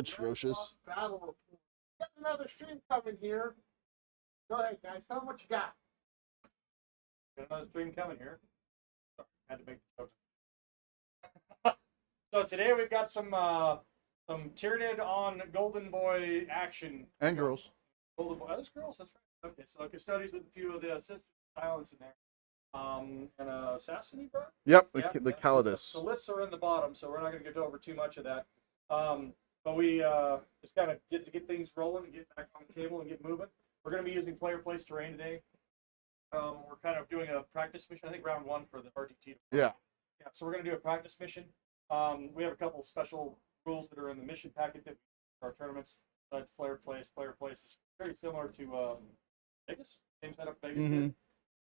Atrocious. Battle report. Got another stream coming here. Go ahead, guys. Tell them what you got. Got another stream coming here. Sorry, had to make the joke. So today we've got some Tyranid on Golden Boy action. And girls. Golden Boy. Oh, there's girls. That's right. Okay, so Custodes with a few of the assist silence in there. And Assassin, bro? Yep, Yeah, the Custodes. The lists are in the bottom, so we're not going to get over too much of that. But we just kind of get things rolling and get back on the table and get moving. We're going to be using player place terrain today. We're kind of doing a practice mission. I think round 1 for the RTT. Yeah. Yeah. So we're going to do a practice mission. We have a couple special rules that are in the mission packet that for our tournaments. That's player place. Player place is very similar to Vegas. Same setup Vegas did.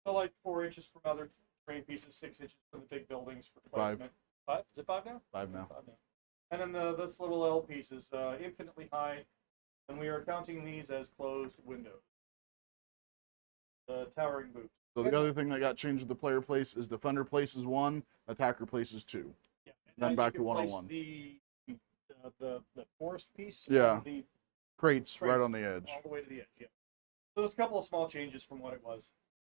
So like 4 inches from other terrain pieces, 6 inches from the big buildings for placement. 5. Is it 5 now? 5 now. 5 now. And then this little L piece is infinitely high, and we are counting these as closed windows. The towering boots. So the other thing that got changed with the player place is defender place is 1, attacker place is 2. Yeah. Then back to 1-on-1. The forest piece. Yeah. The Crates right on the edge. All the way to the edge. Yeah. So there's a couple of small changes from what it was.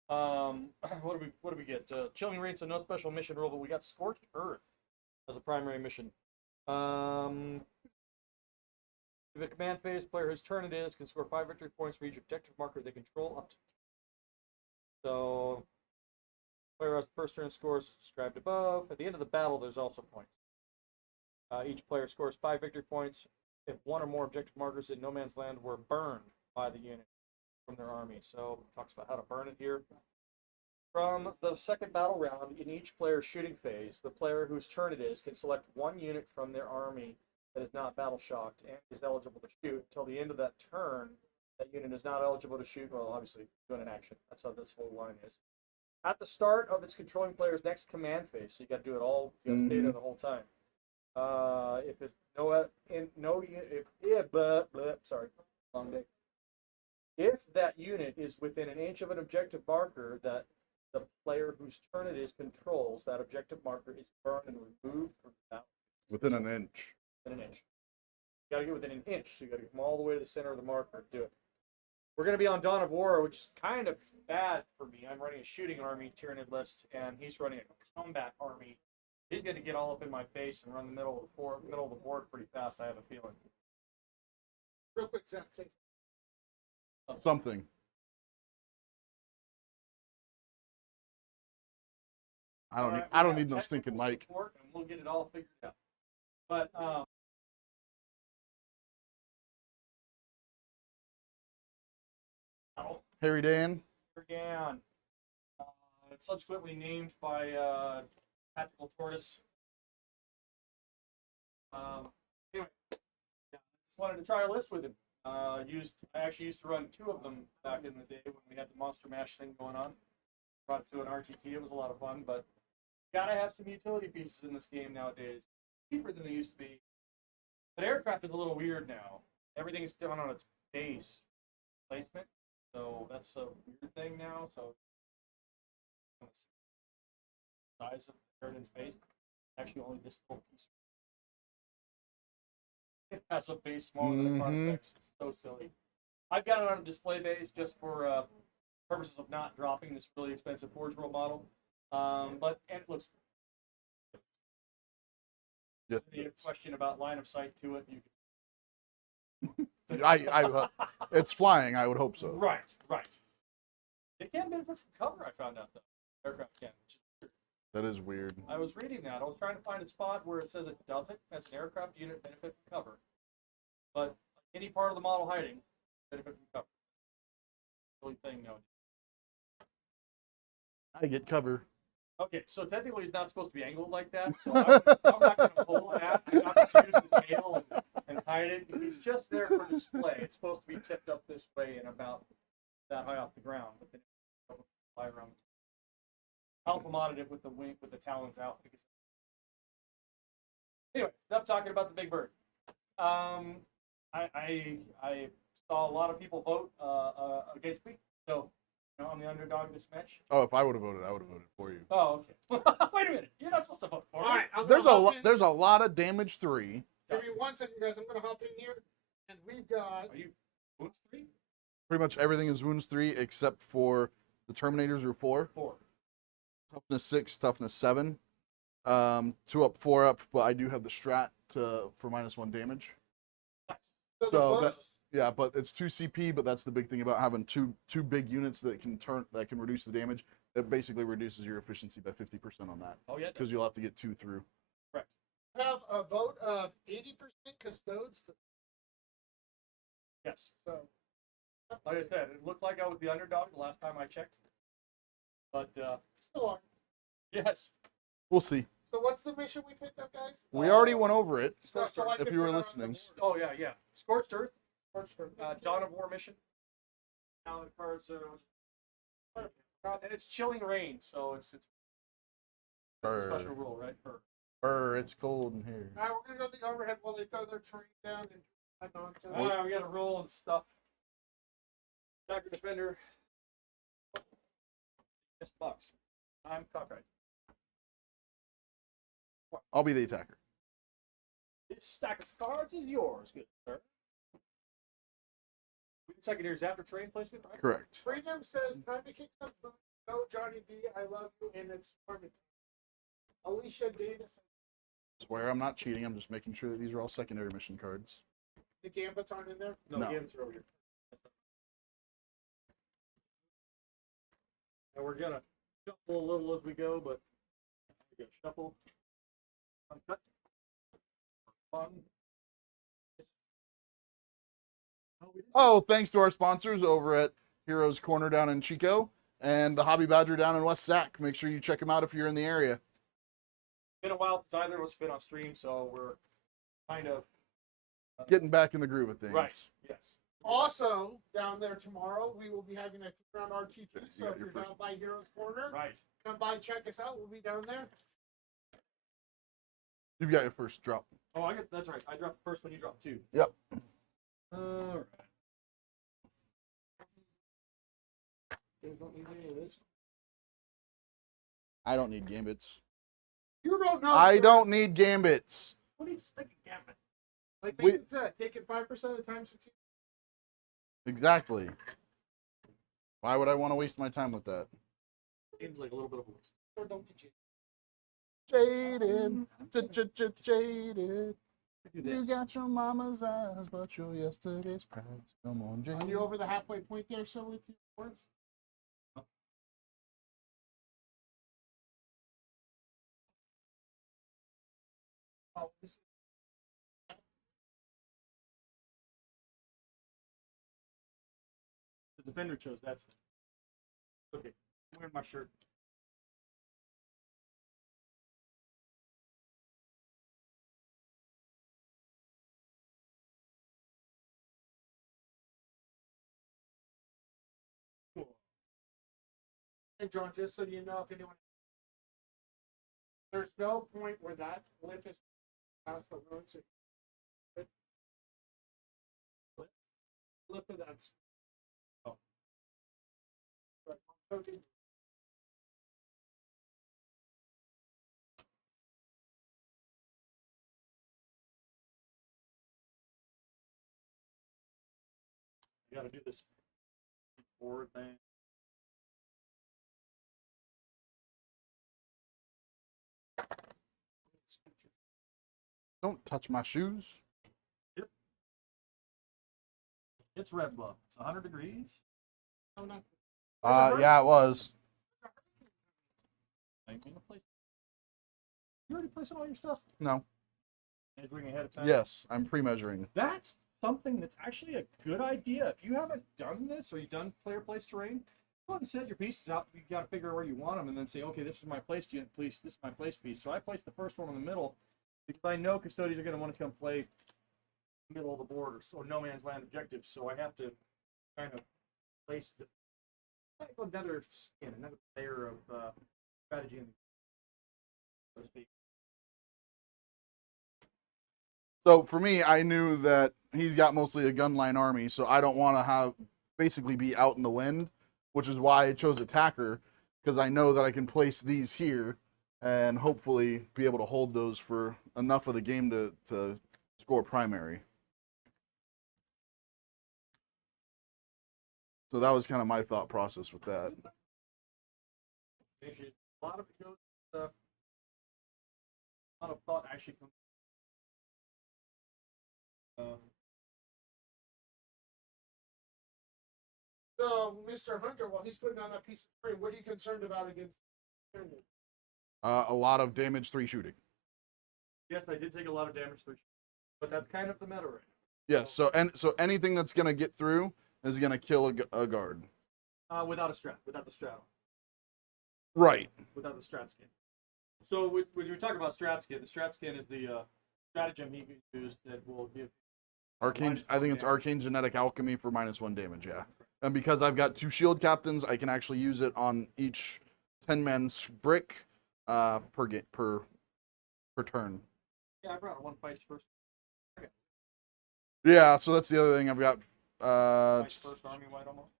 What do we get? Chilling Rain, so no special mission rule, but we got Scorched Earth as a primary mission. The command phase, player whose turn it is can score 5 victory points for each objective marker they control up to. So, player has the first turn scores described above. At the end of the battle, there's also points. Each player scores 5 victory points if 1 or more objective markers in No Man's Land were burned by the unit from their army. So, it talks about how to burn it here. From the second battle round, in each player's shooting phase, the player whose turn it is can select 1 unit from their army that is not battle shocked and is eligible to shoot. Until the end of that turn, that unit is not eligible to shoot. Well, obviously, doing an action. That's how this whole line is. At the start of its controlling player's next command phase, so you got to do it all. You got to stay there the whole time. If it's sorry, long day. If that unit is within an inch of an objective marker that the player whose turn it is controls, that objective marker is burned and removed from the battle. Within an inch. Within an inch. You gotta get within an inch, so you gotta come all the way to the center of the marker to do it. We're gonna be on Dawn of War, which is kind of bad for me. I'm running a shooting army Tyranid list, and he's running a combat army. He's gonna get all up in my face and run the middle of the board pretty fast, I have a feeling. Real quick, Zach, say something. I don't need no stinking mic. And we'll get it all figured out. But Harry Dan. It's subsequently named by Tactical Tortoise. Anyway, yeah, just wanted to try a list with him. I actually used to run 2 of them back in the day when we had the Monster Mash thing going on. Brought it to an RTT. It was a lot of fun, but gotta have some utility pieces in this game nowadays. Cheaper than they used to be. But aircraft is a little weird now. Everything's done on its base placement, so that's a weird thing now. So size of Tyranids base, actually only this little piece. It has a base smaller than the Carnifex. It's so silly. I've got it on a display base just for purposes of not dropping this really expensive Forge World model. And it looks. Yes, a question about line of sight to it. It's flying. I would hope so. Right. It can benefit from cover. I found out though. Aircraft can. That is weird. I was reading that. I was trying to find a spot where it says it doesn't, as an aircraft unit, benefit from cover. But any part of the model hiding, benefit from cover. Really thing nowadays. I get cover. Okay, so technically he's not supposed to be angled like that, so I'm not going to pull that. I'm not going to use the tail and hide it. He's just there for display. It's supposed to be tipped up this way and about that high off the ground. But then it'll fly around. Alpha modded it with the wing, with the talons out. Anyway, enough talking about the big bird. I saw a lot of people vote against me, so I'm the underdog this match. Oh, if I would have voted, I would have voted for you. Oh, okay. Wait a minute. You're not supposed to vote for me. All right, There's a lot of damage 3. Give me 1 second, guys. I'm going to hop in here. And we've got... Are you wounds 3? Pretty much everything is wounds 3 except for the Terminators are 4. 4. Toughness 6, toughness 7. 2 up, 4 up, but I do have the strat for -1 damage. So, So the that- buffs. Yeah, but it's 2 CP, but that's the big thing about having two big units that can reduce the damage. It basically reduces your efficiency by 50% on that Oh, yeah. because you'll have to get 2 through. Have a vote of 80% Custodes. Yes. So, Like I said, it looked like I was the underdog the last time I checked. But, still are. yes. We'll see. So what's the mission we picked up, guys? We already went over it. So I if can you were put it on the listening. board. Oh, yeah. Scorched Earth, Scorched Earth. Dawn of War mission. Now the cards and it's Chilling Rain, so it's a special rule, right? It's cold in here. All right, we're going to go to the overhead while they throw their terrain down and head on to We got to roll and stuff. Attacker defender. This box. I'm cockeyed. I'll be the attacker. This stack of cards is yours, good sir. Secondaries after terrain placement, right? Correct. Freedom says, time to kick some boots. No, Johnny B, I love you, and it's farming. Alicia Davis, Swear I'm not cheating. I'm just making sure that these are all secondary mission cards. the Gambits aren't in there. No, No. the games are over here. And we're gonna shuffle a little as we go, but we're gonna shuffle. Uncut. Fun. Oh, thanks to our sponsors over at Heroes Corner down in Chico and the Hobby Badger down in West Sac. Make sure you check them out if you're in the area. Been a while since either of us been on stream, so we're kind of Getting back in the groove of things. right. Yes. Also, down there tomorrow, we will be having a round RTT. You So got if your you're down first- by Heroes Corner, Right. come by, check us out. We'll be down there. You've got your first drop. Oh, I get that's right. I dropped the first one. You dropped 2. Yep. All right. Guys don't need any of this. I don't need gambits. You don't know. I sir. don't need gambits. What do you think, Gambit? Like We- Mason said, take it 5% of the time. 16. Exactly. Why would I want to waste my time with that? Seems like a little bit of a waste. Or don't get you. Jaded. Jaded. Do You this. got your mama's eyes, but your yesterday's prize. Come on, Are Jaded. you over the halfway point there, so with your words? Oh, this is The defender chose that. Okay. I'm wearing my shirt. And John, just so you know, if anyone, there's no point where that lip is past the road. So lip of that. Oh. Right. Okay. You gotta do this forward thing. Don't touch my shoes. It's Red Bluff. It's 100 degrees. No, not. Yeah, it was. I'm gonna place. You already placing all your stuff? No. Measuring ahead of time. Yes, I'm pre-measuring. That's something that's actually a good idea. If you haven't done this or you've done player place terrain, go ahead and set your pieces out. You got to figure out where you want them and then say, okay, this is my place unit piece. This is my place piece. So I placed the first one in the middle because I know Custodes are going to want to come play middle of the board or no man's land objectives. So I have to kind of place the another skin, another layer of strategy in the so to speak. So for me, I knew that he's got mostly a gunline army, so I don't want to have basically be out in the wind, which is why I chose attacker, because I know that I can place these here and hopefully be able to hold those for enough of the game to score primary. So that was kind of my thought process with that. Actually, a lot of it goes. A lot of thought actually comes. So, Mr. Hunter, while he's putting on that piece of frame, what are you concerned about against Tyranid? A lot of damage 3 shooting. Yes, I did take a lot of damage through, but that's kind of the meta right Yes. So anything that's gonna get through is gonna kill a guard. now. Without a strat, without the strat, Right. without the strat skin. So when you talk about strat skin, the strat skin is the stratagem he can use that will give. Arcane. I think it's damage. arcane genetic alchemy for -1 damage. Yeah. And because I've got 2 shield captains, I can actually use it on each 10-man brick per turn. Yeah, I brought one fights first. Yeah, so that's the other thing I've got. Fights first army wide almost.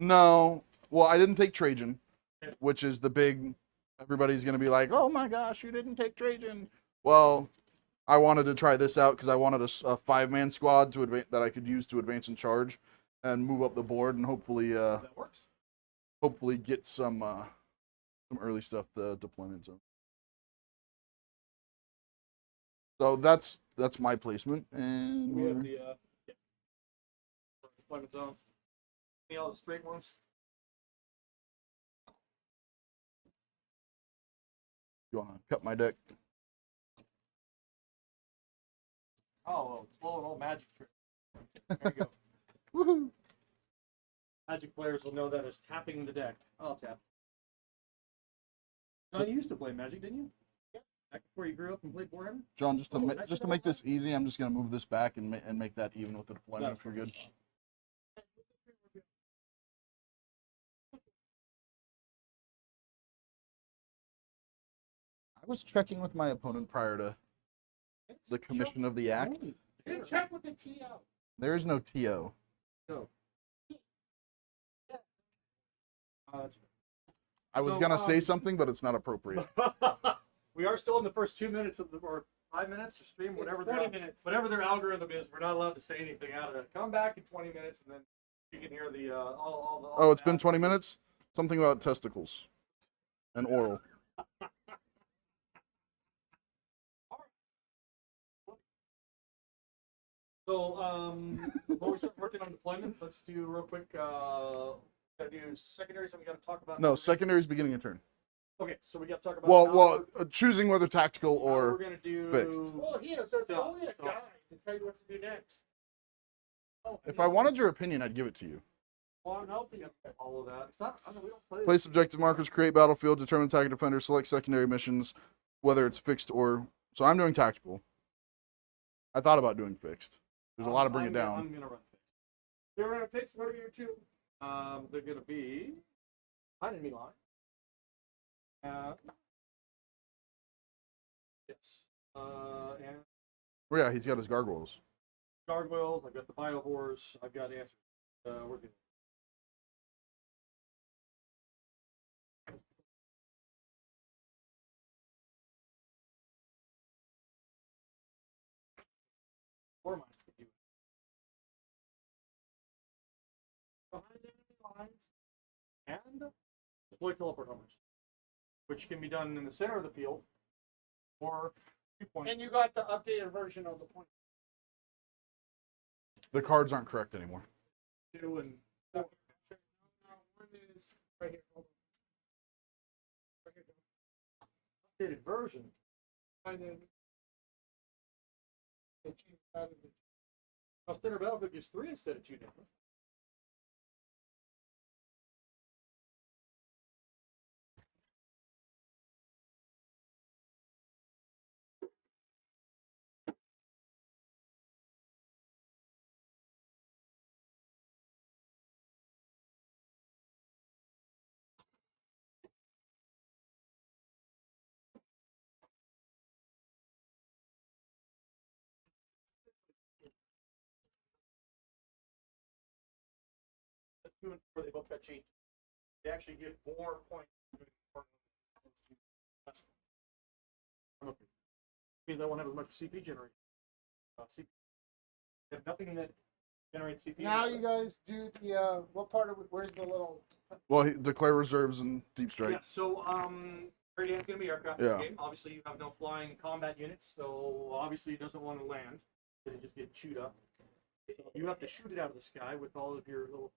No, well, I didn't take Trajan, Okay. which is the big. Everybody's gonna be like, "Oh my gosh, you didn't take Trajan." Well, I wanted to try this out because I wanted a 5-man squad to that I could use to advance and charge, and move up the board, and hopefully That works. get some early stuff the deployment zone. So that's my placement, and We have the deployment zone. Any all the straight ones? you wanna cut my deck? Oh, well, an old magic trick. There you go. Woohoo! Magic players will know that as tapping the deck. I'll tap. John, you used to play Magic, didn't you? Yep. Back before you grew up and played Warhammer? John, just to Oh, make actually, this easy, I'm just gonna move this back and make that even with the deployment. That's If you're good. I was checking with my opponent prior to the commission of the act. And check with the TO. There is no TO. No. That's I was So, gonna say something, but it's not appropriate. we are still in the first 2 minutes of the, or 5 minutes of stream, whatever 20 minutes. whatever their algorithm is. We're not allowed to say anything out of it. Come back in 20 minutes, and then you can hear the all the. Oh, it's been 20 minutes. Something about testicles and oral. So, before we start working on deployment, let's do real quick. Gotta do secondaries, and we gotta talk about. No, secondary is beginning of turn. Okay, so we gotta talk about. Well, choosing whether tactical how we're or gonna do fixed. Well, yeah, there's So- only a guide to tell you what to do next. Oh, if I wanted your opinion, I'd give it to you. well, I'm helping you follow that. It's not. I mean, we don't play. Place objective markers, create battlefield, determine attacker defender, select secondary missions, whether it's fixed or. So I'm doing tactical. I thought about doing fixed. There's a lot of bring it down. I'm gonna run fixed. You're gonna fix what are your two? They're gonna be behind enemy line. Yes. And Oh yeah, he's got his gargoyles. gargoyles. I've got the biovores. I've got answers. Where's the four mines to do. Behind enemy lines. And deploy teleport homers, which can be done in the center of the field or 2 points. And you got the updated version of the point. The cards aren't correct anymore. 2 and No, one is right here. Hold on. Right here. updated version. Behind enemy. They changed that in the- Now, standard battlefield gives 3 instead of 2 different. The 2 and 4, they both got changed. They actually give more points. Means I won't have as much CP generation. CPU. You have nothing that generates CPU. Now you guys do the what part of it? Where's the little? Well, declare reserves and deep strike. Yeah, so Radiant's gonna be aircraft Yeah. this game. Obviously, you have no flying combat units, so obviously it doesn't want to land because it just get chewed up. So you have to shoot it out of the sky with all of your little.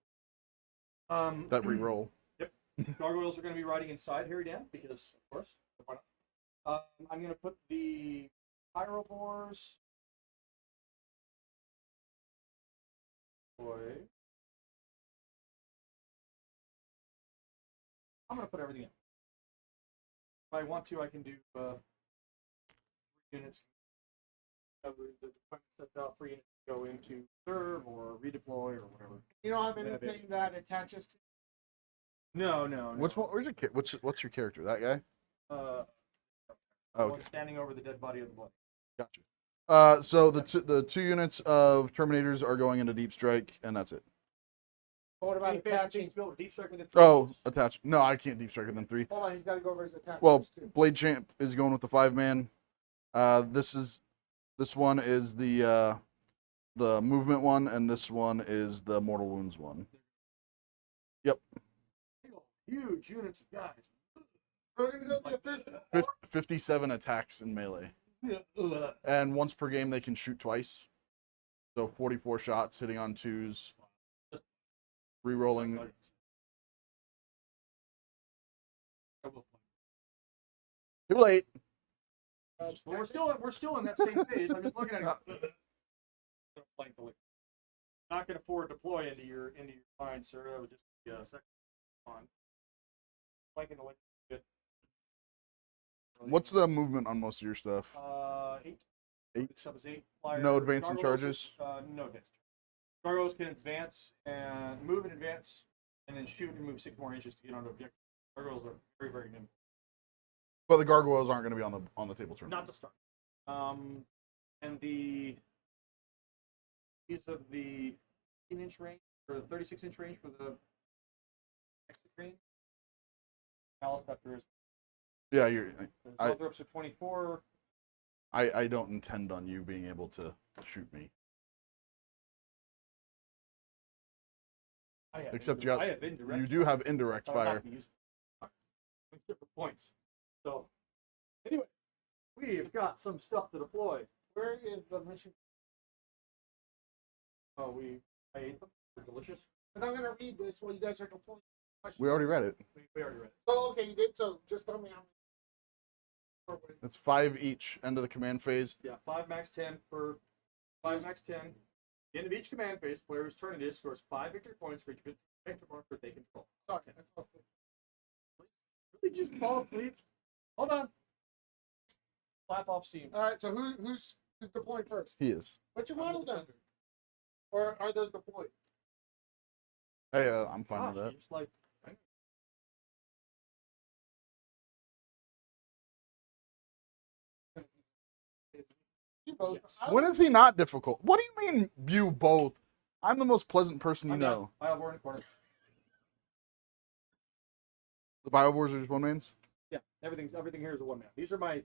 That re-roll. Yep. Gargoyles are going to be riding inside Harry Dan because, of course, why not? I'm going to put the Pyrobors. Boy. I'm going to put everything in. If I want to, I can do units. The deployment sets out for units to go into serve or redeploy or whatever. You don't have Yeah, anything that attaches to. No. Which one? Where's your what's your character? That guy? Oh, Okay, standing over the dead body of the blood. gotcha. So the two units of Terminators are going into deep strike, and that's it. What about attaching? Deep strike within Oh, attach. No, I can't deep strike within 3. Hold on, he's got to go over his attachments Well, too. Blade Champ is going with the 5-man. This one is the movement one, and this one is the mortal wounds one. Yep. Huge units of guys. We're gonna go the official. 57 attacks in melee, and once per game they can shoot twice. So 44 shots hitting on 2s, re-rolling. Too late. Well, we're still in that same phase. I'm just looking at it. Not going to forward deploy into your line, sir. That would just be a second on. Flanking the link. Good. What's the movement on most of your stuff? 8. 8. Stuff is 8. Flyer. No advancing Gargoyles, charges? No advance. Gargoyles can advance and move and advance, and then shoot and move 6 more inches to get onto objective. Gargoyles are very, very nimble. But the gargoyles aren't going to be on the table turn. Not to start. And these of the 18-inch range or the 36-inch range for the extra green. Malice Scepter is. Yeah, The Zelthrops are 24. I don't intend on you being able to shoot me. Except I have indirect. you do have indirect That would fire. not be useful. Different points. So, anyway, we've got some stuff to deploy. Where is the mission? Oh, I ate them. They're delicious. Because I'm gonna read this while you guys are deploying. We already read it. We already read it. Oh, okay, you did. So just throw me out. It's 5 each. End of the command phase. Yeah, 5 max 10 for 5 max 10. End of each command phase, player's turn it is scores 5 victory points for each objective marker they control. Sorry, I fell asleep. Really just fall asleep? Hold on. Slap off scene. All right, so who's deploying first? He is. What's your model done? Or are those deployed? Hey, I'm fine with Gosh, that. you just like, You both. Yes. When is he not difficult? What do you mean, you both? I'm the most pleasant person you know. I have war in the corner. The Biowars are just one mans? Yeah, everything here is a 1-man. These are my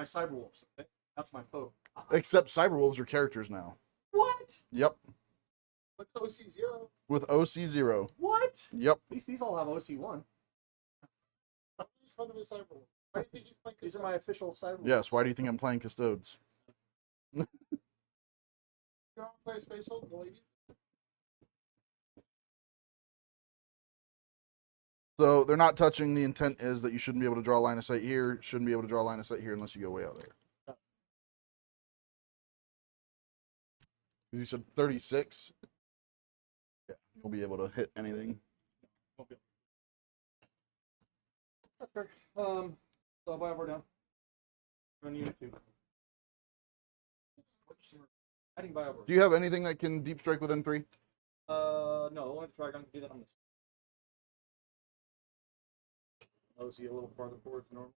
cyber wolves. Okay? That's my foe. Except Cyberwolves are characters now. What? Yep. With OC0. With OC0. What? Yep. At least these all have OC1. Son of a cyber. Why do you think he's playing These are my official cyber wolves. Yes, why do you think I'm playing Custodes? You don't play Space Hulk, ladies? So they're not touching. The intent is that you shouldn't be able to draw a line of sight here, shouldn't be able to draw a line of sight here unless you go way out there. You said 36? Yeah, you'll be able to hit anything. Okay. That's fair. So I'll buy over down. Run unit 2. Adding buy over. Do you have anything that can deep strike within 3? No, only the Trigon can do that on this. OC a little farther forward than normal.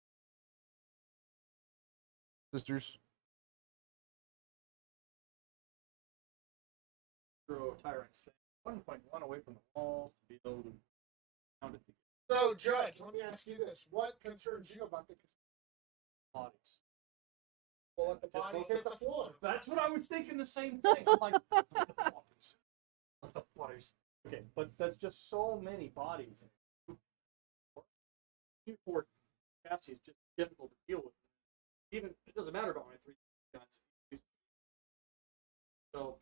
Sisters? Throw Tyranids. 1.1 away from the walls to be able to count it. So, Judge, let me ask you this. What concerns you about the Bodies. We'll let the body Just hit let the floor. That's what I was thinking. The same thing. I'm like, let the flutters. Let the flutters. Okay, but that's just so many bodies. 2-4 chassis is just difficult to deal with. Even it doesn't matter about my 3 guns. So,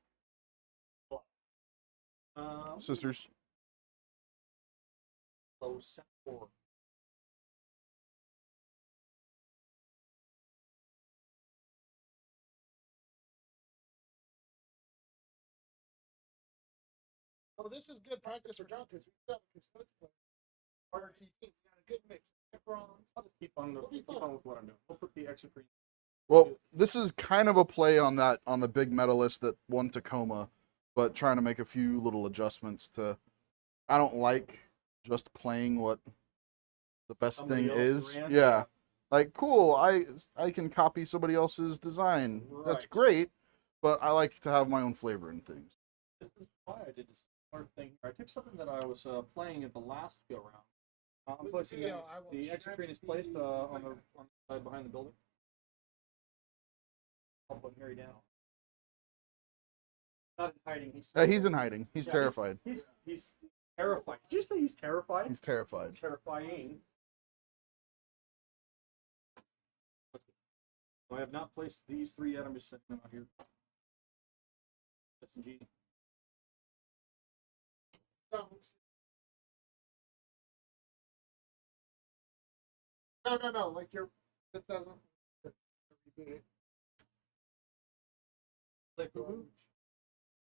Sisters. low set 4. Oh, this is good practice for John because we've got a Custodes player. RT team. We got a good mix. I'll just keep on with what I'm doing. We'll put the extra free. Well, this is kind of a play on the big meta list that won Tacoma, but trying to make a few little adjustments to. I don't like just playing what the best Somebody thing else is. ran, Yeah. Like, cool, I can copy somebody else's design. That's Right. great, but I like to have my own flavor in things. This is why I did this similar thing. I took something that I was playing at the last go round. I'm placing the extra screen is placed on the side behind the building. I'll put Harry down. Not in hiding. He's in hiding. He's terrified. He's terrified. Did you say he's terrified? He's terrified. Terrifying. So I have not placed these 3 yet. I'm just setting them out here. S&G. No. Like your 5000.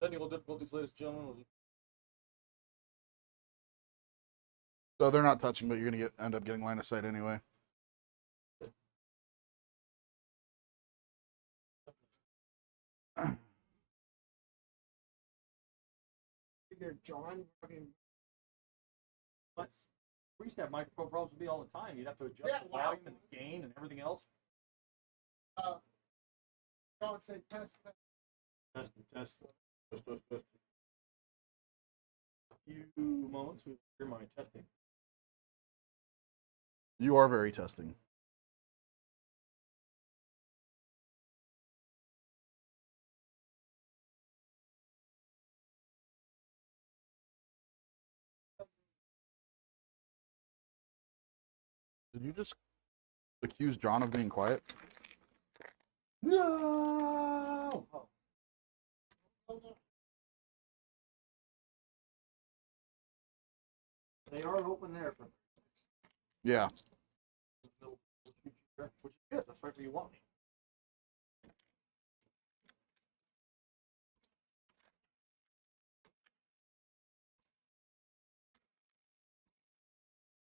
Technical difficulties, ladies and gentlemen. So they're not touching, but you're gonna end up getting line of sight anyway. John. I mean, We used to have microphone problems with me all the time. You'd have to adjust the volume and the gain and everything else. John said test. Test. A few moments. We hear my testing. You are very testing. Did you just accuse John of being quiet? No. They are open there. Yeah. Which is good. That's right where you want me.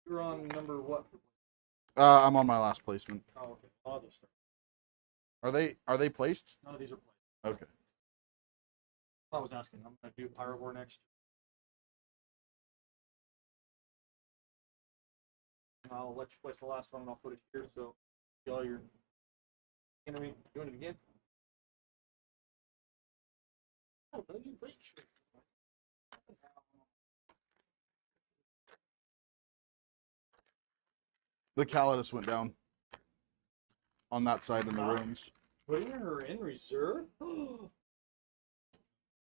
You're on number what? I'm on my last placement. Oh, okay. I'll just start. Are they placed? None of these are placed. Okay. I was asking. I'm going to do Pirate War next. I'll let you place the last one, and I'll put it here. So, all your enemy doing it again. Oh, no, you breach. The Calidus went down on that side in the ruins. Putting her in reserve?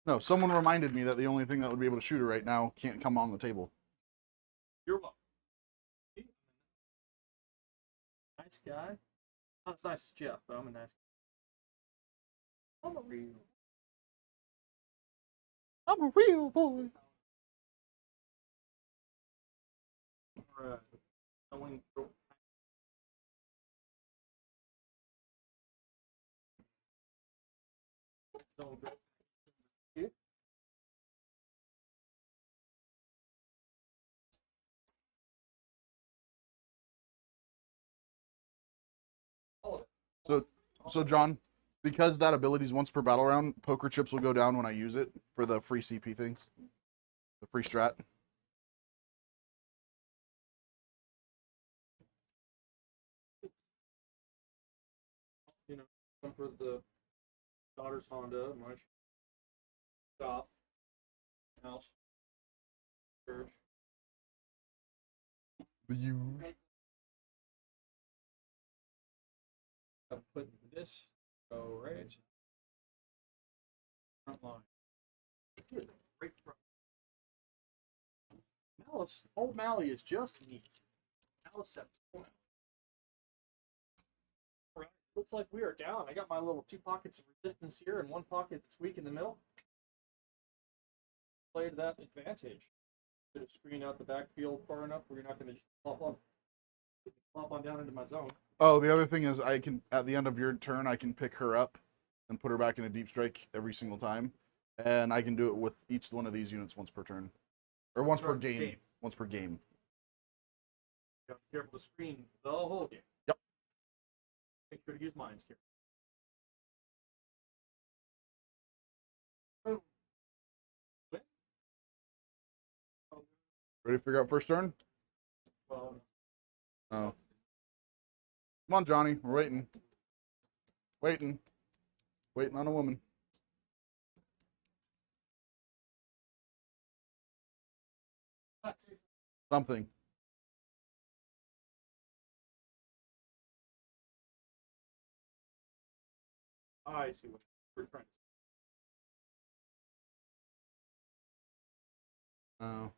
No, someone reminded me that the only thing that would be able to shoot her right now can't come on the table. You're welcome. Nice guy. Not as nice as Jeff, but I'm a nice guy. I'm a real boy. Alright. Going through. Going through. Here. So John, because that ability is once per battle round, poker chips will go down when I use it for the free CP thing, the free strat. You know, come for the daughter's Honda, my shop, house, church. You. I put this So right. Front line. Here's a great front. Malice, old Mally is just neat. Malice. Alright, looks like we are down. I got my little 2 pockets of resistance here and 1 pocket that's weak in the middle. Play to that advantage. Could have screened out the backfield far enough where you're not going to just plop on down into my zone. Oh, the other thing is I can, at the end of your turn, I can pick her up and put her back in a deep strike every single time. And I can do it with each one of these units once per turn. Or once per game. Once per game. You have to be careful to screen the whole game. Yep. Make sure to use mines here. Ready to figure out first turn? Well, Oh. Come on, Johnny. We're waiting. Waiting. Waiting on a woman. Something. I see what we're trying to say. Oh.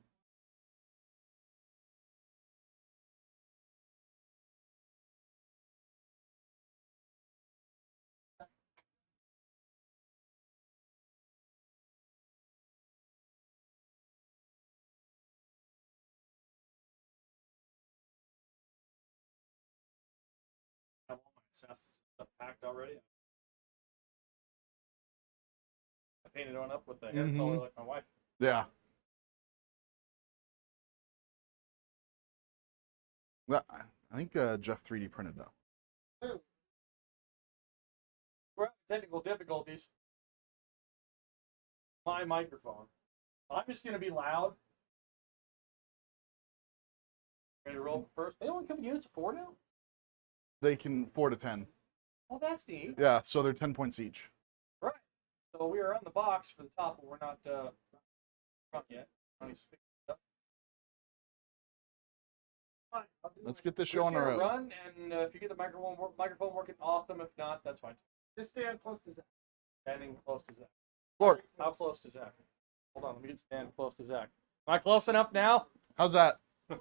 I have all my assassins stuff packed already. I painted one up with the hair color like my wife. Yeah. Well, I think Jeff 3D printed that. We're having technical difficulties. My microphone. I'm just going to be loud. Ready to roll first? They only come in units of 4 now? They can 4 to 10. Oh, that's neat. Yeah, so they're 10 points each. Right. So we are on the box for the top, but we're not front yet. Let's get this show on the road. Run, and if you get the microphone working, awesome. If not, that's fine. Just stand close to Zach. Standing close to Zach. Floor. How close to Zach? Hold on, let me get stand close to Zach. Am I close enough now? How's that? The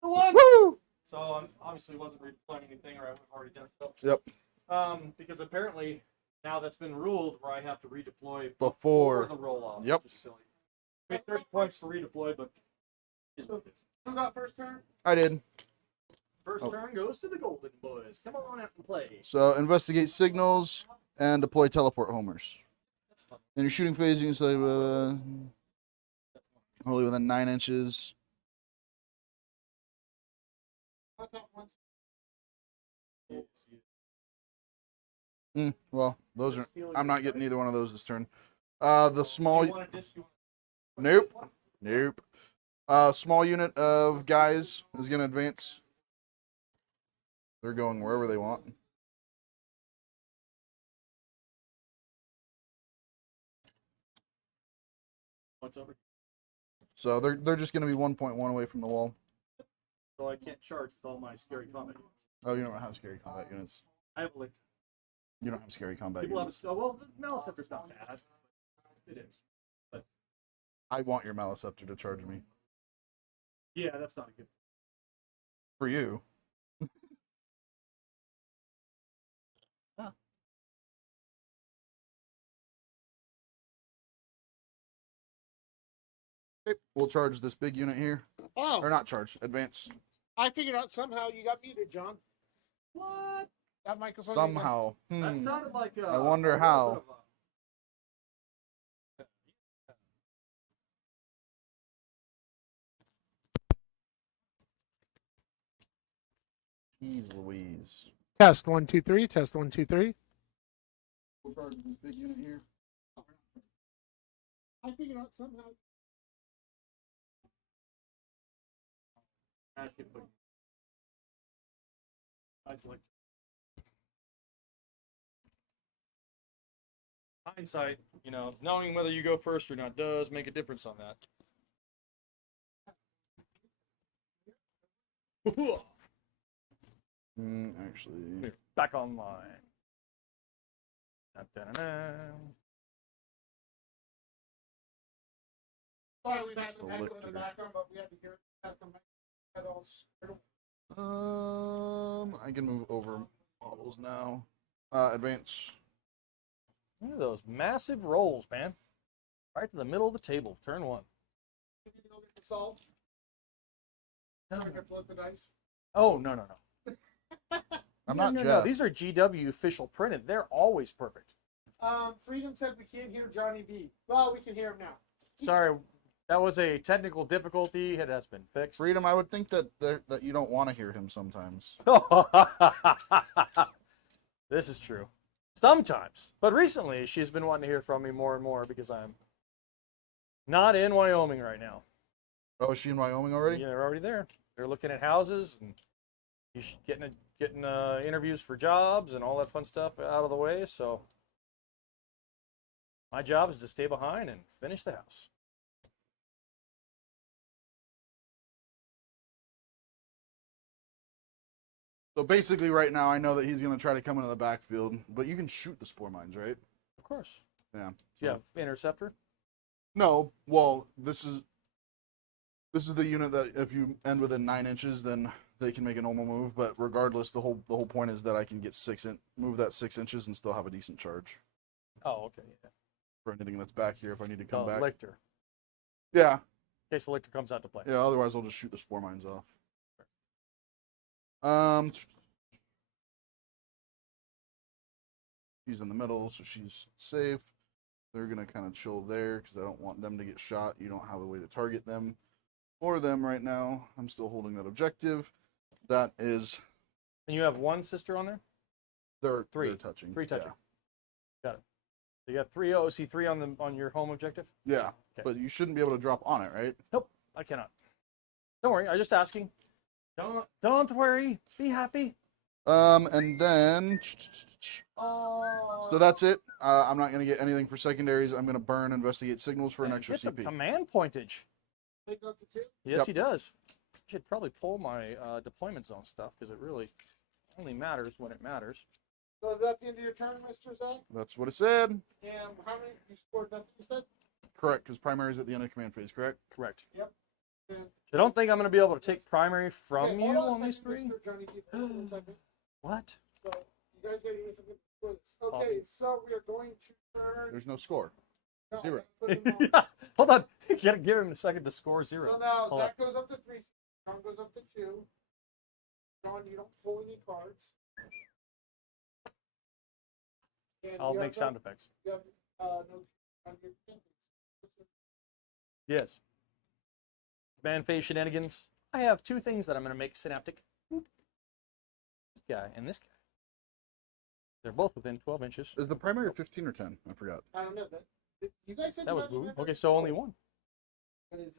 one. Woo! So I obviously wasn't replaying anything, or I would have already done stuff. Yep. Because apparently now that's been ruled where I have to redeploy Before the roll off. Yep. Which is silly. I paid 30 points to redeploy, but is what it is. Who got first turn? I did. First turn goes to the Golden Boys. Come on out and play. So investigate signals and deploy teleport homers. That's fun. In your shooting phase, you can say only within 9 inches. Got that once. Well, those are. Stealing I'm your not getting dice. either one of those this turn. The small. You want a disc? Nope. Nope. Small unit of guys is going to advance. They're going wherever they want. What's over? So they're just going to be 1.1 away from the wall. So I can't charge with all my scary combat units. Oh, you don't have scary combat units. I have a link. You don't have scary combat People have units. a well, the Maliceptor's not bad. It is. But I want your Maliceptor to charge me. yeah, that's not a good. For you. Okay, we'll charge this big unit here. Oh, Or not charge, advance. I figured out somehow you got muted, John. What? That microphone. Somehow. That sounded like. I wonder a little how. bit of Jeez Louise. Test 1 2 3. Test 1 2 3. We'll charge this big unit here. I figured out somehow. I should put. I'd like. Hindsight, knowing whether you go first or not does make a difference on that. Actually. back online. Da-da-da-da. Sorry, we've had some Select echo in the here. background, but we had to hear custom pedals. I can move over models now. Advance. Look at those massive rolls, man. Right to the middle of the table. Turn 1. Salt. I can flip the dice. Oh, no, no, no. I'm No, not no, Jeff. no. These are GW official printed. They're always perfect. Freedom said we can't hear Johnny B. Well, we can hear him now. Sorry, that was a technical difficulty. It has been fixed. Freedom, I would think that that you don't want to hear him sometimes. This is true. Sometimes. But recently, she's been wanting to hear from me more and more because I'm not in Wyoming right now. Oh, is she in Wyoming already? Yeah, they're already there. They're looking at houses and getting interviews for jobs and all that fun stuff out of the way. So my job is to stay behind and finish the house. So basically, right now, I know that he's going to try to come into the backfield, but you can shoot the spore mines, right? Of course. Yeah. Do you have interceptor? No. Well, this is the unit that if you end within 9 inches, then they can make a normal move. But regardless, the whole point is that I can get move that 6 inches and still have a decent charge Oh, okay. Yeah. for anything that's back here if I need to come The back. lictor. Yeah. In case the lictor comes out to play. Yeah. Otherwise, I'll just shoot the spore mines off. She's in the middle, so she's safe. They're gonna kind of chill there because I don't want them to get shot. You don't have a way to target them or them right now. I'm still holding that objective. That is, And you have one sister on there? they're Three. touching. 3 touching. Got it. So you got 3 OC3 on your home objective? Yeah. Okay. But you shouldn't be able to drop on it, right? Nope, I cannot. Don't worry, I'm just asking. Don't worry. Be happy. And then, Oh. so that's it. I'm not gonna get anything for secondaries. I'm gonna burn investigate signals for an Man, extra get some CP. command pointage. Take up to 2. Yes, Yep. he does. I should probably pull my deployment zone stuff because it really only matters when it matters. So is that the end of your turn, Mr. Zach? That's what it said. And how many you scored? Nothing, you said? Correct, because primary is at the end of command phase. Correct. Correct. And, I don't think I'm going to be able to take primary from okay, you hold on a these second, 3. Mr. Johnny B. Hold on 1 second. What? So you guys gotta give me something for this. Okay, so we are going to turn. There's no score. No, I 0. gotta put them on. Hold on. You gotta give him a second to score 0. So now Hold Zach goes up to 3. John goes up to 2. John, you don't pull any cards. And I'll you make have sound effects. You have no on your campaigns. Yes. Command phase shenanigans. I have 2 things that I'm going to make synaptic. Boop. This guy and this guy. They're both within 12 inches. Is the primary 15 or 10? I forgot. I don't know. You guys said That you was had moved. remember? Okay, so only 1. What is it?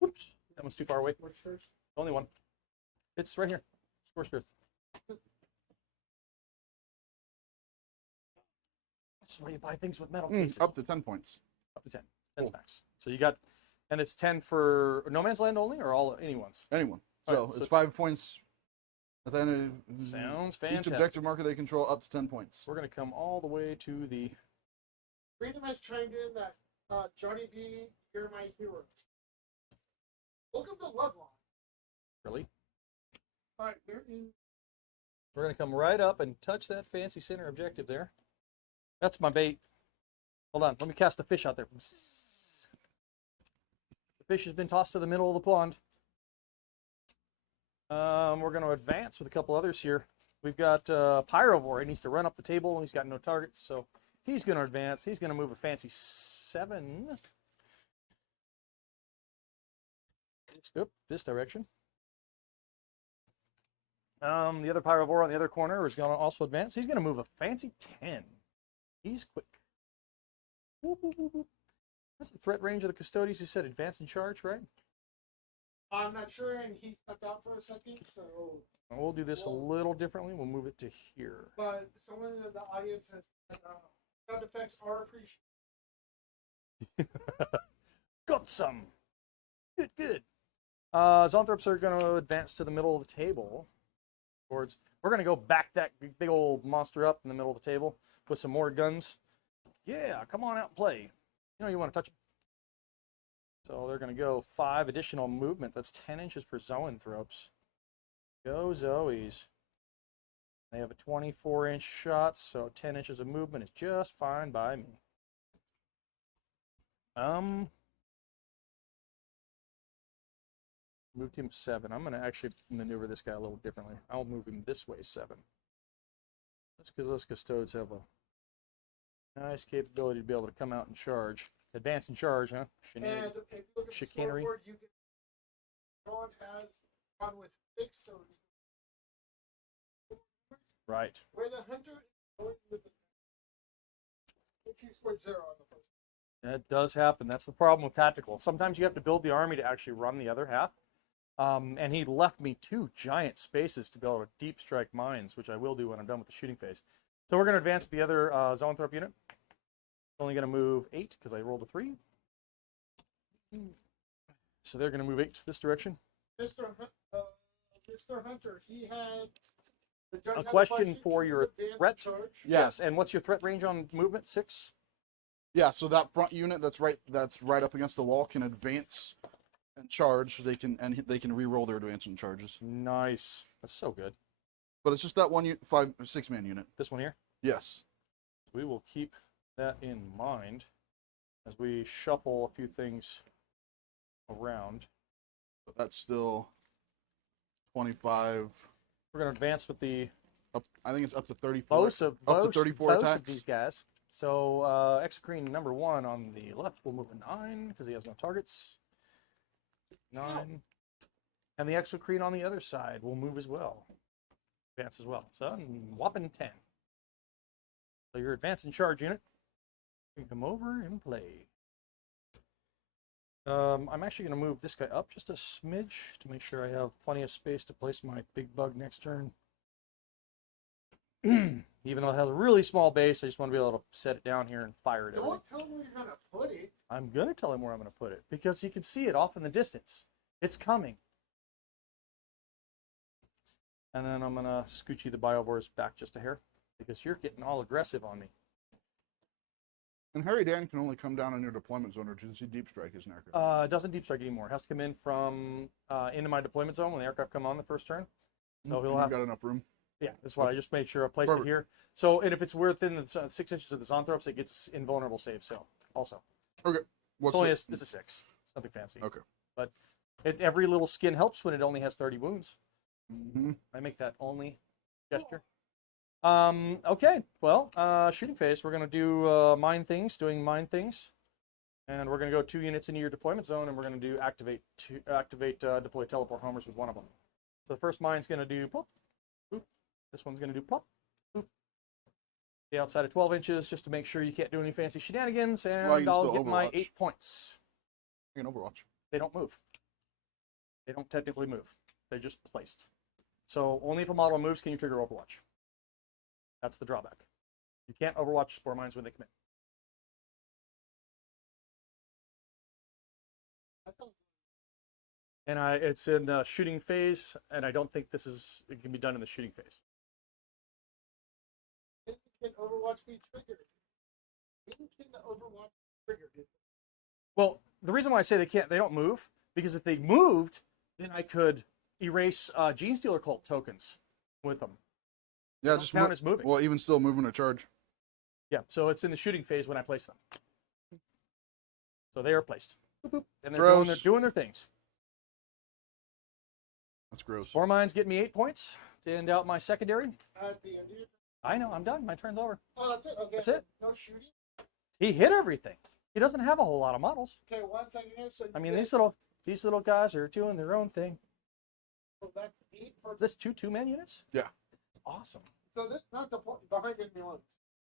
Whoops. That one's too far away. What's yours? Only 1. It's right here. Scorched earth. That's why you buy things with metal cases. Up to 10 points. Up to 10. 10's Cool. max. So you got, and it's 10 for No Man's Land only, or all anyone's? Anyone. All So right, it's so- 5 points. At the end of Sounds each fantastic. objective marker they control up to 10 points. We're gonna come all the way to the. Freedom has chimed in that Johnny B, you're my hero. Look at the love line. Really? All right, there is. We're gonna come right up and touch that fancy center objective there. That's my bait. Hold on, let me cast a fish out there. The fish has been tossed to the middle of the pond. We're going to advance with a couple others here. We've got Pyrovore. He needs to run up the table. He's got no targets, so he's going to advance. He's going to move a fancy 7. Let's go this direction. The other Pyrovore on the other corner is going to also advance. He's going to move a fancy 10. He's quick. Whoop, whoop, whoop, whoop. That's the threat range of the Custodes. You said advance and charge, right? I'm not sure, and he stepped out for a second, so. We'll do this a little differently. We'll move it to here. But someone in the audience has said sound effects are appreciated. Got some. Good, good. Zonthrops are going to advance to the middle of the table towards We're going to go back that big old monster up in the middle of the table with some more guns. Yeah, come on out and play. You know you want to touch them. So they're going to go 5 additional movement. That's 10 inches for zoanthropes. Go Zoes. They have a 24-inch shot, so 10 inches of movement is just fine by me. Moved him 7. I'm going to actually maneuver this guy a little differently. I'll move him this way 7. That's because those Custodes have a nice capability to be able to come out and charge. Advance and charge, huh? And if you look at Chicanery. the scoreboard, you can. John has one with fixed, so Right. where the hunter is going with the. If you scored 0 on the first. That does happen. That's the problem with tactical. Sometimes you have to build the army to actually run the other half. And he left me 2 giant spaces to be able to deep strike mines, which I will do when I'm done with the shooting phase. So we're going to advance the other zoanthrope unit. Only going to move 8 because I rolled a 3. So they're going to move 8 this direction. Mr. Hunter, he had. The judge A had question for Can your you advance threat? and charge? Yes. And what's your threat range on movement? 6? Yeah, so that front unit that's right up against the wall can advance and charge. They can re-roll their advance and charges. Nice. That's so good. But it's just that one 5 or 6 man unit. This one here? Yes. We will keep that in mind as we shuffle a few things around. But that's still 25. We're going to advance with the I think it's up to 34. most of up to 34 of attacks. these guys. So Exocrine number 1 on the left will move a 9 because he has no targets. 9. And the Exocrine on the other side will move as well. Advance as well. So whopping 10. So your advance and charge unit can come over and play. I'm actually going to move this guy up just a smidge to make sure I have plenty of space to place my big bug next turn. Even though it has a really small base, I just want to be able to set it down here and fire it. Don't tell him where you're gonna put it. I'm going to tell him where I'm going to put it because you can see it off in the distance. It's coming. And then I'm going to scooch you the biovores back just a hair because you're getting all aggressive on me. And Harry Dan can only come down in your deployment zone, or does he deep strike his aircraft? It doesn't deep strike anymore. It has to come in from into my deployment zone when the aircraft come on the first turn. So he'll have got enough room. Yeah, that's why I just made sure I placed Perfect. it here. So, and if it's within the 6 inches of the zoanthropes, it gets invulnerable save. So, also, Okay. it's only this is 6. It's nothing fancy. Okay. But every little skin helps when it only has 30 wounds. Mm-hmm. I make that only gesture. Okay. Well, shooting phase. We're gonna do doing mine things, and we're gonna go 2 units into your deployment zone, and we're gonna do deploy teleport homers with one of them. So the first mine's gonna do plop, boop. This one's gonna do plop, boop. The outside of 12 inches, just to make sure you can't do any fancy shenanigans, and Well, you can I'll still get my Overwatch. 8 points. You can Overwatch. They don't move. They don't technically move. They're just placed. So only if a model moves can you trigger Overwatch. That's the drawback. You can't Overwatch spore mines when they come in. And it's in the shooting phase, and I don't think it can be done in the shooting phase. Can Overwatch be triggered? When can the Overwatch be triggered? Well, the reason why I say they don't move, because if they moved, then I could erase Gene Stealer Cult tokens with them. Yeah, Don't just count as moving. Well, even still moving a charge. Yeah, so it's in the shooting phase when I place them. So they are placed. Boop, boop, and they're doing their things. That's gross. Spore mines get me 8 points to end out my secondary. At the end of your. I know, I'm done. My turn's over. Oh, that's it. Okay. That's it. No shooting. He hit everything. He doesn't have a whole lot of models. Okay, 1 second here. So I mean, these little guys are doing their own thing. So that's 8 for Is this 2-man units? Yeah. Awesome. So this not the behind enemy lines.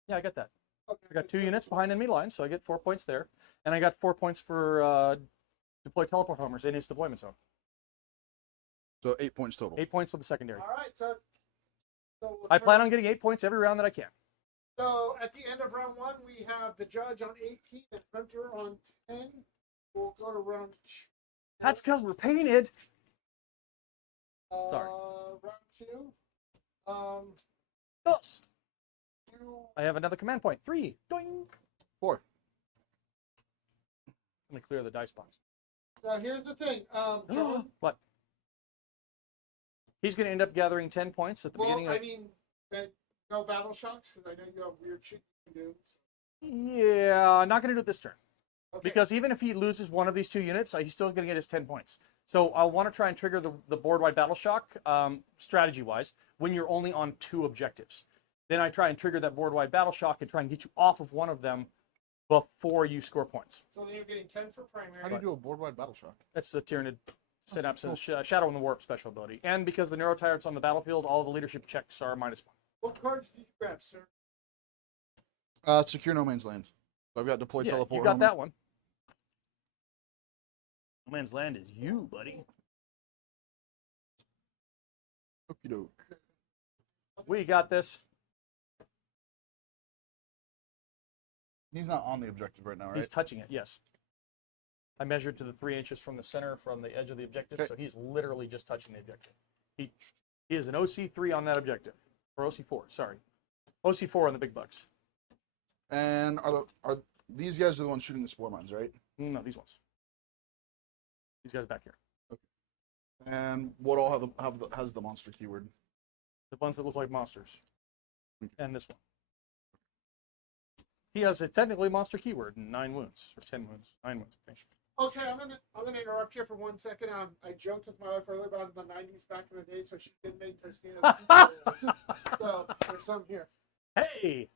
Yeah, I got that. Okay. I got 2 units behind enemy lines, so I get 4 points there, and I got 4 points for deploy teleport homers in his deployment zone. So 8 points total. 8 points on the secondary. All right. So I plan on getting 8 points every round that I can. So at the end of round 1, we have the judge on 18 and Hunter on 10. We'll go to round. That's because we're painted. Sorry. Round 2. Dos. You, I have another command point. 3. Doing. 4. Let me clear the dice box. now here's the thing, John. What? He's going to end up gathering 10 points at the Well, beginning of... I mean, that no battle shocks because I know you have weird shit you can do. Yeah, not going to do it this turn. Okay. Because even if he loses one of these 2 units, he's still going to get his 10 points. So I want to try and trigger the board-wide battle shock, strategy-wise, when you're only on 2 objectives. Then I try and trigger that board-wide battle shock and try and get you off of one of them before you score points. So then you're getting 10 for primary. How do you do a board-wide battle shock? That's the Tyranid Synapse and Shadow in the Warp special ability. And because the Neurotyrant's on the battlefield, all the leadership checks are -1. What cards did you grab, sir? Secure no man's land. So I've got deploy Yeah, teleport. you got home. that one. No Man's Land is you, buddy. Okie doke. We got this. He's not on the objective right now, right? He's touching it, yes. I measured to the 3 inches from the center, from the edge of the objective, Okay. so he's literally just touching the objective. He is an OC3 on that objective. Or OC4, sorry. OC4 on the big bucks. And are these guys are the ones shooting the spore mines, right? No, these ones. These guys back here. And what all has the monster keyword? The ones that look like monsters. And this one. He has a technically monster keyword and 9 wounds. Or 10 wounds. 9 wounds, I think. Okay, I'm gonna interrupt here for 1 second. I joked with my wife earlier about the '90s back in the day, so she did make Christina. So there's some here. Hey!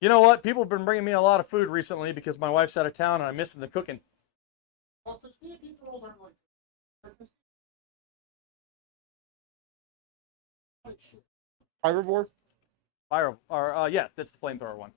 You know what? People have been bringing me a lot of food recently because my wife's out of town and I'm missing the cooking. Well, Christina pizza rolls aren't like. Oh, shit. Herbivore? Fire, or yeah, that's the flamethrower one.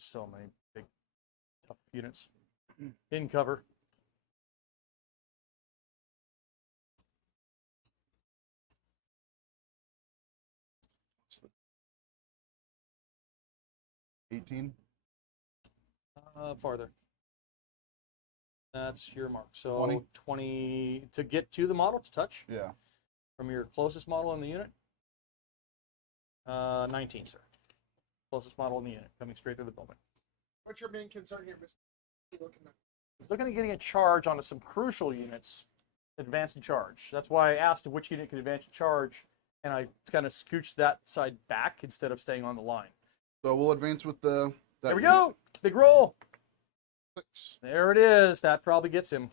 So many big, tough units in cover. $18. Farther. That's your mark. So 20. 20 to get to the model to touch Yeah. from your closest model in the unit. 19, sir. Closest model in the unit coming straight through the building. What's your main concern here, Mr. You looking at? He's looking at getting a charge onto some crucial units, advance and charge. That's why I asked him which unit could advance and charge, and I kind of scooched that side back instead of staying on the line. So we'll advance with the. There we go. Big roll. 6. There it is. That probably gets him.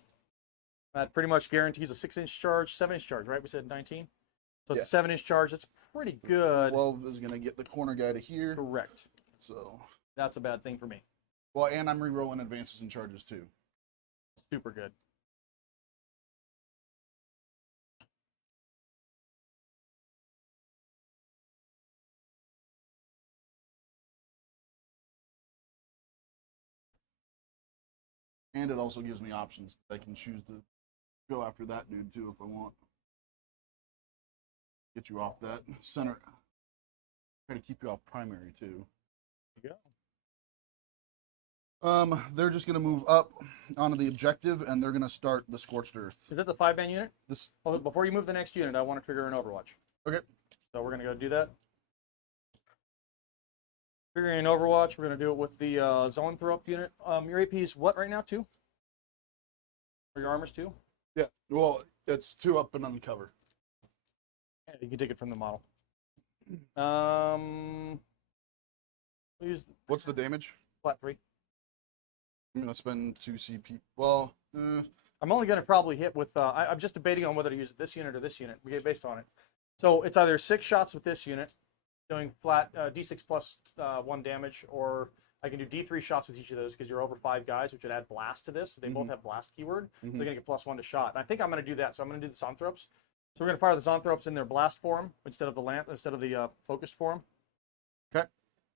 That pretty much guarantees a 6-inch charge, 7-inch charge, right? We said 19. So it's a 7-inch charge. That's pretty good. 12 is gonna get the corner guy to here. Correct. So. That's a bad thing for me. Well, and I'm re-rolling advances and charges too. Super good. And it also gives me options. I can choose to go after that dude too if I want. Get you off that center. Try to keep you off primary too. There you go. They're just gonna move up onto the objective and they're gonna start the Scorched Earth. Is that the 5-man unit? This Oh, before you move the next unit, I want to trigger an Overwatch. Okay. So we're going to go do that. Triggering an Overwatch, we're going to do it with the Zone Throw Up unit. Your AP is what right now? 2? Or your armor's 2? Yeah. Well, it's 2 up and uncover. Yeah, you can take it from the model. Use What's the damage? flat 3. I'm gonna spend 2 CP. Well, I'm only going to probably hit with, I'm just debating on whether to use this unit or this unit. We get based on it. So it's either 6 shots with this unit, doing flat D6 plus 1 damage, or I can do D3 shots with each of those because you're over 5 guys, which would add blast to this. They both have blast keyword, so they're going to get +1 to shot. And I think I'm going to do that. So I'm going to do the Zonthropes. So we're going to fire the Zonthropes in their blast form instead of the focused form. Okay.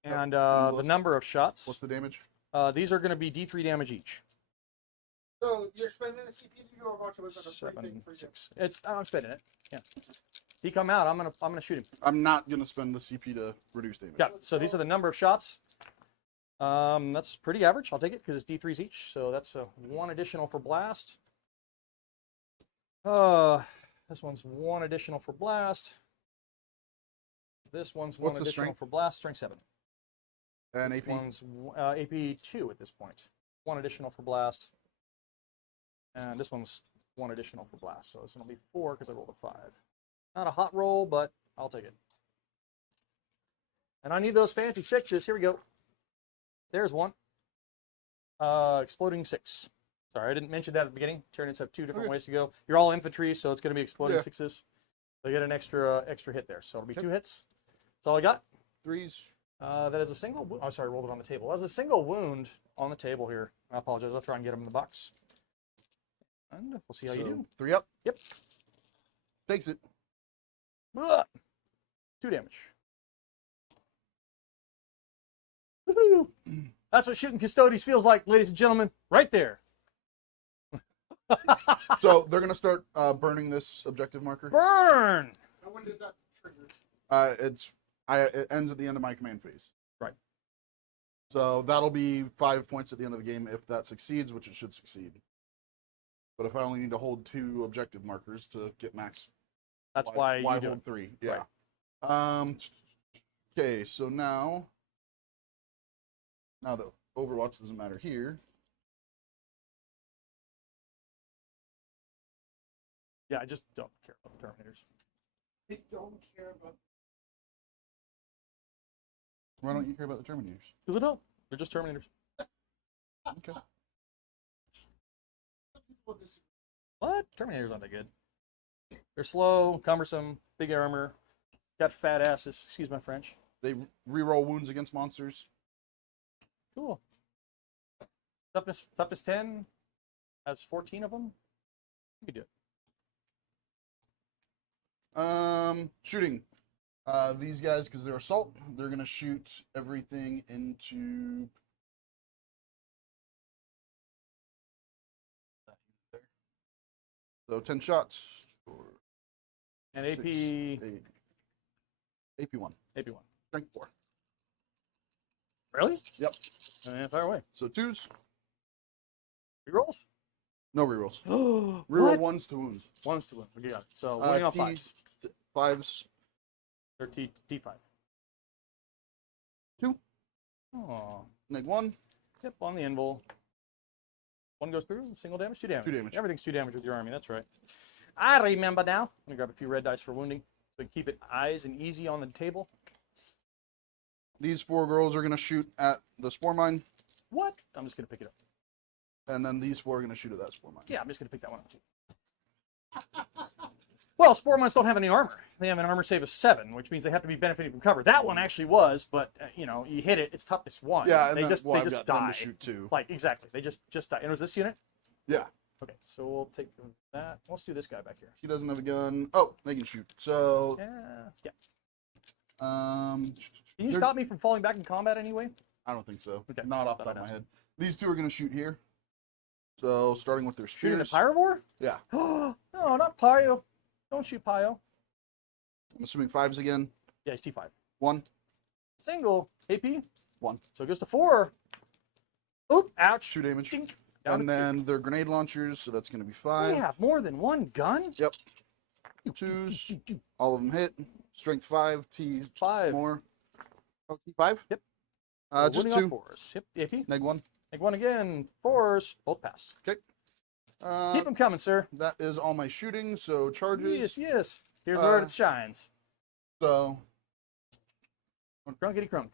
And And the what's- number of shots. What's the damage? These are going to be D3 damage each. So you're spending a CP to go watch it with a free 7, thing for you. 6. I'm spending it. Yeah. If he come out, I'm gonna shoot him. I'm not gonna spend the CP to reduce damage. Yeah. So these are the number of shots. That's pretty average. I'll take it because it's D3s each. So that's 1 additional for blast. This one's 1 additional for blast. This one's What's 1 the additional strength? for blast. Strength 7. And This AP. one's AP 2 at this point. 1 additional for blast. And this one's 1 additional for blast. So this one will be 4 because I rolled a 5. Not a hot roll, but I'll take it. And I need those fancy 6s. Here we go. There's 1. Exploding 6. Sorry, I didn't mention that at the beginning. Tyranids have 2 different Okay. ways to go. You're all infantry, so it's going to be exploding Yeah. 6s. They get an extra hit there. So it'll be Okay. 2 hits. That's all I got. 3s. That is a single. I'm sorry, I rolled it on the table. That was a single wound on the table here. I apologize. I'll try and get him in the box. And we'll see how you do. 3 up. Yep. Takes it. Ugh. 2 damage. Woohoo! That's what shooting Custodes feels like, ladies and gentlemen. Right there. So they're gonna start burning this objective marker. Burn! And when does that trigger? It ends at the end of my command phase. Right. So that'll be 5 points at the end of the game if that succeeds, which it should succeed. But if I only need to hold 2 objective markers to get max, That's why you do hold it. 3? Yeah. Okay, so now that Overwatch doesn't matter here. Yeah, I just don't care about the Terminators. They don't care about. Why don't you care about the Terminators? Because they don't. They're just Terminators. Okay. Some people disagree. What? Terminators aren't that good. They're slow, cumbersome, big armor, got fat asses. Excuse my French. They reroll wounds against monsters. Cool. Toughness 10 has 14 of them. You could do it. Shooting. These guys, because they're assault, they're gonna shoot everything into. So 10 shots. And 6, AP 8. AP1. AP 1. Strength 4. Really? Yep. Fire away. So 2s. Rerolls? No rerolls. Reroll Reroll 1s to wounds. 1's to 1. Okay, got it. So winning on 5s. 5s. Or T5. 2. Oh. Neg 1. Yep, on the invul. 1 goes through, single damage, 2 damage. 2 damage. Everything's 2 damage with your army, that's right. I remember now. I'm going to grab a few red dice for wounding. So keep it eyes and easy on the table. These 4 girls are gonna shoot at the spore mine, What? I'm just going to pick it up. and then these 4 are gonna shoot at that spore mine. Yeah, I'm just going to pick that one up too. Well, spore mines don't have any armor. They have an armor save of 7, which means they have to be benefiting from cover. That one actually was, but you hit it, it's toughness 1. Yeah, and they then, just well, they I've just got them die. to shoot 2. Like exactly, they just die. And was this unit? Yeah. Okay, so we'll take that. Let's do this guy back here. He doesn't have a gun. Oh, they can shoot. So, Yeah. um, Can you they're- stop me from falling back in combat anyway? I don't think so. Okay, Not off the thought top of I'd my ask. head. These 2 are gonna shoot here. So, starting with their Shooting the spears. Pyrovore? Yeah. No, not Pyo. Don't shoot Pyo. I'm assuming 5s again. Yeah, he's T5. 1. Single. AP. 1. So it goes to 4. Oop, ouch. 2 damage. Dink. Down And to 2. then their grenade launchers, so that's gonna be They 5. have more than one gun? Yep. 2s. All of them hit. Strength 5. T 5. more. Oh, T5? Yep. Just Winning on 2. 4s. Yep, AP. Neg 1. Take 1 again. 4s. Both passed. Keep them coming, sir. That is all my shooting, so charges. Yes, yes. Here's where Uh, it shines. So, Crunkity crunk.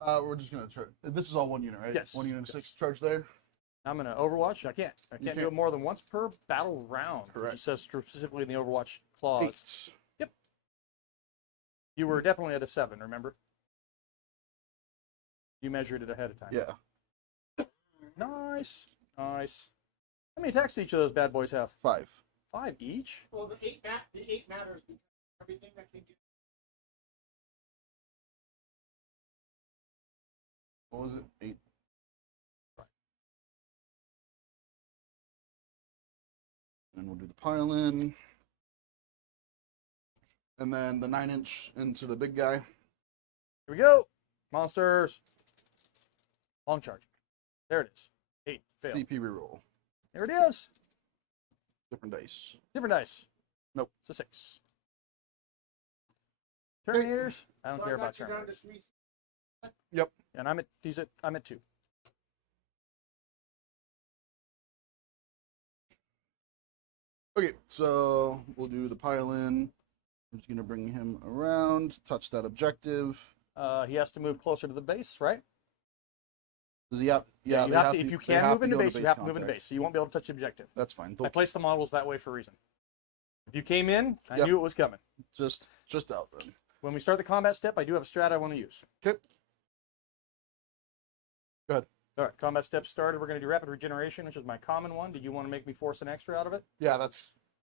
we're just gonna try. This is all 1 unit, right? Yes, 1 unit, yes. 6 charge there. I'm gonna Overwatch. I can't do can't. it more than once per battle round. Correct. It says specifically in the Overwatch clause. 8. You were definitely at a 7, remember? You measured it ahead of time. Yeah. Nice. Nice. How many attacks do each of those bad boys have? 5. 5 each? Well, the eight matters because everything that can get What was it? 8. And we'll do the pile in. And then the 9-inch into the big guy. Here we go. Monsters. Long charge. There it is. 8. Fail. CP reroll. There it is. Different dice. Different dice. Nope. It's a 6. Terminators. I don't So care got about you down to Terminators. 3. Yep. And I'm at 2. Okay, so we'll do the pile in. I'm just gonna bring him around, touch that objective. He has to move closer to the base, right? Does he have? Yeah, you they have have to, to. if you they can have move to into go to base, you have to move into contact. base. So you won't be able to touch the objective. That's fine. I placed the models that way for a reason. If you came in, I knew it was coming. Just out then. When we start the combat step, I do have a strat I want to use. Okay. Go ahead. All right, combat step started. We're going to do rapid regeneration, which is my common one. Did you want to make me force an extra out of it? Yeah, that's.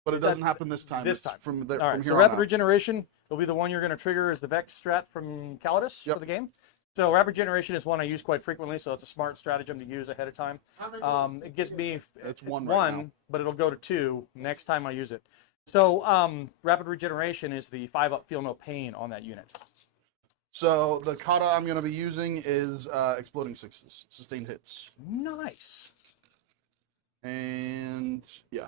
But it doesn't happen this time. This It's time. From the, All from right, here so on rapid out. regeneration will be the one you're going to trigger as the Vex strat from Custodes for the game. So rapid regeneration is one I use quite frequently, so it's a smart stratagem to use ahead of time. How many It gives me It's it's one one, right now. but it'll go to 2 next time I use it. So rapid regeneration is the 5-up feel no pain on that unit. So the kata I'm going to be using is exploding 6s, sustained hits, Nice. and yeah.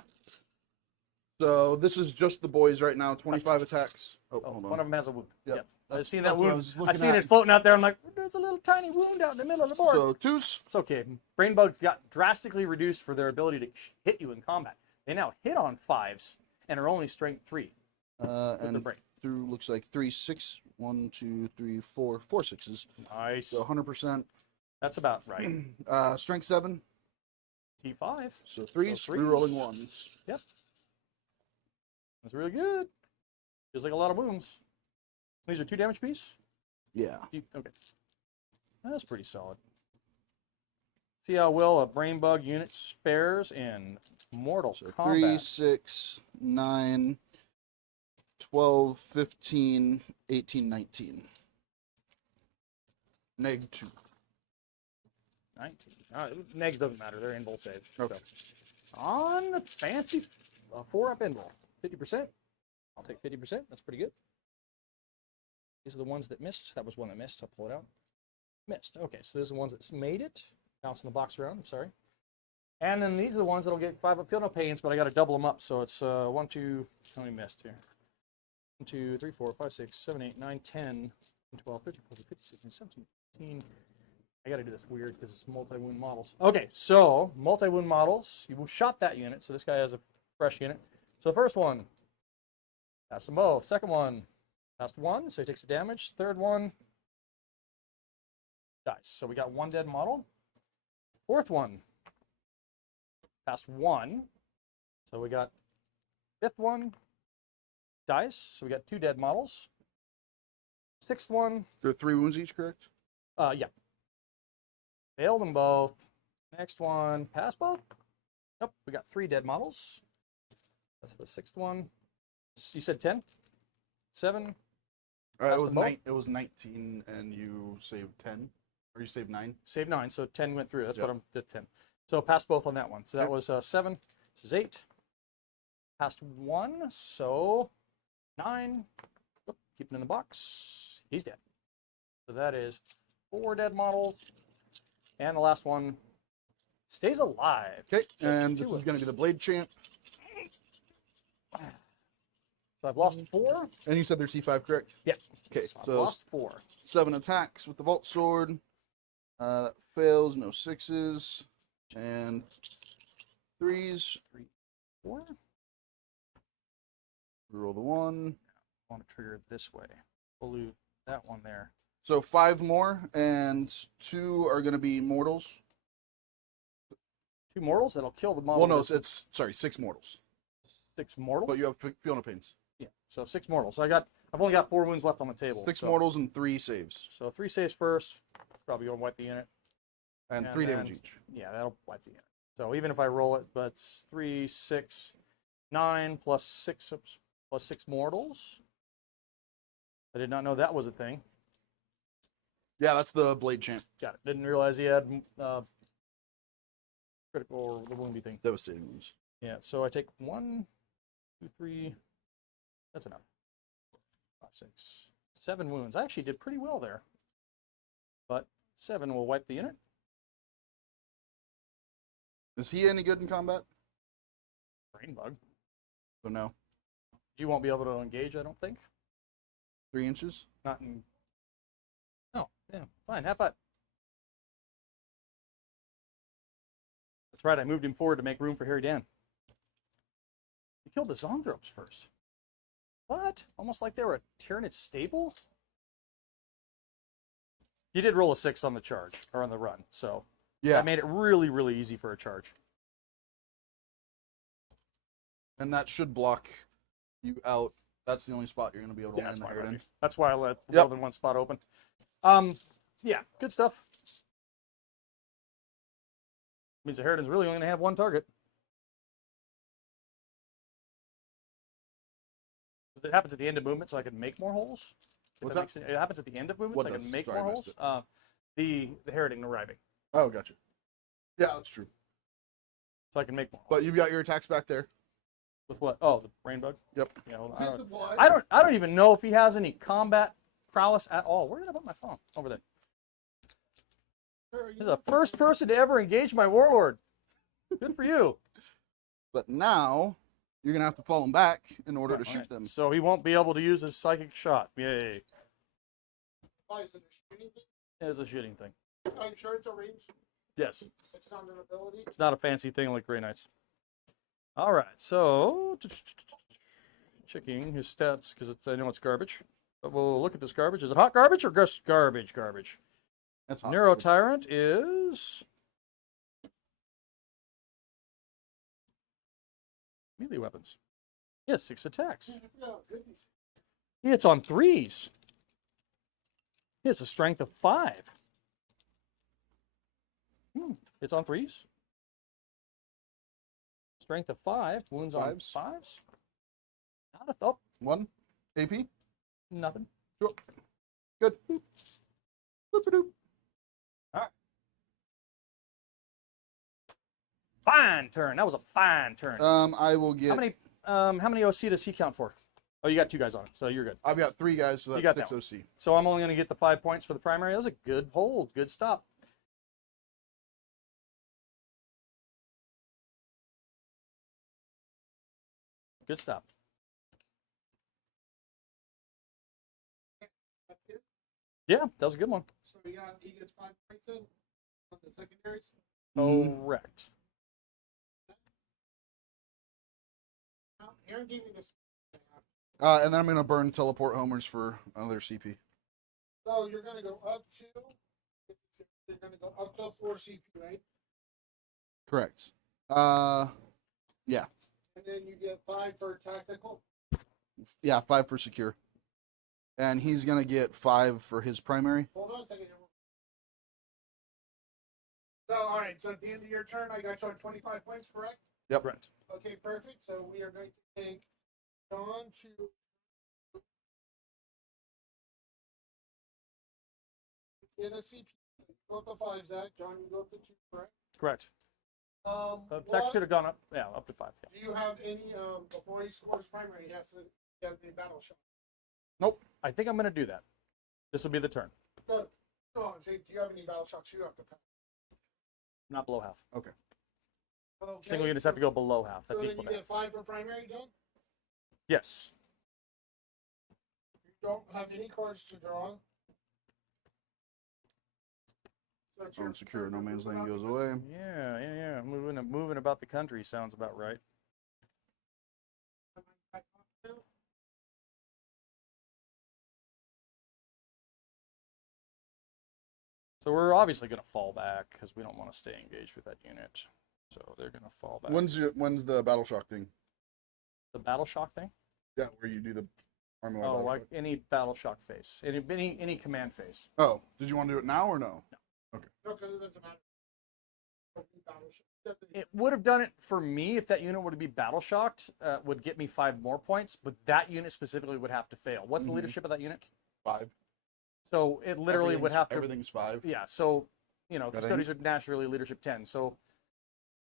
So this is just the boys right now. 25 attacks. Oh, hold on. One of them has a wound. Yep. Yep. I've That's- seen that that's what I wound. was I've looking seen at. it floating out there. I'm like, there's a little tiny wound out in the middle of the board. So 2s. It's okay. Brain bugs got drastically reduced for their ability to hit you in combat. They now hit on 5s and are only strength 3 with their And brain. through looks like 3 6. 1 2 3 4 4 6s. Nice. So 100%. That's about right. Strength 7. T5. So 3s. So 3s. Rerolling 1s. Yep. That's really good. Feels like a lot of wounds. These are 2 damage piece? Yeah. Okay. That's pretty solid. See how well a brain bug unit fares in mortal So combat. 3 6 9 12 15 18 19. Neg 2. 19. Negs doesn't matter. They're invul saves. Okay. On the fancy 4-up invul. 50%. I'll take 50%. That's pretty good. These are the ones that missed. That was one that missed. I'll pull it out. Missed. Okay, so these are the ones that made it. Bouncing the box around. I'm sorry. And then these are the ones that'll get 5-up feel no pains, but I got to double them up. So it's 1, 2. How many missed here? 1, 2, 3, 4, 5, 6, 7, 8, 9, 10, 12, 13, 14, 15, 16, 17, 18. I got to do this weird because it's multi-wound models. Okay, so multi-wound models. You shot that unit, so this guy has a fresh unit. So the first one, passed them both. Second one, passed 1, so he takes the damage. Third one, dies. So we got 1 dead model. Fourth one, passed 1, so we got fifth one, dies. So we got 2 dead models. Sixth one, There are 3 wounds each, correct? yeah. Failed them both. Next one, passed both. Nope, we got 3 dead models. That's the 6th one. You said 10? 7? Passed them both? It was 19, and you saved 10, or you saved 9. Save 9, so 10 went through. That's Yep. what I'm did 10. So passed both on that one. So that Yep. was 7. This is 8. Passed 1, so 9. Oop, keep it in the box. He's dead. So that is 4 dead models. And the last one stays alive. Okay, and Two this is going to be wounds. the Blade Champ. So I've lost 4. And you said they're T5, correct? Yeah. Okay, So I've so lost 4. 7 attacks with the Vault Sword. That fails, no 6s. And 3s. 3, 4. Reroll the 1. I want to trigger it this way. We'll lose that one there. So 5 more, and 2 are going to be mortals. 2 mortals that'll kill the model. Well, no, with it's, sorry, 6 mortals. 6 mortals. But you have Feel No Pains. Yeah. So 6 mortals. I've only got 4 wounds left on the table. 6 so, mortals and 3 saves. So 3 saves first. Probably gonna wipe the unit. And And 3 damage then- each. Yeah, that'll wipe the unit. So even if I roll it, but it's 3, 6, 9 plus 6 plus 6 mortals. I did not know that was a thing. Yeah, that's the blade champ. Got it. Didn't realize he had critical or the woundy thing. Devastating wounds. Yeah, so I take 1, 2, 3. That's enough. 5, 6, 7 wounds. I actually did pretty well there. But 7 will wipe the unit. Is he any good in combat? Brain bug. So no. You won't be able to engage, I don't think. 3 inches? Not in. No, yeah, fine. Have fun. That's right. I moved him forward to make room for Harry Dan. He killed the Zonthropes first. What? Almost like they were a Tyranid stable? You did roll a 6 on the charge, or on the run, so Yeah. that made it really, really easy for a charge. And that should block you out. That's the only spot you're going to be able to land the Harridan. That's why I let Yep. more than one spot open. Yeah, good stuff. Means the Harridan's really only going to have one target. It happens at the end of movement, so I can make more holes. What's That makes it happens at the end of movement, What so I does? can make Sorry, I more missed holes. The Harridan arriving, Oh, gotcha. Yeah, that's true. so I can make more. But Holes. you've got your attacks back there. With what? Oh, the rain bug. Yep. Yeah. Well, Hit the blood. I don't even know if he has any combat prowess at all. Where did I put my phone? Over there. This is the first person to ever engage my warlord. Good for you. But now you're going to have to fall him back in order to All shoot right. them. So he won't be able to use his psychic shot. Yay. Why is it a shooting thing? It is a shooting thing. Are you sure it's a range? Yes. It's not an ability? It's not a fancy thing like Grey Knights. All right. So checking his stats because I know it's garbage. But we'll look at this garbage. Is it hot garbage or just garbage? Garbage. That's hot. Neuro Tyrant is melee weapons. He has 6 attacks. I forgot how good these. He hits on 3s. He has a strength of 5. Hits on 3s. Strength of 5. Wounds on 5s. 5s. Not a thump. 1 AP. Nothing. Sure. Good. Boop. Boop-a-doop. Fine turn. That was a fine turn. I will get. How many OC does he count for? Oh, you got 2 guys on it, so you're good. I've got 3 guys, so You that's got 6 OC. So I'm only going to get the 5 points for the primary. That was a good hold. Good stop. Good stop. That's it. Yeah, that was a good one. So he gets 5 points in on the secondaries. Mhm. Correct. Now, Aaron gave me this. And then I'm going to burn teleport homers for another CP. So you're going to go up to. You're going to go up to 4 CP, right? Correct. Yeah. And then you get 5 for tactical. Yeah, 5 for secure. And he's going to get 5 for his primary. Hold on a second. So, all right. So at the end of your turn, I got you on 25 points, correct? Yep. Correct. Okay, perfect. So we are going to take John to. Get a CP. Go up to 5, Zach. John, you go up to 2, correct? Correct. What, Attack should have gone up. Yeah, up to 5. Yeah. do you have any, before he scores primary, he has a battle shot? Nope. I think I'm going to do that. This will be the turn. Good. No, do you have any battle shots you have to pass? Not below half. Okay. Single units have to go below half. That's So then equal you to half. get 5 for primary, John? Yes. You don't have any cards to draw. So it's your Unsecure, turn no to man's move land around. goes away. Yeah. Moving about the country sounds about right. So we're obviously going to fall back because we don't want to stay engaged with that unit. So they're going to fall back. When's the battle shock thing? The battle shock thing? Yeah, where you do the army wide Oh, battle like shock. any battle shock phase, any command phase. Oh, did you want to do it now or no? No, because it doesn't matter. Battle shot. It would have done it for me if that unit were to be battle shocked. Would get me 5 more points, but that unit specifically would have to fail. What's the Mhm. leadership of that unit? 5. So it literally would have to. Everything's 5. Yeah. So you know, I think. Custodes are naturally leadership 10. So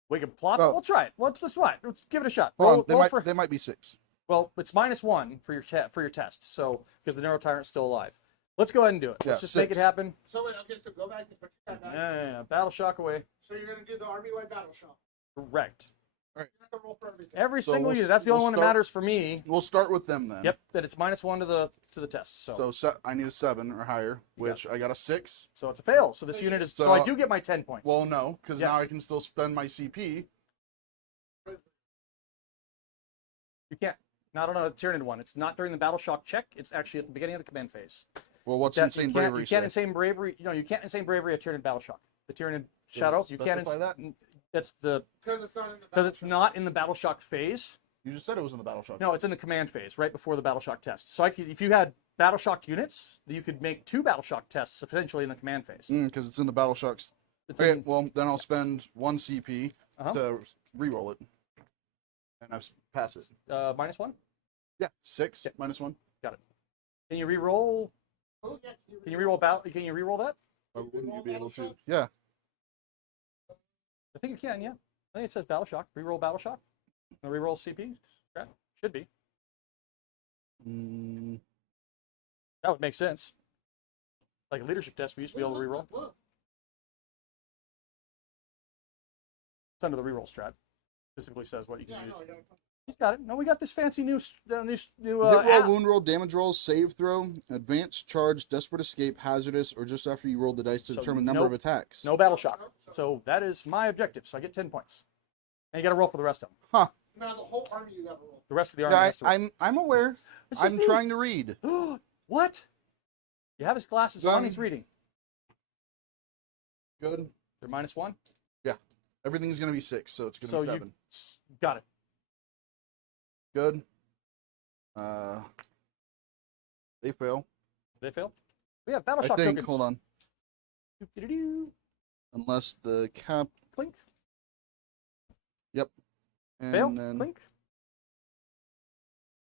we can plop it. Well- We'll try it. Let's what? Let's give it a shot. Hold on, Roll for. they might be 6. Well, it's -1 for your test. So because the Neuro Tyrant's still alive. Let's go ahead and do it. Yeah, Let's just make it 6. happen. So wait, okay, so go back and put your guy back. Yeah. Battle shock away. So you're gonna do the army-wide battle shot. Correct. You're not gonna roll for everything. Every So single we'll- unit. That's the only we'll one that start- matters for me. We'll start with them then. Yep. That it's -1 to the test. So I need a 7 or higher, which I got a 6. so it's a fail. So this So unit is. so- So I do get my 10 points. Well, no, because now Yes. I can still spend my CP. You can't. Not on a Tyranid one. It's not during the battle shock check. It's actually at the beginning of the command phase. Well, what's That- insane you can't, bravery? You can't say? insane bravery. You know, you can't insane bravery a Tyranid battle shock. The Tyranid shadow. You can't. specify that? That's the Because it's not in the because it's not in the battle shock phase. You just said it was in the battle shock. No, it's in the command phase, right before the battle shock test. So if you had battle shocked units, you could make 2 battle shock tests essentially in the command phase. Because it's in the battle shocks. It's Okay, in, well then I'll spend 1 CP Uh-huh. to re-roll it, and pass it. -1. Yeah, 6 Yeah. -1. Can you re-roll? Oh, yes, Can you re-roll battle? Can you re-roll that? Why wouldn't you re-roll be able battle to? shock? Yeah. I think you can. Yeah. I think it says battle shock. Re-roll battle shock. The re-roll CP. Yeah, should be. That would make sense. Like a leadership test, we used to be able to re-roll. Look. It's under the re-roll strat. Specifically says what you can Yeah, use. no, yeah. He's got it. No, we got this fancy new Hit roll, app. wound roll, damage roll, save throw, advance, charge, desperate escape, hazardous, or just after you roll the dice to So determine number of nope. attacks. No battle shock. So that is my objective. So I get 10 points. And you got to roll for the rest of them. Now the whole army you gotta roll. The rest of the army Yeah, has to roll. I'm aware. It's just I'm me. trying to read. What? You have his glasses Done. on. He's reading. Good. They're -1. Everything's gonna be 6, so it's gonna So be you 7. got it. Good. They fail. They fail. We have battle I shock think. tokens. Hold on. Doo-doo-doo-doo. Unless the cap. Clink. And Fail. then Clink. It's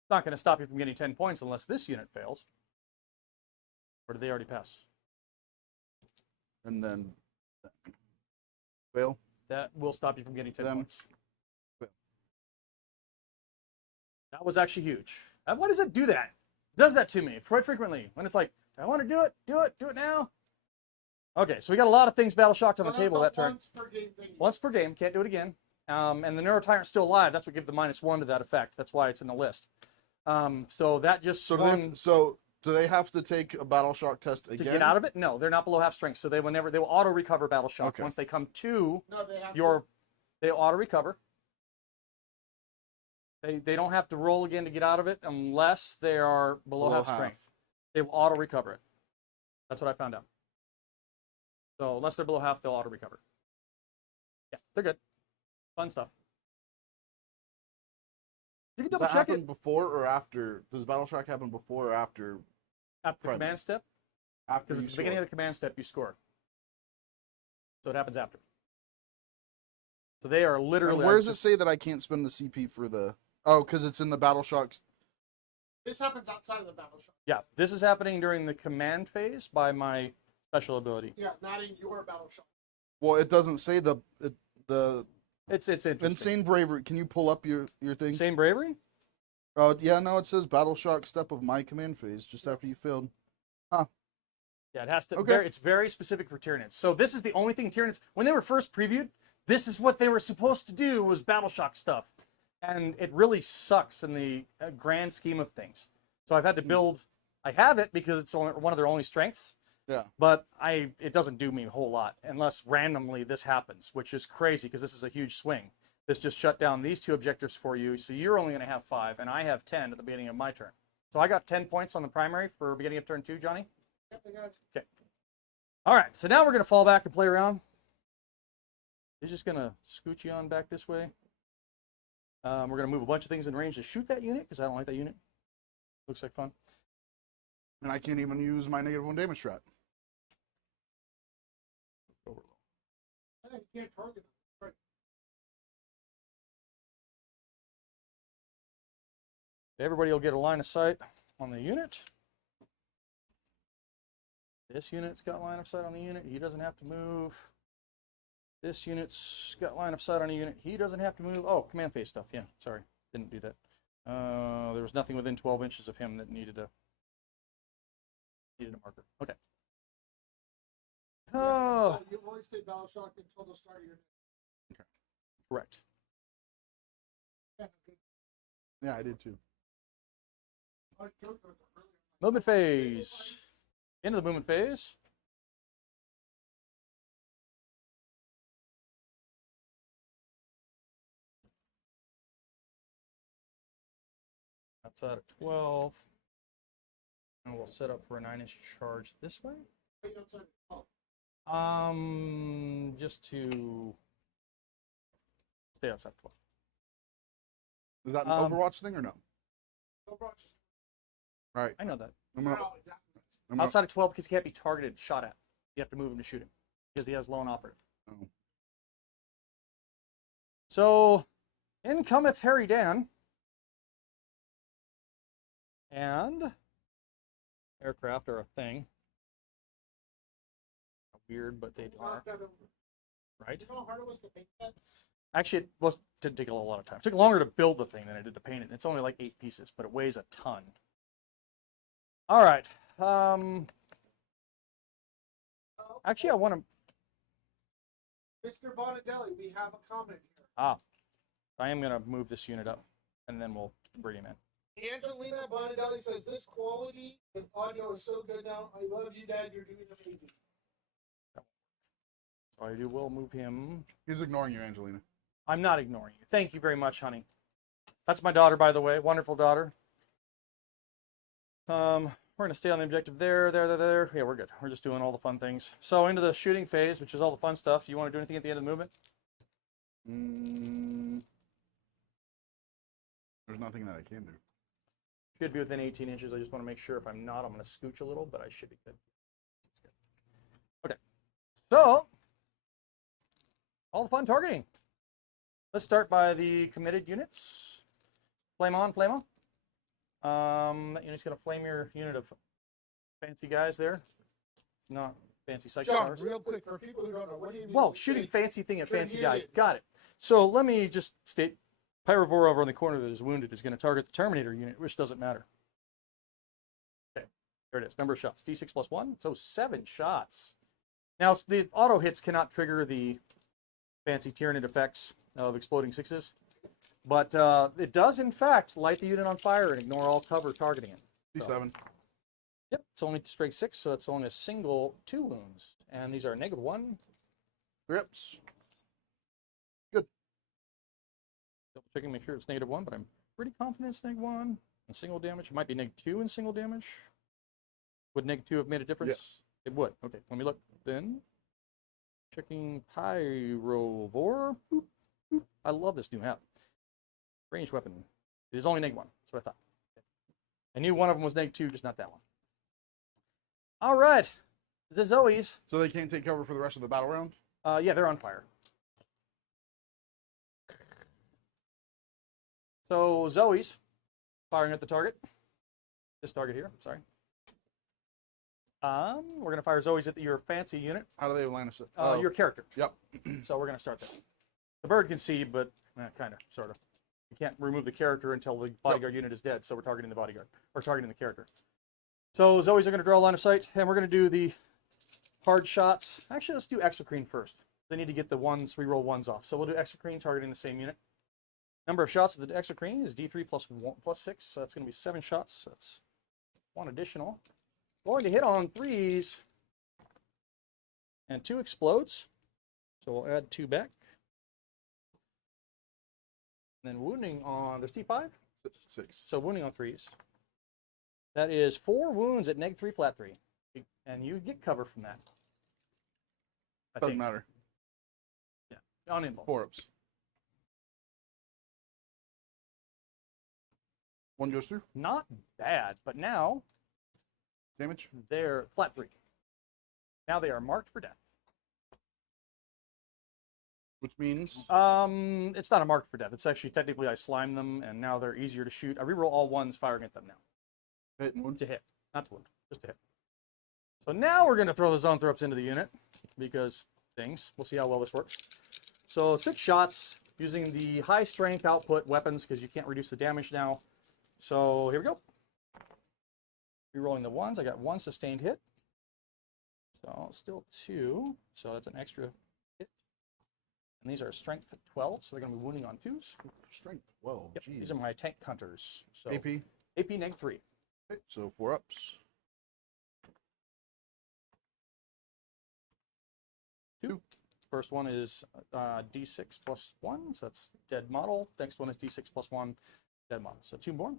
not going to stop you from getting 10 points unless this unit fails. Or did they already pass? and then fail. That will stop you from getting 10 Them. points. Fail. That was actually huge. And why does it do that? It does that to me quite frequently. When it's like, I want to do it now. Okay, so we got a lot of things battle shocked on the table that turn. Once per game thing. Once per game, can't do it again. And the Neuro Tyrant's still alive. That's what gives the -1 to that effect. That's why it's in the list. So that just swung So do they have to take a battle shock test to again? get out of it. No, they're not below half strength, so they will auto recover battle shock Okay. once they come to No, they have they auto recover. They don't have to roll again to get out of it unless they are below half strength. They will auto recover it. That's what I found out. So unless they're below half, they'll auto recover. Yeah, they're good. Fun stuff. You can Does double that check happen it before or after? Does battle shock happen before or after? after the Right. command step. After Because you it's the beginning score? of the command step, you score. So it happens after. So they are And literally. where does it say that I can't spend the CP for the? Oh, because it's in the battle shocks. This happens outside of the battle shot. Yeah, this is happening during the command phase by my special ability. Yeah, not in your battle shot. Well, it doesn't say the It's interesting. insane bravery. Can you pull up your thing? Same bravery? Oh yeah, no, it says battle shock step of my command phase just after you failed. Yeah, it has to. Okay. It's very specific for Tyranids. So this is the only thing Tyranids, when they were first previewed, this is what they were supposed to do was battle shock stuff, and it really sucks in the grand scheme of things. So I've had to build. I have it because it's only one of their only strengths. Yeah. But it doesn't do me a whole lot unless randomly this happens, which is crazy because this is a huge swing. This just shut down these two objectives for you, so you're only going to have 5, and I have 10 at the beginning of my turn. So I got 10 points on the primary for beginning of turn 2, Johnny. Yep, they got it. Okay. All right, so now we're going to fall back and play around. He's just going to scooch you on back this way. We're going to move a bunch of things in range to shoot that unit because I don't like that unit. Looks like fun. And I can't even use my -1 damage strat. I think you can't target them. Right. Everybody will get a line of sight on the unit. This unit's got line of sight on the unit. He doesn't have to move. This unit's got line of sight on a unit. He doesn't have to move. Oh, command phase stuff. Yeah, sorry. Didn't do that. There was nothing within 12 inches of him that needed a marker. Okay. Oh. So you always stay battle shocked until the start of your Correct. Yeah, I did too. Movement phase. Into the movement phase. Outside of 12. And we'll set up for a 9-inch charge this way. Just to stay outside 12. Is that an Overwatch thing or no? All right. I know that. I'm gonna, Outside of 12 because he can't be targeted, shot at. You have to move him to shoot him because he has lone operative. Oh. So, in cometh Harry Dan. And aircraft are a thing. Weird, but they are. Right? You know how hard it was to paint that? Actually, didn't take a lot of time. It took longer to build the thing than it did to paint it. It's only like 8 pieces, but it weighs a ton. All right. Actually, I want to. Mr. Bonadelli, we have a comment here. I am going to move this unit up, and then we'll bring him in. Angelina Bonadelli says, this quality and audio is so good now. I love you, Dad. You're doing amazing. So I will move him. He's ignoring you, Angelina. I'm not ignoring you. Thank you very much, honey. That's my daughter, by the way. Wonderful daughter. We're going to stay on the objective there. Yeah, we're good. We're just doing all the fun things. So into the shooting phase, which is all the fun stuff. Do you want to do anything at the end of the movement? There's nothing that I can do. Should be within 18 inches. I just want to make sure. If I'm not, I'm going to scooch a little, but I should be good. Okay. So, all the fun targeting. Let's start by the committed units. Flame on, flame on. That unit's going to flame your unit of fancy guys there. Not fancy psych John, powers. real quick, for people who don't know, what do you mean? Whoa, shooting fancy thing at You're fancy guy. muted. Got it. So let me just state, Pyrovore over in the corner that is wounded is going to target the Terminator unit, which doesn't matter. Okay, there it is. Number of shots, D6 plus 1, so 7 shots. Now, the auto hits cannot trigger the fancy Tyranid effects of exploding 6s, but it does, in fact, light the unit on fire and ignore all cover targeting it. D7. So, yep, it's only straight 6, so it's only a single 2 wounds. And these are -1. Grips. Double checking, make sure it's -1, but I'm pretty confident it's -1. And single damage, it might be -2 in single damage. Would -2 have made a difference? It would. Okay, let me look then. Checking Pyrovore. Boop, boop. I love this new hat. Ranged weapon. It is only -1. That's what I thought. I knew one of them was -2, just not that one. All right. This is Zoe's. So they can't take cover for the rest of the battle round? Yeah, they're on fire. So Zoe's firing at the target. This target here, sorry. We're gonna fire Zoe's at your fancy unit. How do they line us up? Your character. Yep. So we're gonna start there. The bird can see, but kind of, sort of. You can't remove the character until the bodyguard unit is dead. So we're targeting the bodyguard or targeting the character. So Zoe's are gonna draw a line of sight, and we're gonna do the hard shots. Actually, let's do exocrine first. They need to get the ones, reroll 1s off. So we'll do exocrine targeting the same unit. Number of shots of the exocrine is D3 plus 6, so that's going to be 7 shots. That's 1 additional. Going to hit on 3s. And 2 explodes. So we'll add 2 back. And then wounding on, there's T5? 6. So wounding on 3s. That is 4 wounds at -3 flat 3. And you get cover from that. Doesn't matter. Yeah, on info. 4-ups. 1 goes through. Not bad, but now Damage. they're flat 3. Now they are marked for death. Which means It's not a marked for death. It's actually technically I slime them, and now they're easier to shoot. I reroll all 1s firing at them now. hit and wound. To hit, not to wound, just to hit. So now we're going to throw the Zoanthropes into the unit because things. We'll see how well this works. So 6 shots using the high strength output weapons because you can't reduce the damage now. So here we go. Rerolling the ones. I got 1 sustained hit. So still 2. So that's an extra hit. And these are strength 12, so they're going to be wounding on 2s. Strength 12. Yep. Jeez. These are my tank hunters. So AP. AP -3. Okay, so 4 ups. 2. First one is D6 +1, so that's dead model. Next one is D6 +1, dead model. So 2 more.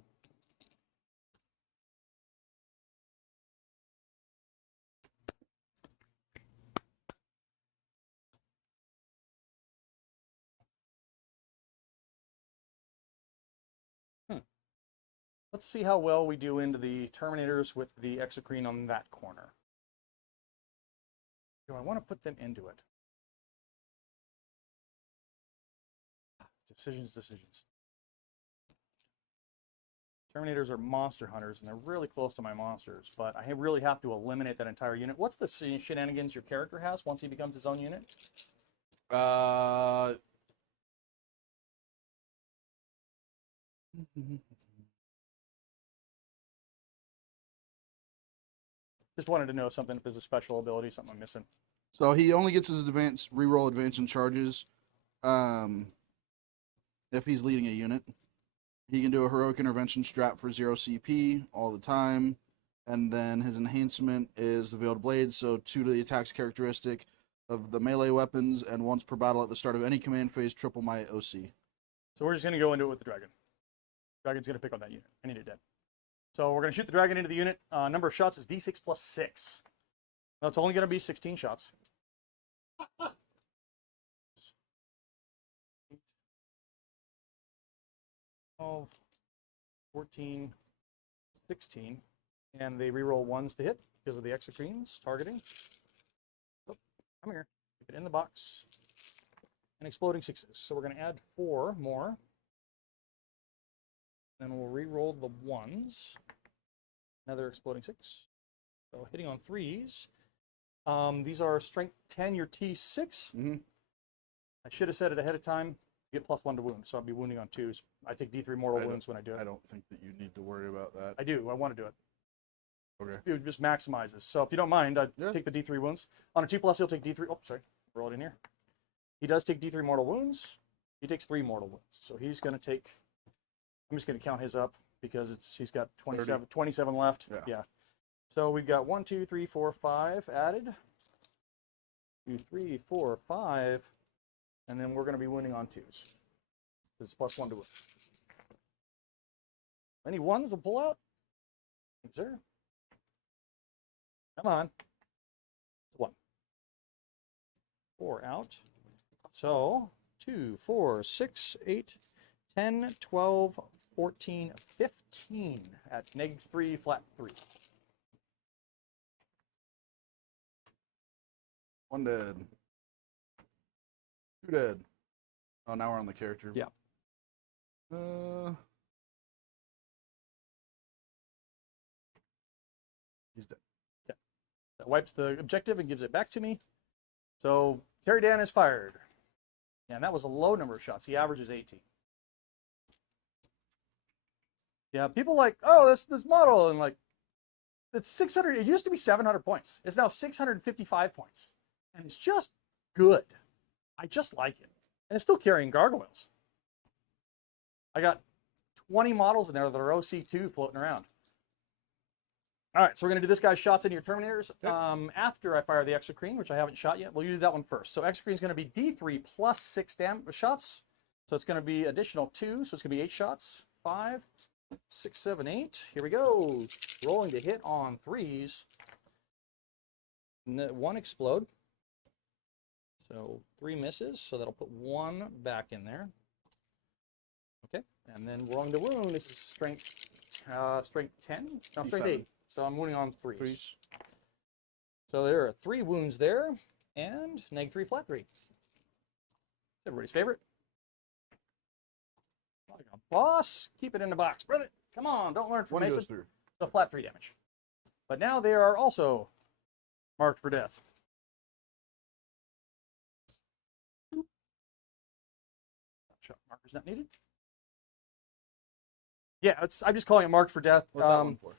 Let's see how well we do into the Terminators with the Exocrine on that corner. Do I want to put them into it? Decisions. Terminators are monster hunters, and they're really close to my monsters, but I really have to eliminate that entire unit. What's the shenanigans your character has once he becomes his own unit? Just wanted to know something, if there's a special ability, something I'm missing. So he only gets his advance, reroll advance and charges if he's leading a unit. He can do a heroic intervention strat for 0 CP all the time. And then his enhancement is the Veiled Blade, so 2 to the attack's characteristic of the melee weapons, and once per battle at the start of any command phase, triple my OC. So we're just going to go into it with the dragon. Dragon's going to pick on that unit. I need it dead. So we're going to shoot the dragon into the unit. Number of shots is D6 +6. That's only going to be 16 shots. 12, 14, 16. And they reroll 1s to hit because of the exocrines targeting. Oh, come here. Keep it in the box. And exploding 6s. So we're going to add 4 more. Then we'll re-roll the 1s. Another exploding 6. So hitting on 3s. These are strength 10, your T6. Mm-hmm. I should have said it ahead of time. Get +1 to wound, so I'll be wounding on 2s. I take D3 mortal wounds when I do it. I don't think that you need to worry about that. I do. I want to do it. Okay. It just maximizes. So if you don't mind, I'd take the D3 wounds. On a 2+, he'll take D3. Oh, sorry. Roll it in here. He does take D3 mortal wounds. He takes 3 mortal wounds. So he's going to take... I'm just going to count his up because he's got 27 left. Yeah. So we've got 1, 2, 3, 4, 5 added. 2, 3, 4, 5. And then we're going to be wounding on 2s. This is +1 to wound. Any 1s will pull out? Yes, sir. Come on. It's 1. 4 out. So 2, 4, 6, 8, 10, 12, 14, 15 at -3, flat 3. 1 dead. 2 dead. Oh, now we're on the character. Yeah. He's dead. Yeah. That wipes the objective and gives it back to me. So Terry Dan is fired. And that was a low number of shots. The average is 18. Yeah, people like, oh, this model, and like, it's 600. It used to be 700 points. It's now 655 points. And it's just good. I just like it. And it's still carrying gargoyles. I got 20 models in there that are OC2 floating around. All right, so we're going to do this guy's shots into your Terminators. Yep. After I fire the Exocrine, which I haven't shot yet, we'll do that one first. So Exocrine is going to be D3 +6 shots. So it's going to be additional 2, so it's going to be 8 shots. 5, 6, 7, 8. Here we go. Rolling to hit on 3s. 1 explode. So 3 misses, so that'll put 1 back in there. Okay, and then rolling to wound. This is strength 10? No, strength 8. So I'm wounding on 3s. So there are 3 wounds there, and -3, flat 3. It's everybody's favorite. Like a boss. Keep it in the box, brother. Come on, don't learn from 1 Mason. goes through. So flat 3 damage. But now they are also Marked for death. Shot markers not needed. Yeah, I'm just calling it marked for death. What's that one for?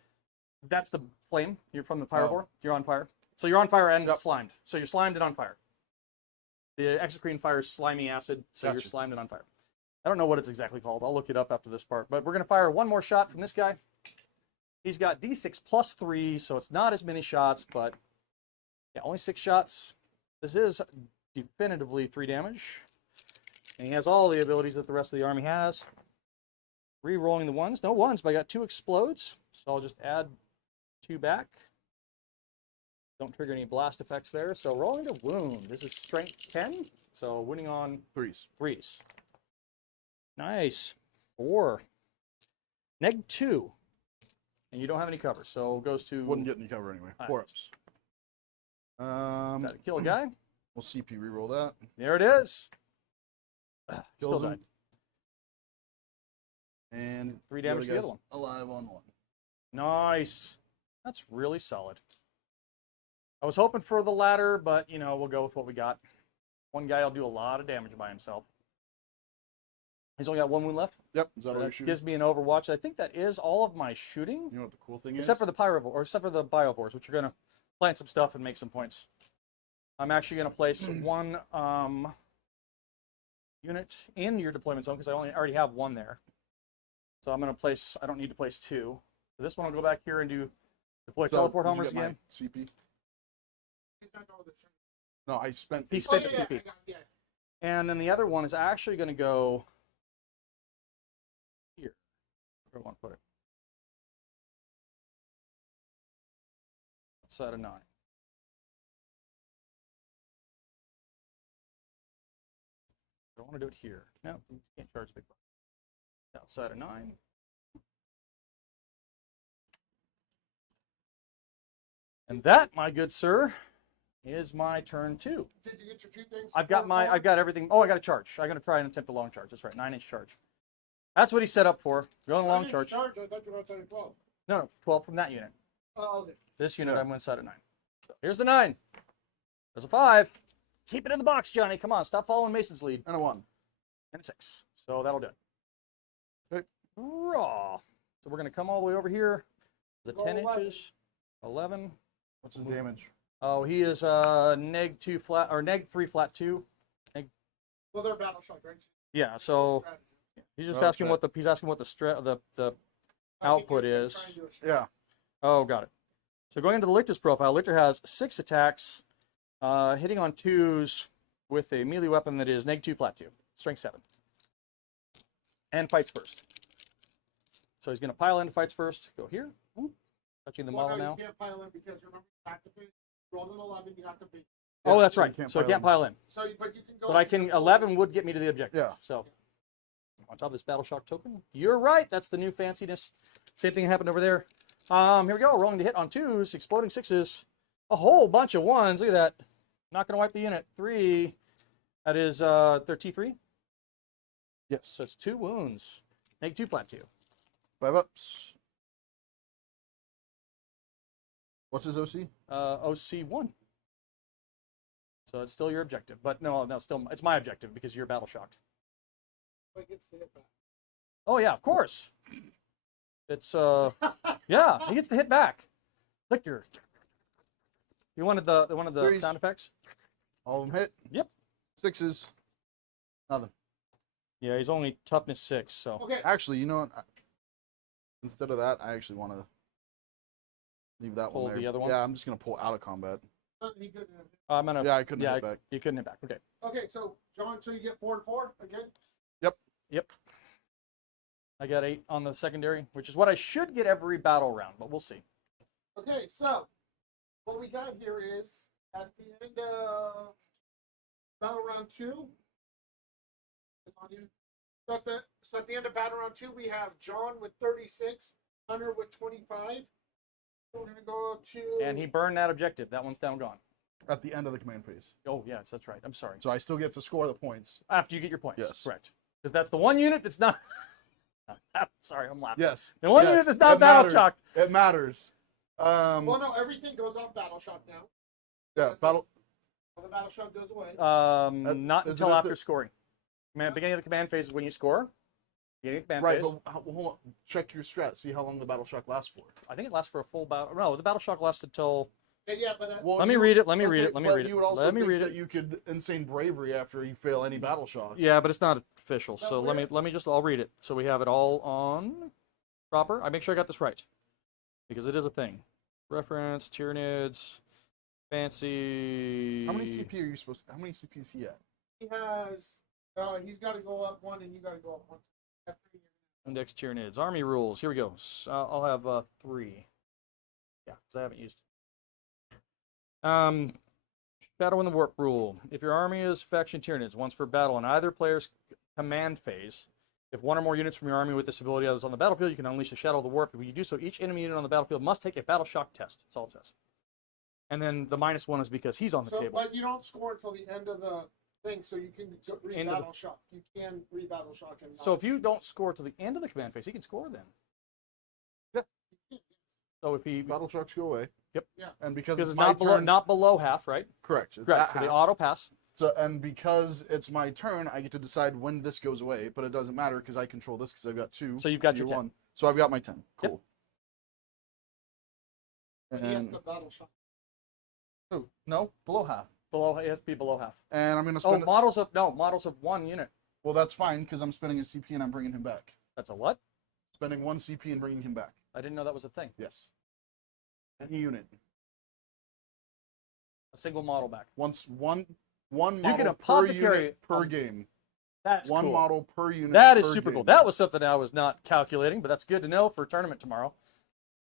That's the flame. You're from the pyrovore. Oh. You're on fire. So you're on fire and Yep. slimed. So you're slimed and on fire. The exocrine fires slimy acid, so you're Gotcha. slimed and on fire. I don't know what it's exactly called. I'll look it up after this part. But we're going to fire one more shot from this guy. He's got D6 plus 3, so it's not as many shots, but yeah, only 6 shots. This is definitively 3 damage. And he has all the abilities that the rest of the army has. Re-rolling the ones. No ones, but I got 2 explodes. So I'll just add 2 back. Don't trigger any blast effects there. So rolling to wound. This is strength 10. So winning on 3s. 3s. Nice. 4. Neg 2. And you don't have any cover, so it goes to... Wouldn't get any cover anyway. All 4 right. ups. Gotta kill a guy. We'll CP reroll that. There it is. Still Kills him. died. And 3 damage to the guy's other one. Alive on 1. Nice. That's really solid. I was hoping for the latter, but, you know, we'll go with what we got. One guy will do a lot of damage by himself. He's only got 1 wound left. Yep. Is that what you're That shooting? gives me an overwatch. I think that is all of my shooting, You know what the cool thing except is? for the pyrovore, or except for the biovores, which are going to plant some stuff and make some points. I'm actually going to place 1 unit in your deployment zone because I already have 1 there. So I'm going to place, I don't need to place 2. So this one will go back here and do deploy So, teleport did you homers get my again. CP? He's not going to the No, I spent. He Oh, spent yeah, the yeah, CP. I got it, yeah. And then the other one is actually going to go here. Where do I want to put it? Outside of 9. I want to do it here. No, you can't charge big bucks. Outside of 9. And that, my good sir, is my turn 2. Did you get your 2 things? I've got my, I've got everything. Oh, I got a charge. I'm going to try and attempt a long charge. That's right, 9-inch charge. That's what he set up for. Going long charge. I thought you were outside of 12. No, 12 from that unit. Oh, okay. This unit, Yeah. I'm inside at 9. So here's the 9. There's a 5. Keep it in the box, Johnny. Come on, stop following Mason's lead. And a 1. And a 6. So that'll do it. Okay. Raw. So we're going to come all the way over here. The Go 10 11. inches. 11. What's his damage? Oh, he is neg 2 flat, or neg 3 flat 2. Well, they're battle shock, right? Yeah, so Strategy. he's just Oh, asking okay. what the, he's asking what the I think output you're is. trying to do a strategy. Yeah. Oh, got it. So going into the Lictor's profile, Lictor has 6 attacks, hitting on 2s with a melee weapon that is neg 2 flat 2, strength 7, and fights first. So he's going to pile in, fights first. Go here, whoop, touching the Well, model no, now. you can't pile in because remember, you have to finish. Roll an 11, you have to beat. Oh, that's so you right. can't So I pile can't in. pile in, So, but you can go. but I can. 11 would get me to the objective. Yeah. So on top of this battle shock token, you're right. That's the new fanciness. Same thing happened over there. Here we go. Rolling to hit on 2s, exploding 6s, a whole bunch of 1s. Look at that. Not going to wipe the unit. 3. That is their T3. Yes. So it's 2 wounds. Neg 2 flat 2. 5 ups. What's his OC? OC 1. So it's still your objective, but no, still it's my objective because you're battle shocked. Like it's the hit back. Oh yeah, of course. It's yeah, he gets to hit back. Lictor. You wanted the Threes. sound effects? All of them hit. Yep. 6s. Nothing. Yeah, he's only toughness 6, so Okay. Actually, you know what? Instead of that, I actually want to leave that Pull one there. the other one? Yeah, I'm just going to pull out of combat. He couldn't have- I'm gonna. Yeah, I couldn't yeah, hit back. you couldn't hit back. Okay. Okay, so John, so you get 4 and 4 again. Yep. I got 8 on the secondary, which is what I should get every battle round, but we'll see. Okay, so what we got here is at the end of battle round 2. It's on you. So at the end of battle round 2, we have John with 36, Hunter with 25. So we're gonna go to. And he burned that objective. That one's down gone. At the end of the command phase. Oh yes, that's right. I'm sorry. So I still get to score the points. After you get your points. Yes. Correct. Because that's the one unit that's not. Sorry, I'm laughing. Yes. The one yes, unit that's not it battle matters. shocked. It matters. Well, no, everything goes off battle shock now. Yeah, battle. Well, the battle shock goes away. Not is until it at after the- scoring. Beginning of the command phase is when you score. Beginning of the command Right, phase. but hold on. Check your strat. See how long the battle shock lasts for. I think it lasts for a full battle. No, the battle shock lasts until. Yeah, but Well, Let me read it. Let me read it. Let me but read it. You would also Let me think read that it. you could insane bravery after you fail any battle shock. Yeah, but it's not official. No, So let me just. I'll read it. So we have it all on proper. I make sure I got this right because it is a thing. Reference Tyranids, fancy. How many CP are you supposed? How many CPs he at? he has. He's got to go up one, and you got to go up one. Index Tyranids. Army rules. Here we go. I'll have 3. Yeah, because I haven't used. Battle in the Warp rule. If your army is faction Tyranids, once per battle in either player's command phase, if one or more units from your army with this ability is on the battlefield, you can unleash the Shadow of the Warp. If you do so, each enemy unit on the battlefield must take a battle shock test. That's all it says. And then the -1 is because he's on the table. But you don't score until the end of the thing, so you can end of the- re-battle shock. You can re-battle shock. And So if you don't score to the end of the command phase, he can score then. Yeah. So if he Battle shocks go away. Yep. Yeah. And because because it's it's my not turn, below half, right? correct. It's Correct. at So they half. auto pass. So and because it's my turn, I get to decide when this goes away, but it doesn't matter because I control this because I've got 2. So you've got your you 10. 1. So I've got my 10. Yep. Cool. he has And the battle shock. no, below half. Below it has to be below half. And I'm gonna Oh, spend. models of 1 unit. Well, that's fine because I'm spending a CP and I'm bringing him back. That's a what? Spending 1 CP and bringing him back. I didn't know that was a thing. Yes. Any unit. A single model back. Once one model You can per apothecary unit per on- game. That's One cool. model per unit. That is per super cool. game. That was something I was not calculating, but that's good to know for tournament tomorrow.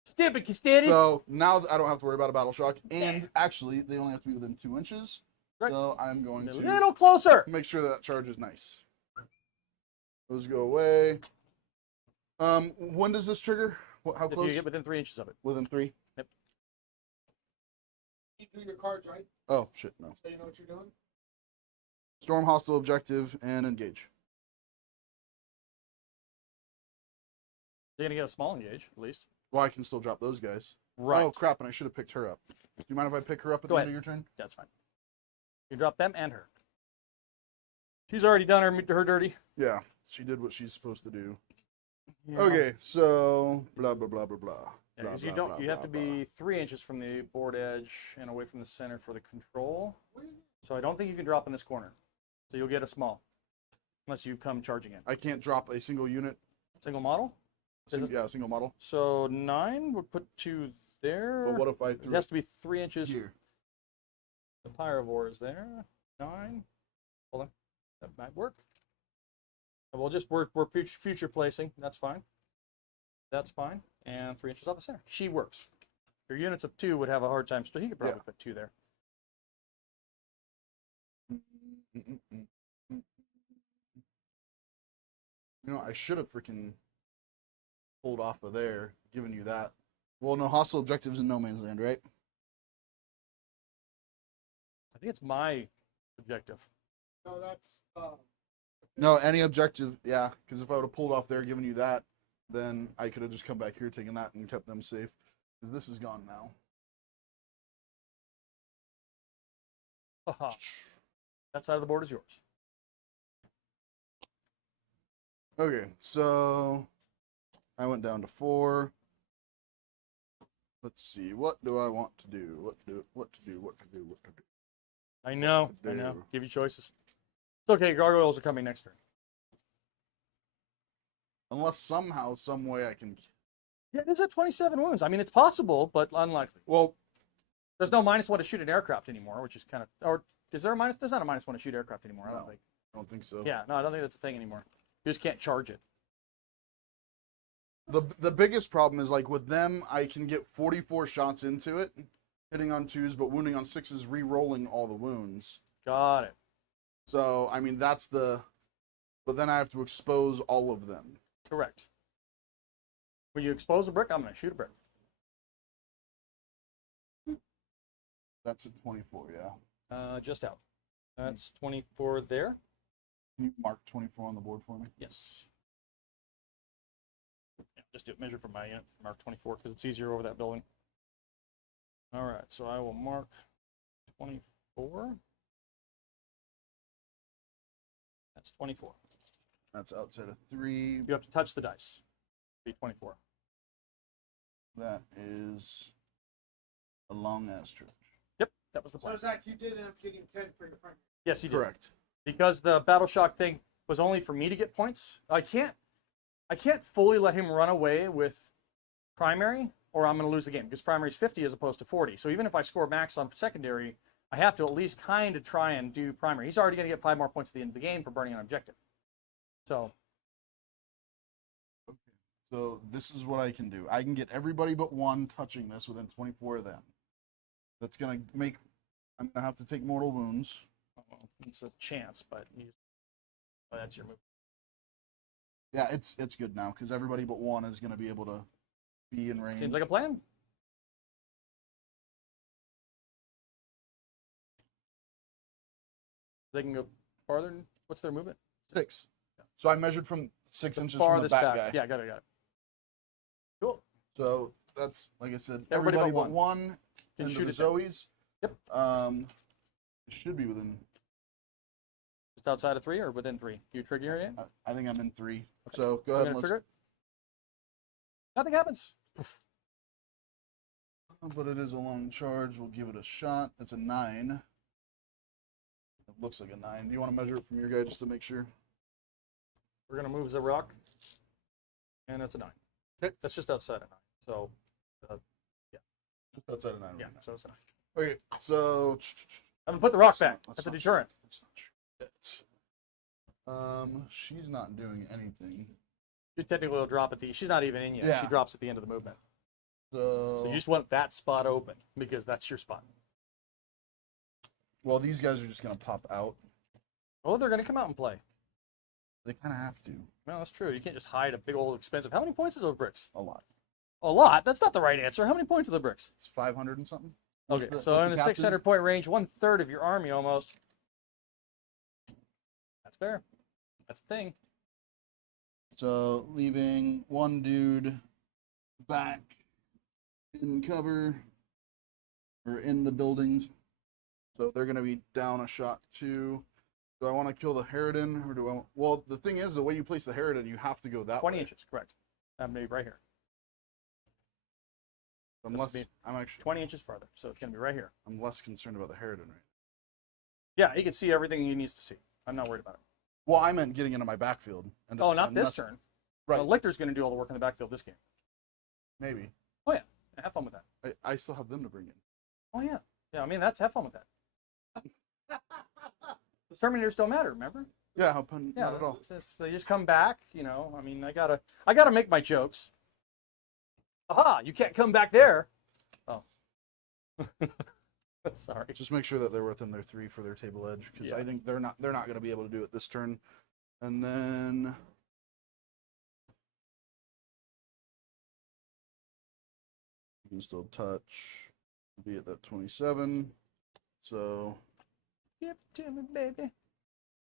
Stupid Custodes. So now I don't have to worry about a battle shock, and actually they only have to be within 2 inches. Right. So I'm going A to little closer. make sure that charge is nice. Those go away. When does this trigger? How If close? you get within 3 inches of it. Within 3. You do your cards right, Oh shit, no. so you know what you're doing. Storm hostile objective and engage. You're gonna get a small engage, at least. Well, I can still drop those guys. Right. Oh crap! And I should have picked her up. Do you mind if I pick her up at Go the ahead. end of your turn? That's fine. You drop them and her. She's already done her dirty. Yeah, she did what she's supposed to do. Yeah. Okay, so blah blah blah blah blah. Yeah, Blah, 'cause you blah, don't. blah, You have blah, to be 3 inches from the board edge and away from the center for the control. So I don't think you can drop in this corner. So you'll get a small, unless you come charging in. I can't drop a single unit. Single model. Yeah, a single model. So 9 would put 2 there. But what if I It threw has to be 3 inches. here? The Pyrovore is there. 9. Hold on. That might work. And we're future placing. That's fine. That's fine. And 3 inches off the center. She works. Your units of 2 would have a hard time. So he could probably Yeah. put 2 there. You know, I should have freaking pulled off of there, given you that. Well, no hostile objectives in no man's land, right? I think it's my objective. No, that's No, any objective, yeah. Because if I would have pulled off there, given you that, then I could have just come back here, taken that, and kept them safe. Because this is gone now. Haha. That side of the board is yours. Okay, so I went down to 4. Let's see, what do I want to do? What to do? I know. I know. do. Give you choices. It's okay. Gargoyles are coming next turn. Unless somehow, some way I can. Yeah, it is at 27 wounds. I mean, it's possible, but unlikely. Well, There's no -1 to shoot an aircraft anymore, which is kind of. Or is there a minus? There's not a -1 to shoot aircraft anymore. I don't No. think. I don't think so. Yeah, no, I don't think that's a thing anymore. You just can't charge it. The biggest problem is like with them, I can get 44 shots into it, hitting on 2s, but wounding on 6s, re-rolling all the wounds. Got it. So I mean that's the. But then I have to expose all of them. Correct. When you expose a brick, I'm going to shoot a brick. That's at 24, yeah. Just out. That's 24 there. Can you mark 24 on the board for me? Yes. Yeah, just do it. Measure from my unit. Mark 24 because it's easier over that building. All right, so I will mark 24. That's 24. That's outside of 3. You have to touch the dice. Be 24. That is a long ass stretch. Yep, that was the So, plan. Zach, you did end up getting 10 for your friend. Yes, you did. Correct. Because the battle shock thing was only for me to get points. I can't fully let him run away with primary, or I'm going to lose the game, because primary is 50 as opposed to 40. So even if I score max on secondary, I have to at least kind of try and do primary. He's already going to get 5 more points at the end of the game for burning an objective. So So this is what I can do. I can get everybody but one touching this within 24 of them. That's going to make... I'm going to have to take mortal wounds. well, it's a chance, but that's your move. Yeah, it's good now, because everybody but one is going to be able to be in range. Seems like a plan. They can go farther. What's their movement? 6. So I measured from 6 inches from the Farthest back back. guy. Yeah, got it. Cool. So that's, like I said, Everybody everybody but but one Can into shoot the it down. Zoes. Yep. It should be within... Just outside of 3 or within 3? You trigger it? I think I'm in 3. So go I'm ahead gonna and let's... trigger it. Nothing happens. But it is a long charge. We'll give it a shot. It's a 9. It looks like a 9. Do you want to measure it from your guy just to make sure? We're gonna move the rock, and that's a 9. Okay. That's just outside of 9. So, Just outside of 9. yeah, right now. so it's a 9. Okay, so... I'm gonna put the rock That's not- back. that's That's a not deterrent. That's not shit. She's not doing anything. You technically will drop at the. She's not even in yet. Yeah. She drops at the end of the movement. So... So you just want that spot open because that's your spot. Well, these guys are just going to pop out. Oh, they're gonna come out and play. They kind of have to. Well, that's true. You can't just hide a big old expensive. How many points is those bricks? A lot. A lot. That's not the right answer. How many points are the bricks? It's 500 and something. Okay, The- so with in the captain? 600 point range, 1/3 of your army almost. That's fair. That's the thing. So leaving one dude back in cover or in the buildings. So they're going to be down a shot too. Do I want to kill the Harridan or do I? Well, the thing is, the way you place the Harridan, you have to go that 20 way. inches, correct. Maybe right here. Unless be- I'm actually, 20 inches farther. So it's gonna be right here. I'm less concerned about the Harridan right. Yeah, he can see everything he needs to see. I'm not worried about it. Well, I meant getting into my backfield. And Oh, not and this mess- turn. Right. Lictor's gonna do all the work in the backfield this game. Maybe. Oh yeah, have fun with that. I still have them to bring in. Oh yeah, yeah. I mean, have fun with that. The Terminators don't matter, remember? Yeah, Yeah, not at all. it's just, they just come back. You know, I mean, I gotta make my jokes. Aha! You can't come back there. Oh, sorry. Just make sure that they're within their 3 for their table edge, because Yeah. I think they're not going to be able to do it this turn. And then you can still touch, be at that 27. So Give it to me, baby.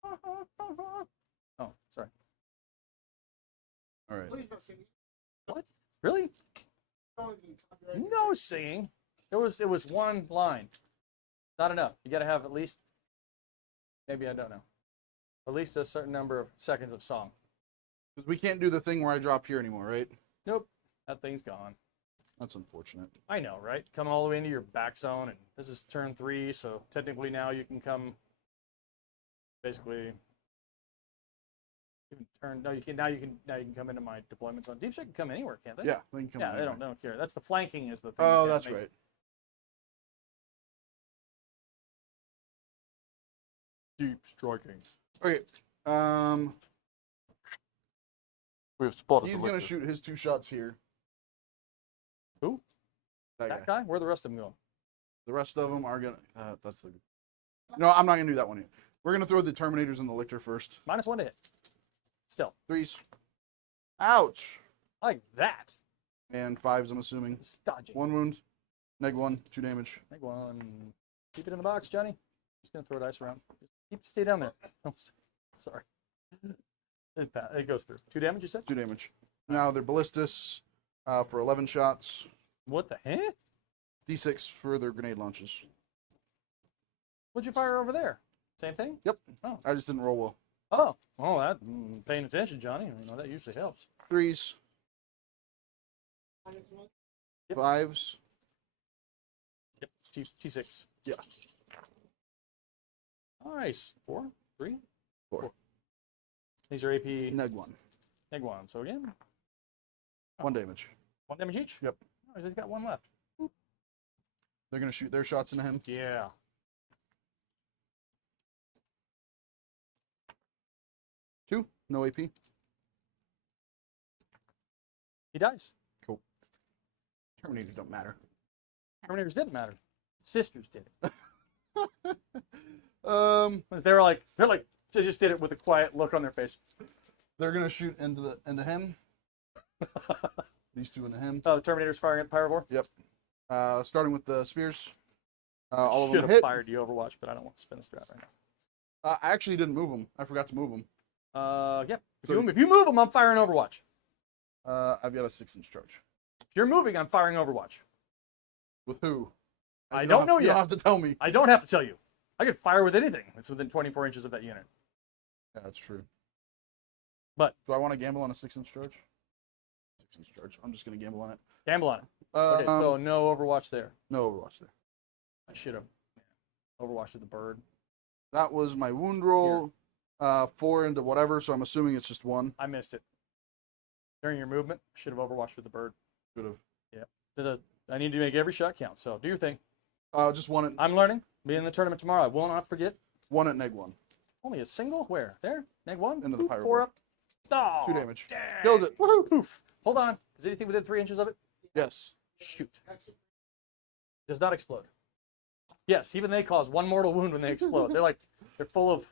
Oh, sorry. all right, Please don't sing. Really? Don't even copyright. No singing. It was one line. Not enough. You got to have at least. Maybe I don't know. At least a certain number of seconds of song. because we can't do the thing where I drop here anymore, right? Nope. That thing's gone. That's unfortunate. I know, right? Coming all the way into your back zone, and this is turn 3, so technically now you can come. Basically, you can turn. No, you can now. You can come into my deployment zone. Deep Strike can come anywhere, can't they? Yeah, they can come Yeah, in they here. don't care. That's the flanking is the thing. Oh, you can't that's make. right. Deep striking. Okay. We have spotted He's gonna shoot his 2 shots here. Who? That guy. That guy? Where are the rest of them going? The rest of them are gonna. That's the. No, I'm not gonna do that one yet. We're gonna throw the Terminators and the Lictor first. -1 to hit. Still. 3s. Ouch. Like that. And 5s, I'm assuming. It's dodgy. 1 wound. Neg 1, 2 damage. Make one. Keep it in the box, Johnny. Just gonna throw dice around. Stay down there. Sorry. It goes through. 2 damage, you said? 2 damage. Now they're Ballistus for 11 shots. What the heck? D6 for their grenade launches. What'd you fire over there? Same thing? Yep. Oh. I just didn't roll well. Oh, that paying attention, Johnny. You know that usually helps. 3s, Minus 1. Yep. 5s. Yep. T6. Yeah. Nice. 4, 3, 4. These are AP Neg 1. neg 1. So again, 1 damage. 1 damage each. Yep. Oh, he's got 1 left. They're gonna shoot their shots into him. Yeah. 2. No AP. He dies. Terminators don't matter. Terminators didn't matter. Sisters did it. They're They just did it with a quiet look on their face. gonna shoot into him. These 2 into him. Oh, the Terminator's firing at the Pyrovore. Yep. Starting with the spears. All of Should them have hit. fired the Overwatch, but I don't want to spin the strat right I actually didn't move them. I forgot to move them. now. Yep. So- If you move them, I'm firing Overwatch. I've got a 6-inch charge. If you're moving, I'm firing Overwatch. With who? I You don't know You yet. don't have to tell me. I don't have to tell you. I could fire with anything that's within 24 inches of that unit. Yeah, that's true. But- do I want to gamble on a 6-inch charge? 6-inch charge. I'm just gonna gamble on it. Gamble on it. Okay, so Um, no Overwatch there. no Overwatch there. I should have. Overwatch with the bird. That was my wound roll. 4 into whatever. So I'm assuming it's just 1. I missed it. During your movement, I should have Overwatched with the bird. Should have. I need to make every shot count, so do your thing. Just 1 at I'm learning. Be in the tournament tomorrow. I will not forget. 1 at neg 1. Only a single? Where? There? Neg 1? Into the Boop, pyro 4 board. up. Oh, 2 damage. dang. Kills it. Woohoo! Poof. Hold on. Is anything within 3 inches of it? Yes. Shoot. Does not explode. Yes, even they cause 1 mortal wound when they explode. They're full of,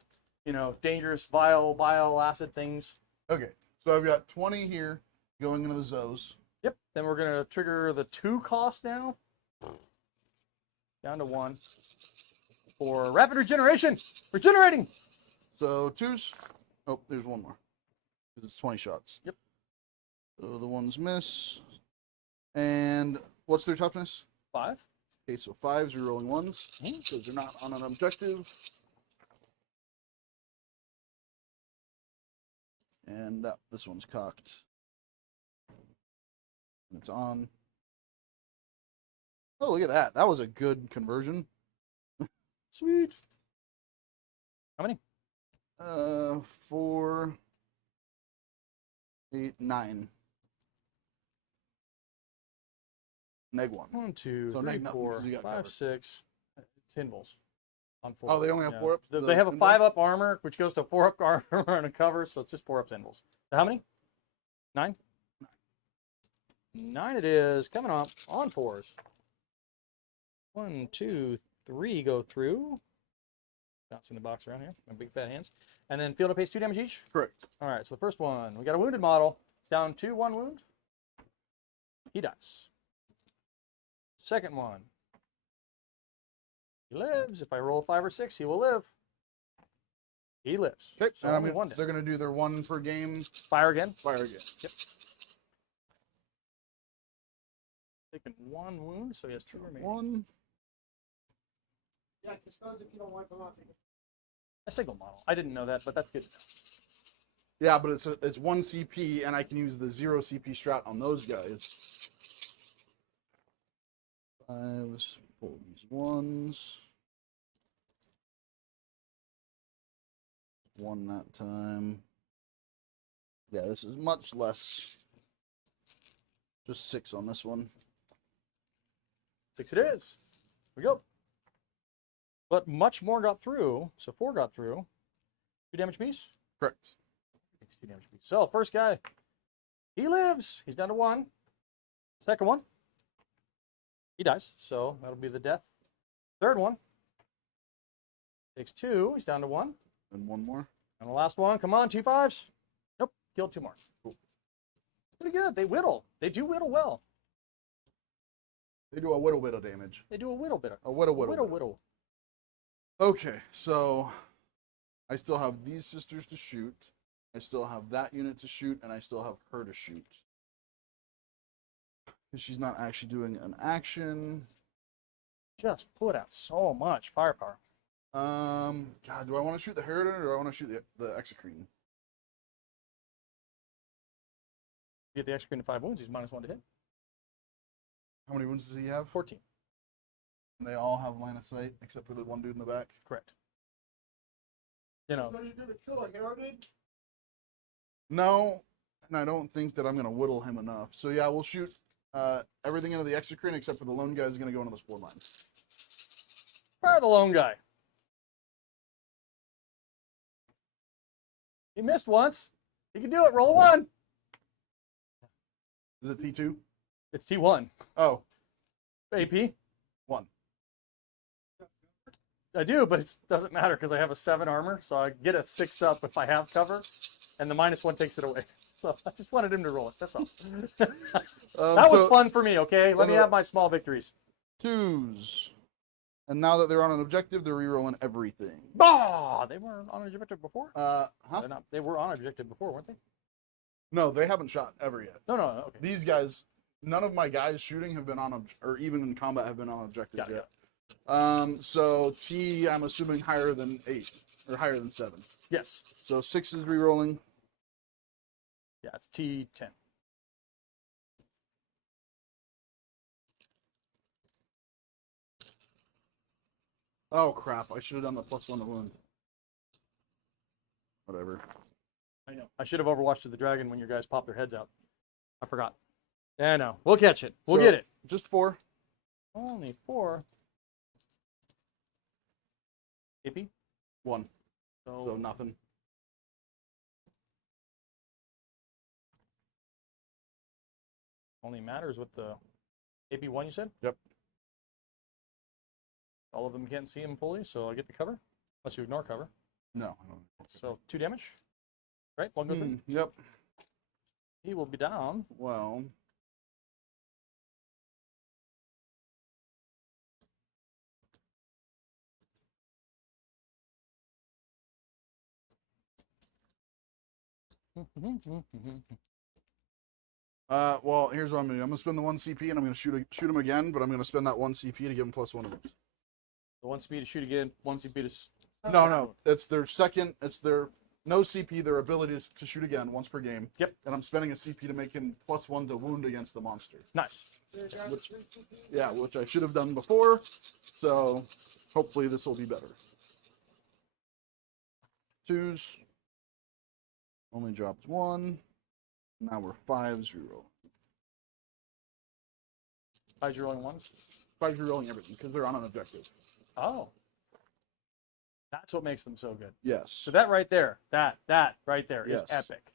dangerous, vile, bile, acid things. Okay. So I've got 20 here going into the Zos. Yep. Then we're going to trigger the 2 cost now. Down to 1. For rapid regeneration. Regenerating. So 2s. Oh, there's 1 more. Because it's 20 shots. Yep. So the 1s miss. And what's their toughness? 5. Okay, so 5s, rerolling 1s. Because they're not on an objective. And this one's cocked. And it's on. Oh, look at that. That was a good conversion. Sweet. How many? 4, 8, 9. Neg 1. 1, 2, So 3, neg nothing, 4, 'cause you got 5, covered. 6. It's invulns. On 4. Oh, they only have 4 up? They have a 5 up armor, which goes to 4 up armor and a cover, so it's just 4 up invulns. So how many? 9? 9 it is. Coming up on 4s. 1, 2, 3 go through. Bouncing the box around here. My big fat hands. And then field up takes 2 damage each. Correct. All right, so the first one, we got a wounded model. Down to 1 wound. He dies. Second one. He lives. If I roll 5 or 6, he will live. He lives. Okay, So and only 1 they're death. going to do their 1 per game. Fire again. Fire again. Yep. Taking 1 wound, so he has 2 remaining. 1. Yeah, Custodes, if you don't wipe them off. A single model. I didn't know that, but that's good to know. Yeah, but it's 1 CP, and I can use the 0 CP strat on those guys. 5s, pull these 1s. 1 that time. Yeah, this is much less. Just 6 on this one. 6 it is. Here we go. But much more got through, so 4 got through. 2 damage piece. Correct. Takes 2 damage piece. So first guy, he lives. He's down to 1. Second one, he dies. So that'll be the death. Third one takes 2. He's down to 1. And 1 more. And the last one, come on, 2 5s. Nope, killed 2 more. Cool. Pretty good. They whittle. They do whittle well. They do a whittle bit of damage. They do a whittle bit. A whittle. Whittle. Okay, so I still have these sisters to shoot. I still have that unit to shoot, and I still have her to shoot. Because she's not actually doing an action. Just put out so much firepower. God, do I want to shoot the Harridan or do I want to shoot the Exocrine? You get the Exocrine to 5 wounds. He's -1 to hit. How many wounds does he have? 14. And they all have line of sight except for the one dude in the back. Correct. You know, So you're gonna kill a Heritage? No, and I don't think that I'm going to whittle him enough. So yeah, we'll shoot everything into the Exocrine except for the lone guy is going to go into the Spore Mine. fire the lone guy. He missed once. He can do it. Roll a 1. Is it T2? It's T1. Oh, AP. 1. I do, but it doesn't matter because I have a 7 armor, so I get a 6 up if I have cover, and the -1 takes it away. So I just wanted him to roll it. That's all. That was fun for me. Okay, let me have my small victories. 2s. And now that they're on an objective, they're rerolling everything. Bah! They weren't on objective before. Huh? They're not. They were on objective before, weren't they? No, they haven't shot ever yet. No. Okay. These guys, none of my guys shooting have been on, or even in combat have been on objectives Got it, yet. So T, I'm assuming higher than 8 or higher than 7. Yes. So 6 is rerolling. Yeah, it's T10. Oh crap! I should have done the +1 to wound. Whatever. I know. I should have overwatched the dragon when your guys popped their heads out. I forgot. Yeah, no. We'll catch it. We'll So, get it. Just 4. Only 4. AP. 1. So So nothing. only matters with the AP1. You said. Yep. All of them can't see him fully, so I get the cover. Unless you ignore cover. No. I don't. So 2 damage. Right. 1 goes in. Yep. He will be down. Well. Well, here's what I'm gonna do. I'm gonna spend the 1 CP and I'm gonna shoot him again, but I'm gonna spend that 1 CP to give him +1 of those. The 1 speed to shoot again. 1 CP to. No. It's their second. It's their no CP. Their ability to shoot again once per game. Yep. And I'm spending a CP to make him +1 to wound against the monster. Nice. So you got Which- 3 CP? Yeah, which I should have done before. So hopefully this will be better. 2s. Only dropped 1. Now we're 5s reroll. 5 rolling 1s. 5s rerolling everything because they're on an objective. Oh. That's what makes them so good. Yes. So that right there, that right there is Yes. epic.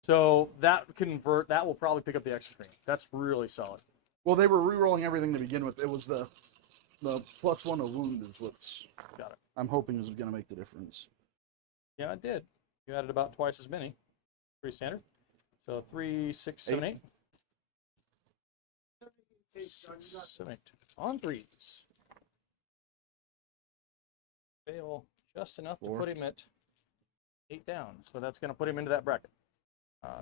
So that will probably pick up the Exocrine. That's really solid. Well, they were rerolling everything to begin with. It was the +1 to wound is what's Got it. I'm hoping is going to make the difference. Yeah, it did. You added about twice as many. Pretty standard. So 3, 6, 7, 8. Take, John, you 6, got 7, 8. On 3s. Fail just enough to 4. put him at 8 down. So that's going to put him into that bracket.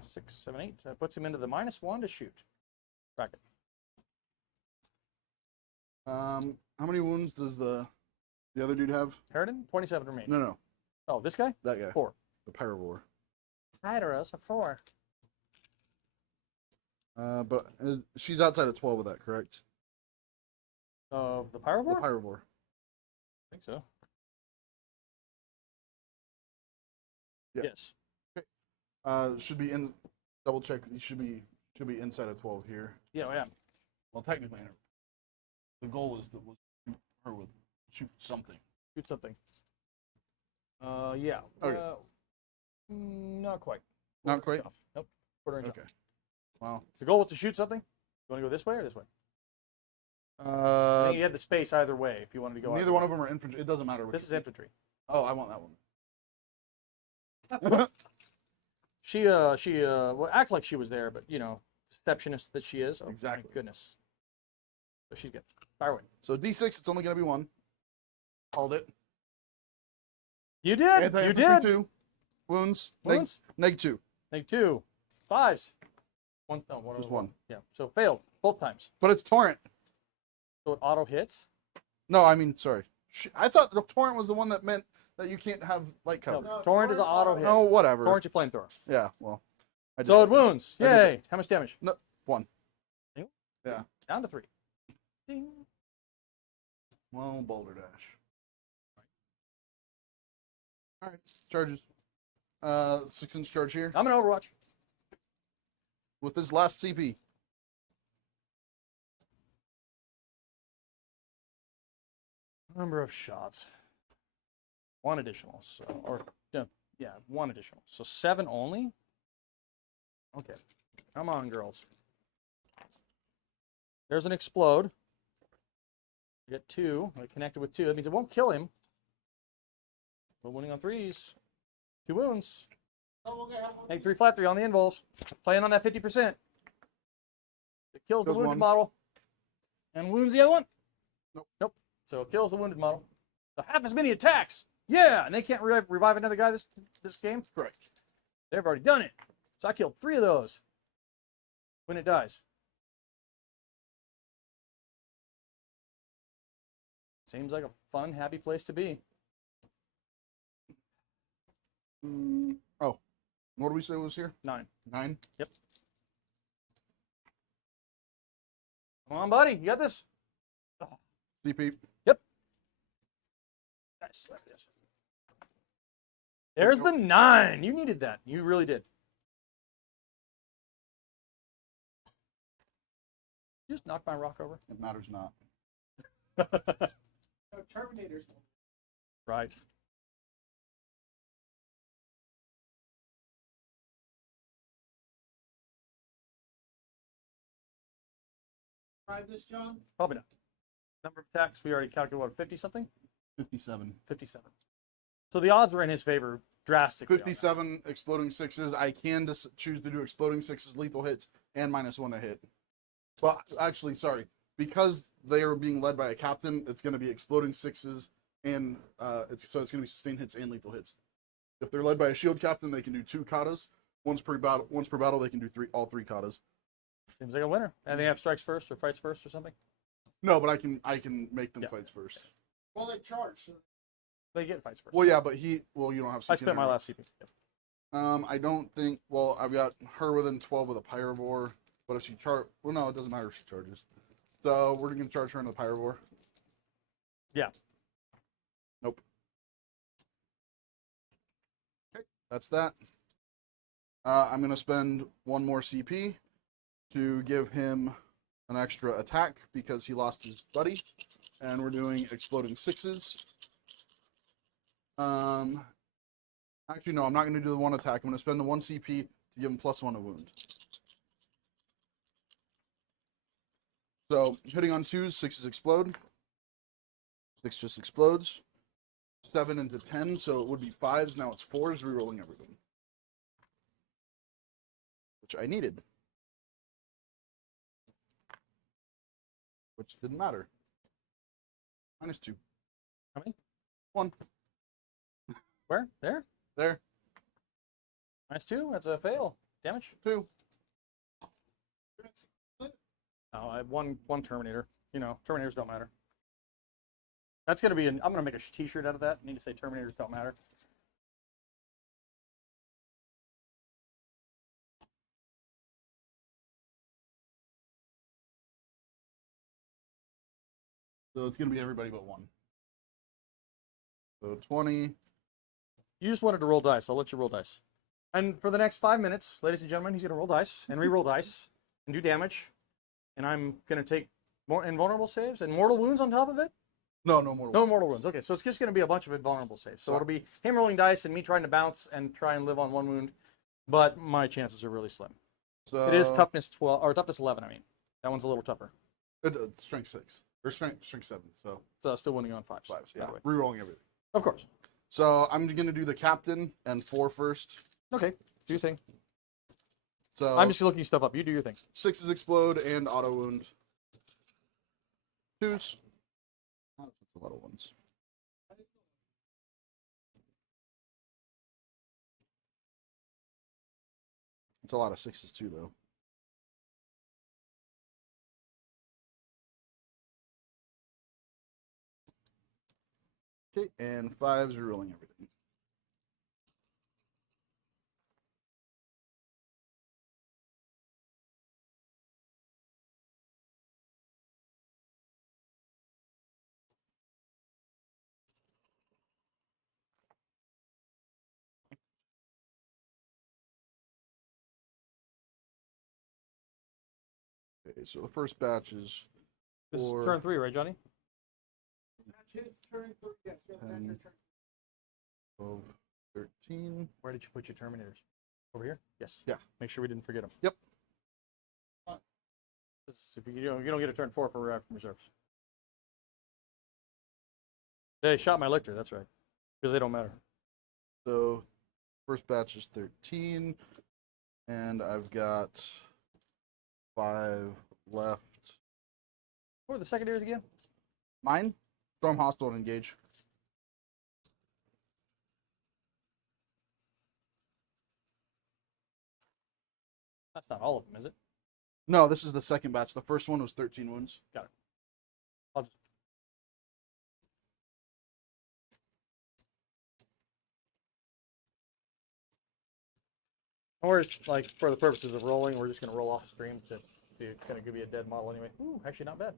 6, 7, 8. That puts him into the -1 to shoot bracket. How many wounds does the other dude have? Harridan, 27 remain. No. Oh, this guy? That guy. 4. The Pyrovore. Hyderos, a 4. But she's outside of 12 of that, correct? Of the The Pyrovore? Pyrovore. I think so. Yeah. Yes. Should be in. Double check. You should be inside of 12 here. Yeah, yeah. Well, technically, the goal is to shoot her with shoot something. Shoot something. Yeah. Okay. Not quite. Not Quarter inch quite? off. Nope. Quarter inch Okay. off. Wow. The goal was to shoot something. You want to go this way or this way? I think you had the space either way if you wanted to go. Neither one of them are infantry. It doesn't matter. Which This is infantry. Oh, I want that one. She well, act like she was there, but you know, deceptionist that she is. Oh, Exactly. My goodness. So she's good. Fire away. So D6, it's only going to be 1. Called it. You did. You Anti-infantry did. 2. Wounds. Wounds? Neg 2. Make 2. 5s. One. No, one. Just over 1. Yeah. So failed both times. But it's Torrent. So it auto hits. No, I mean, sorry. I thought the torrent was the one that meant that you can't have light No, cover. No, torrent is an auto hit. Oh, whatever. Torrent's your flamethrower. Yeah, well. I did So it that. wounds. I did Yay. How much damage? No, 1. Two? Yeah. Down to 3. Ding. Well, Boulder Dash. All right, charges. 6-inch charge here I'm an Overwatch. with this last CP. Number of shots. 1 additional. So, or yeah, 1 additional. So 7 only. Okay. Come on, girls. There's an explode. You get 2. I connected with 2. That means it won't kill him. We're winning on 3s. 2 wounds. Oh, okay, Make 3 flat 3 on the invols. Playing on that 50%. It kills the Kills wounded one. model. And wounds the other one? Nope. Nope. So it kills the wounded model. So half as many attacks. Yeah, and they can't revive another guy this game? Correct. They've already done it. So I killed 3 of those when it dies. Seems like a fun, happy place to be. Oh, what did we say was here? 9. 9? Yep. Come on, buddy. You got this? CP. Nice. Like this. There's the 9. You needed that. You really did. You just knocked my rock over. It matters not. No, Terminators. Right. Try this, John. Probably not. Number of attacks, we already calculated, what, 50 something? 57. 57. So the odds were in his favor drastically. on that. 57 exploding 6s. I can choose to do exploding 6s, lethal hits, and -1 a hit. Well, actually, sorry. Because they are being led by a captain, it's going to be exploding 6s, and it's going to be sustained hits and lethal hits. If they're led by a shield captain, they can do 2 katas. Once per battle, they can do all 3 katas. Seems like a winner. And they have strikes first or fights first or something? No, but I can make them Yeah. fights first. Well, they charge. So They get fights first. Well, yeah, but you don't have. I spent my last CP. Yep. I don't think. Well, I've got her within 12 with a Pyrovore, but if she well, no, it doesn't matter if she charges. So we're gonna charge her in the Pyrovore. Yeah. Nope. Okay, that's that. I'm gonna spend 1 more CP to give him an extra attack because he lost his buddy, and we're doing exploding 6s. Actually, no, I'm not going to do the 1 attack. I'm going to spend the 1 CP to give him +1 a wound. So, hitting on 2s, 6s explode. 6 just explodes. 7 into 10, so it would be 5s. Now it's 4s, rerolling everything. Which I needed. Which didn't matter. -2. How many? 1. Where? There? There. -2. That's a fail. Damage? 2. Oh, I have one Terminator. You know, Terminators don't matter. That's gonna be I'm gonna make a T-shirt out of that. I need to say Terminators don't matter. So it's going to be everybody but 1. So 20. You just wanted to roll dice. I'll let you roll dice. And for the next 5 minutes, ladies and gentlemen, he's going to roll dice and re-roll dice and do damage. And I'm going to take more invulnerable saves and mortal wounds on top of it. No mortal. No mortal wounds. Okay, so it's just going to be a bunch of invulnerable saves. So it'll be him rolling dice and me trying to bounce and try and live on 1 wound. But my chances are really slim. So It is toughness 12 or toughness 11. I mean, that one's a little tougher. Strength 6 or strength 7. So So still winning on 5s. 5s. Yeah, by the way. rerolling everything. Of course. So I'm going to do the captain and 4 first. Okay, do your thing. So I'm just looking stuff up. You do your thing. 6s explode and auto wound. 2s. Oh, that's a lot of 1s. It's a lot of 6s too, though. Okay, and 5s are rolling everything. Okay, so the first batch is This is 4, turn 3, right, Johnny? That's his turn. Yes, your turn, 10. your turn. 12, 13. Where did you put your Terminators? Over here? Yes. Yeah. Make sure we didn't forget them. Yep. If you don't get a turn 4 for reserves. They shot my lictor, that's right. Because they don't matter. So first batch is 13, and I've got 5 left. What are the secondaries again? Mine? Storm hostile and engage. That's not all of them, is it? No, this is the second batch. The first one was 13 wounds. Got it. I'll just... Or, like, for the purposes of rolling, we're just going to roll off stream to it's going to give you a dead model anyway. Ooh, actually not bad.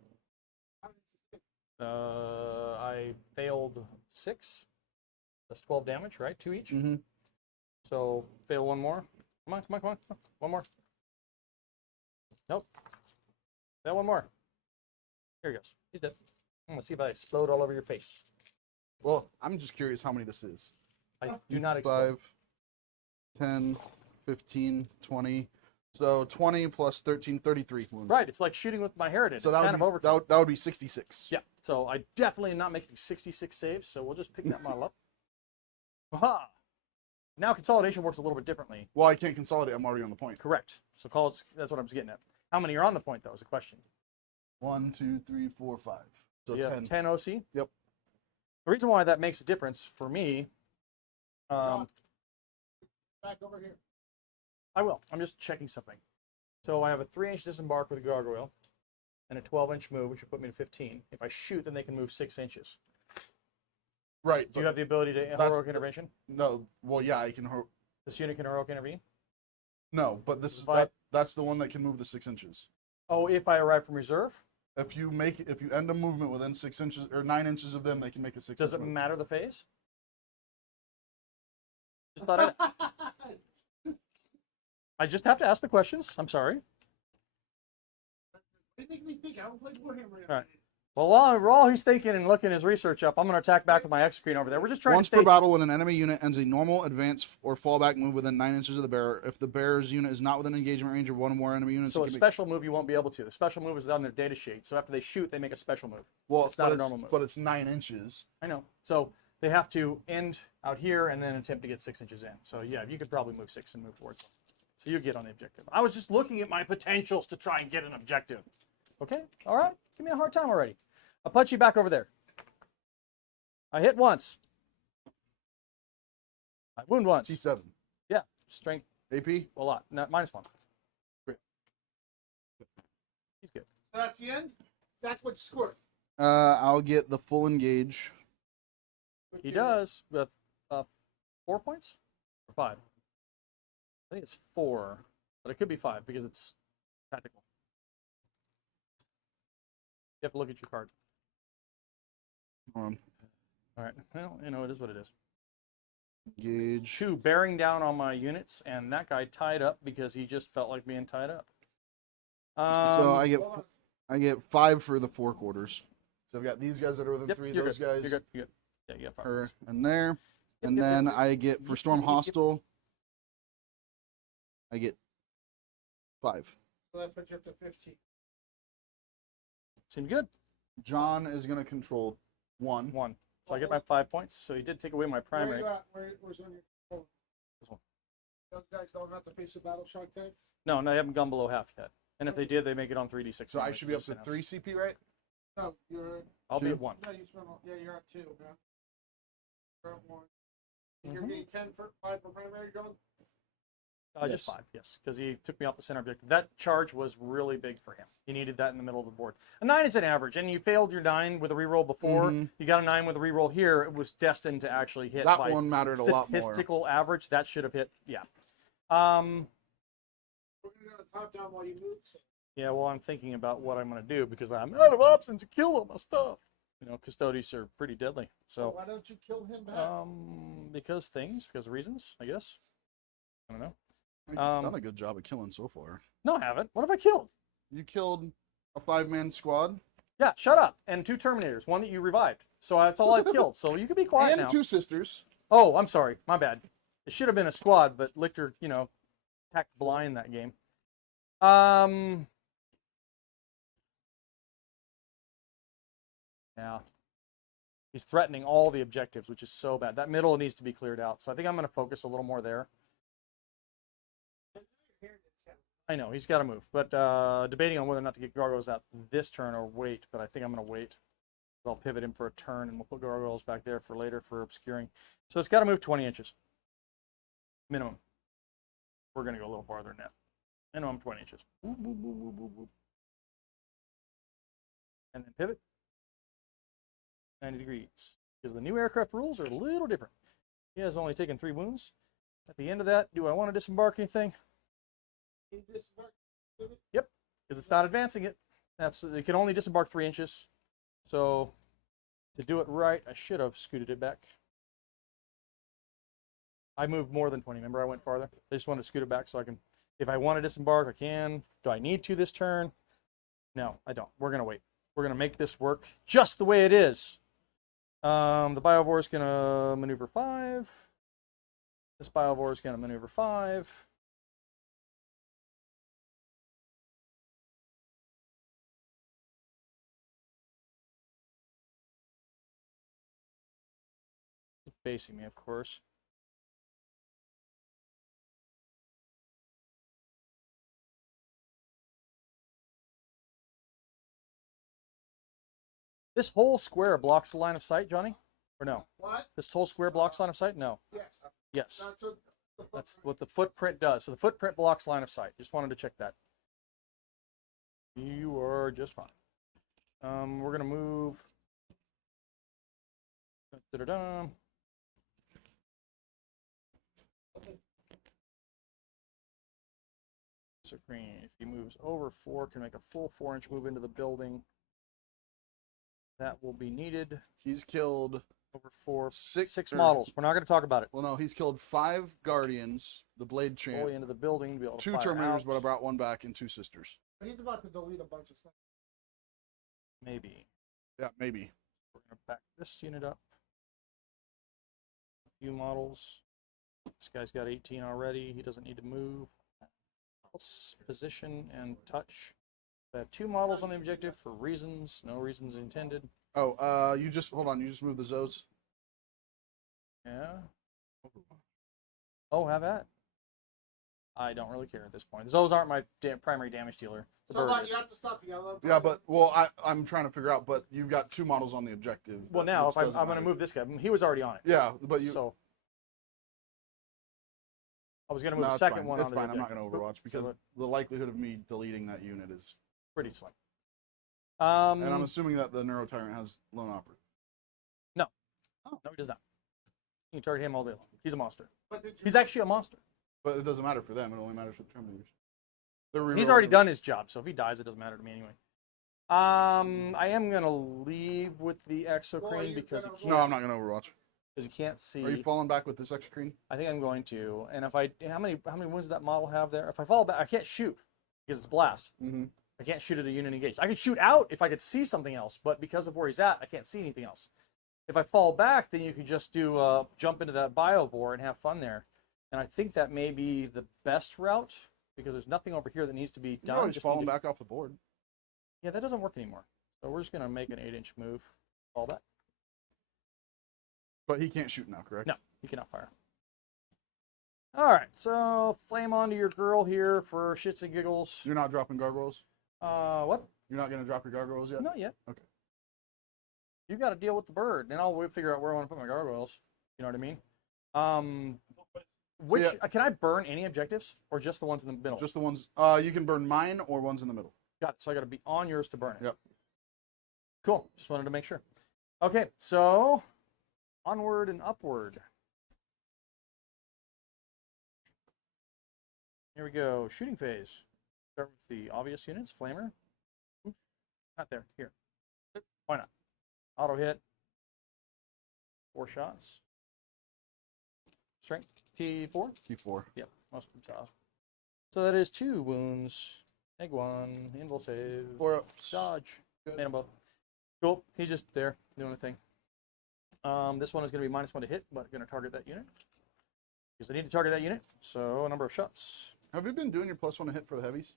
I failed 6. That's 12 damage, right? 2 each. Mm-hmm. So fail 1 more. Come on, come on, come on. 1 more. Nope. Fail 1 more. Here he goes. He's dead. I'm going to see if I explode all over your face. Well, I'm just curious how many this is. I do not explode. 5, 10, 15, 20. So 20 plus 13, 33 wounds. Right, it's like shooting with my Heritage. So It's kind of overkill. that would be 66. Yeah, so I definitely am not making 66 saves, so we'll just pick that model up. Aha! Now consolidation works a little bit differently. Well, I can't consolidate. I'm already on the point. Correct. So call it, that's what I was getting at. How many are on the point, though, is the question. 1, 2, 3, 4, 5. So You have 10. 10 OC? Yep. The reason why that makes a difference for me, Back over here. I will. I'm just checking something. So I have a 3-inch disembark with a gargoyle and a 12-inch move, which would put me to 15. If I shoot, then they can move 6 inches. Right. Do you have the ability to heroic intervention? No. Well, yeah, I can. This unit can heroic intervene? No, but this is But- that's the one that can move the 6 inches. Oh, if I arrive from reserve? If you end a movement within 6 inches or 9 inches of them, they can make a 6. Does it matter the phase? Just thought I just have to ask the questions. I'm sorry. It makes me think. I don't play Warhammer. All right. Well, while he's thinking and looking his research up, I'm going to attack back with my X screen over there. We're just trying Once to per stay... battle, when an enemy unit ends a normal, advance, or fallback move within 9 inches of the bearer, if the bearer's unit is not within engagement range of one or more enemy units, So it a can special move you won't be able to. The special move is on their data sheet. So after they shoot, they make a special move. well, it's not a normal move. But it's 9 inches. I know. So they have to end out here and then attempt to get 6 inches in. So yeah, you could probably move 6 and move towards them. So you get on the objective. I was just looking at my potentials to try and get an objective. Okay? All right? Give me a hard time already. I'll put you back over there. I hit once. I wound once. C7. Yeah. Strength AP? a lot. No, -1. Great. He's good. So that's the end. That's what you scored. I'll get the full engage. He does with 4 points? Or 5? I think it's 4. But it could be 5 because it's tactical. You have to look at your card. All right. Well, you know, it is what it is. Engage. 2, bearing down on my units, and that guy tied up because he just felt like being tied up. So I get 5 for the 4 quarters. So I've got these guys that are within 3 of you're those good. guys. You're good. You're good. Yeah, you got 5. Her and there. Yep, And yep, then yep. I get for Storm Yep, yep. Hostile, I get 5. So that puts you up to 15. Seems good. John is going to control 1. 1. So I get my 5 points. So he did take away my primary. Where are you at? Where's on your control? This one. Those guys don't have to face the battle shark tanks? No, they haven't gone below half yet. And if they did, they make it on 3d6. So I should be up to 3 CP, right? No, you're... I'll be 2. at 1. No, you spent... Yeah, you're at 2, yeah. You're at 1. You're Mhm. getting 10 for 5 for primary, John? Just Yes. 5, yes, because he took me off the center objective. That charge was really big for him. He needed that in the middle of the board. A 9 is an average, and you failed your 9 with a reroll before. Mhm. You got a 9 with a reroll here. It was destined to actually hit That by one mattered a lot more. statistical average. That should have hit, yeah. We're gonna go top down while you move. So. Yeah, well, I'm thinking about what I'm going to do because I'm out of options to kill all my stuff. You know, Custodes are pretty deadly. So, why don't you kill him back? because reasons, I guess. I don't know. He's done a good job of killing so far. No, I haven't. What have I killed? You killed a 5-man squad Yeah, shut up. And 2 Terminators, one that you revived. So that's all I've killed. So you can be quiet and now. 2 sisters. Oh, I'm sorry. My bad. It should have been a squad, but Lichter, attacked blind that game. Yeah. He's threatening all the objectives, which is so bad. That middle needs to be cleared out. So I think I'm going to focus a little more there. I know, he's got to move. But debating on whether or not to get gargoyles out this turn or wait. But I think I'm going to wait. I'll pivot him for a turn, and we'll put gargoyles back there for later for obscuring. So it's got to move 20 inches. Minimum. We're going to go a little farther than that. Minimum 20 inches. Boop, boop, boop, boop, boop, boop. And then pivot. 90 degrees. Because the new aircraft rules are a little different. He has only taken 3 wounds. At the end of that, do I want to disembark anything? Yep, because it's not advancing it. It can only disembark 3 inches. So to do it right, I should have scooted it back. I moved more than 20. Remember, I went farther. I just wanted to scoot it back so I can, if I want to disembark, I can. Do I need to this turn? No, I don't. We're going to wait. We're going to make this work just the way it is. The Biovore is going to maneuver 5. This Biovore is going to maneuver 5. Facing me, of course. This whole square blocks the line of sight, Johnny? Or no? What? This whole square blocks line of sight? No. Yes. Yes. That's That's what the footprint does. So the footprint blocks line of sight. Just wanted to check that. You are just fine. We're going to move. Da-da-da. So green, if he moves over 4, can make a full 4-inch move into the building. That will be needed. He's killed Over 4, 6 6 models. We're not going to talk about it. Well, no, he's killed 5 guardians, the Blade Champ, Fully into the building, be able to 2 fire Terminators, out. but I brought 1 back, and 2 sisters. He's about to delete a bunch of stuff. Maybe. Yeah, maybe. We're going to back this unit up. A few models. This guy's got 18 already. He doesn't need to move. Position and touch. I have 2 models on the objective for reasons. No reasons intended. Oh, you just, hold on, you just moved the Zos? Yeah. Oh, have that. I don't really care at this point. Those aren't my primary damage dealer. The So bird is. you have to stop the yellow. Yeah, but, well, I'm trying to figure out, but you've got 2 models on the objective. Well, now, which if I'm doesn't going to matter. move this guy, he was already on it. Yeah, but you... So I was going to move no, the it's second fine. one It's on the fine. I'm not objective. going to Overwatch because So the likelihood of me deleting that unit is... pretty slim. And I'm assuming that the Neuro Tyrant has Lone Operative. No, he does not. You can target him all day long. He's a monster. He's actually a monster. But it doesn't matter for them. It only matters for the Terminators. He's already done his job, so if he dies, it doesn't matter to me anyway. I am going to leave with the Exocrine because No, I'm not going to Overwatch. you can't see. Are you falling back with this Exocrine? I think I'm going to. And if I, how many wounds does that model have there? If I fall back, I can't shoot because it's blast. Mm-hmm. I can't shoot at a unit engaged. I could shoot out if I could see something else, but because of where he's at, I can't see anything else. If I fall back, then you could just do jump into that Biovore and have fun there. And I think that may be the best route because there's nothing over here that needs to be done. You're always Just falling need to- back off the board. Yeah, that doesn't work anymore. So we're just going to make an 8-inch move. Fall back. But he can't shoot now, correct? No, you cannot fire. All right, so flame onto your girl here for shits and giggles. You're not dropping gargoyles? What? You're not going to drop your gargoyles yet? Not yet. Okay. You got to deal with the bird, then I'll figure out where I want to put my gargoyles. You know what I mean? Which yeah. can I burn any objectives or just the ones in the middle? Just the ones. You can burn mine or ones in the middle. Got it. So I got to be on yours to burn it. Yep. Cool. Just wanted to make sure. Okay, so onward and upward. Here we go. Shooting phase. Start with the obvious units. Flamer. Oops, not there. Here. Why not? Auto hit. 4 shots. Strength. T4. T4. Yep. Most of so that is 2 wounds. Egg 1. Invul save. 4 ups. Dodge. Good. Made them both. Cool. He's just there doing a thing. This one is going to be -1 to hit, but going to target that unit. Because I need to target that unit. So a number of shots. Have you been doing your +1 to hit for the heavies?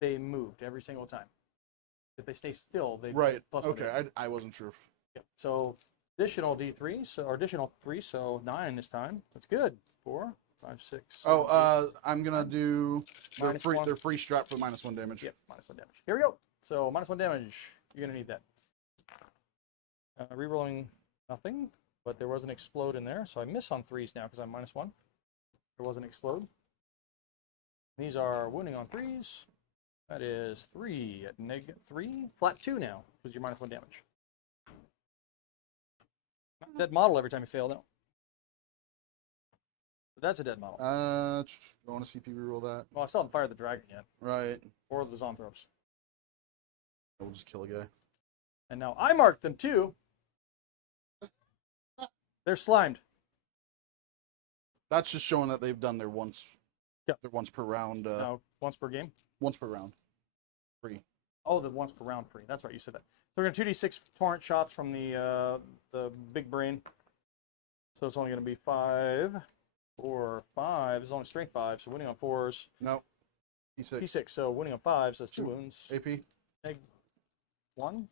They moved every single time. If they stay still, they Right. +1 to Okay. hit. I wasn't sure. Yep. So additional D3, or additional 3, so 9 this time. That's good. 4, 5, 6. 7, 8. I'm gonna do their -1. their free strap for -1 damage. Yep, -1 damage. Here we go. So -1 damage. You're gonna need that. Rerolling nothing, but there was an explode in there, so I miss on 3s now because I'm -1. There was an explode. These are wounding on 3s. That is 3 at -3. Flat 2 now because you're -1 damage. Not a dead model every time you fail, no. But that's a dead model. You want to CP reroll that? Well, I still haven't fired the dragon yet, Right. or the Zoanthropes. We'll just kill a guy. And now I marked them too. They're slimed. That's just showing that they've done their once. Yep. Their once per round. No, once per game. Once per round. Free. Oh, the once per round free. That's right, you said that. So we're going to 2d6 torrent shots from the big brain. So it's only going to be 5, 4, 5. It's only strength 5, so winning on 4s. No. P6. P6, so winning on 5s, that's 2 wounds. AP. Egg 1.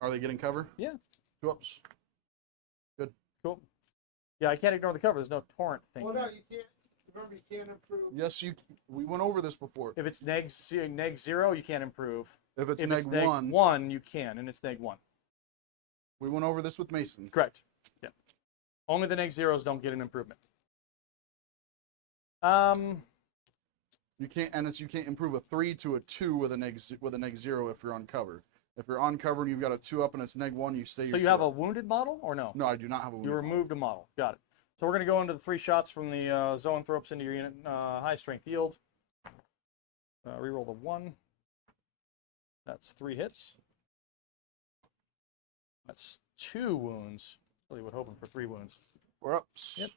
Are they getting cover? Yeah. 2 ups. Cool. Yeah, I can't ignore the cover. There's no torrent thing. Well, no, you can't. Remember, you can't improve. Yes, we went over this before. If it's neg 0, you can't improve. If it's If neg it's neg 1, 1, you can, and it's neg 1. we went over this with Mason. Correct. Yeah. Only the neg 0s don't get an improvement. You can't, and you can't improve a 3 to a 2 with a neg 0 if you're on cover. If you're on cover and you've got a 2 up and it's neg 1, you stay. So you have a wounded model or no? No, I do not have a. You removed a model. Got it. So we're going to go into the 3 shots from the Zoanthropes into your unit. High strength yield. Reroll the 1. That's 3 hits. That's 2 wounds. Really would hoping for 3 wounds. 4 ups. Yep.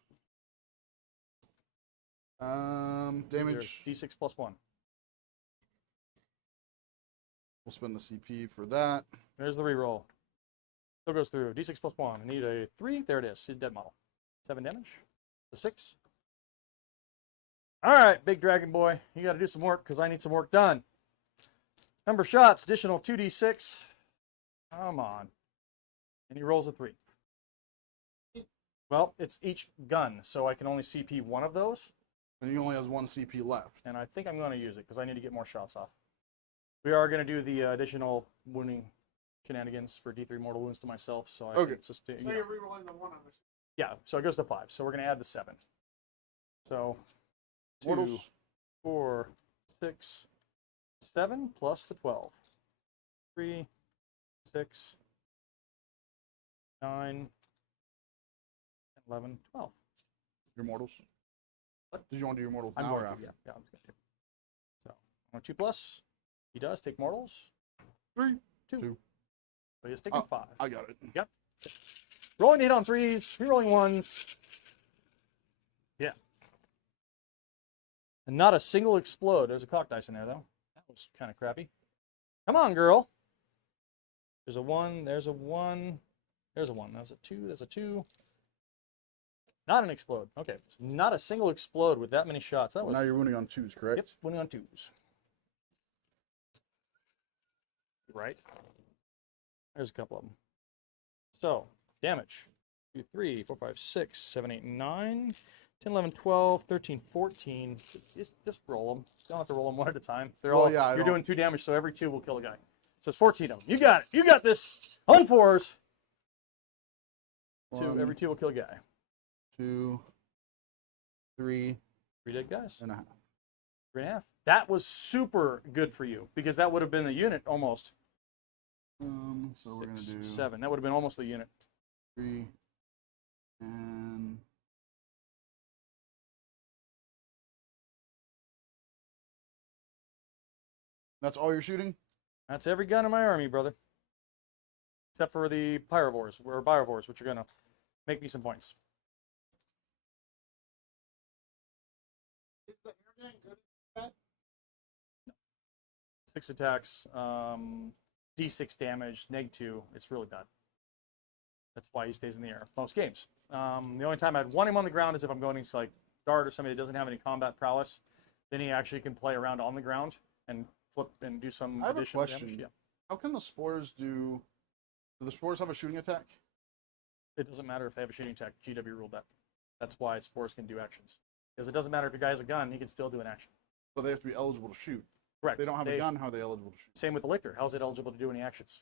Damage. D6 plus 1. We'll spend the CP for that. There's the reroll. Still goes through. D6 plus 1. I need a 3. There it is. He's a dead model. 7 damage. The 6. All right, big dragon boy. You got to do some work because I need some work done. Number of shots, additional 2d6. Come on. And he rolls a 3. Well, it's each gun, so I can only CP one of those. And he only has 1 CP left. And I think I'm going to use it because I need to get more shots off. We are going to do the additional wounding shenanigans for D3 mortal wounds to myself. So I Okay. can sustain, So you're rerolling the 1 on this. yeah, so it goes to 5. So we're going to add the 7. So 2, Mortals. 4, 6, 7 plus the 12. 3, 6, 9, 11, 12. Your mortals. What? Did you want to do your mortals I'm now going or to, after? yeah, I'm just going to. So on a 2 plus, he does take mortals. 3. 2. 2. So he's taking 5. I got it. Yep. Rolling 8 on 3s, rerolling 1s. Yeah. And not a single explode. There's a cock dice in there, though. That was kind of crappy. Come on, girl. There's a 1. There's a 1. There's a 1. There's a 2. There's a 2. Not an explode. Okay. So not a single explode with that many shots. That was. Now you're winning on 2s, correct? Yep. Winning on 2s. Right. There's a couple of them. So, damage. 2, 3, 4, 5, 6, 7, 8, 9, 10, 11, 12, 13, 14. Just roll them. You don't have to roll them one at a time. They're Well, all, yeah, I you're don't- doing 2 damage, so every 2 will kill a guy. So it's 14 of them. You got it. You got this. On 4s. 2, every 2 will kill a guy. 2, 3 3 dead guys. and a half. 3.5. That was super good for you because that would have been a unit almost. So we're gonna 6, do 7. That would have been almost a unit. 3 and that's all you're shooting? That's every gun in my army, brother. Except for the pyrovores or biovores, which are gonna make me some points. Is the air gun good at that? 6 attacks, D6 damage, -2. It's really bad. That's why he stays in the air most games. The only time I'd want him on the ground is if I'm going against like Dart or somebody that doesn't have any combat prowess. Then he actually can play around on the ground and flip and do some I have a additional question. damage. Yeah. How can the spores do the spores have a shooting attack? It doesn't matter if they have a shooting attack. GW ruled that. That's why spores can do actions. Because it doesn't matter if your guy has a gun, he can still do an action. But they have to be eligible to shoot. Correct. If they don't have a gun, how are they eligible to shoot? Same with the Lictor. How is it eligible to do any actions?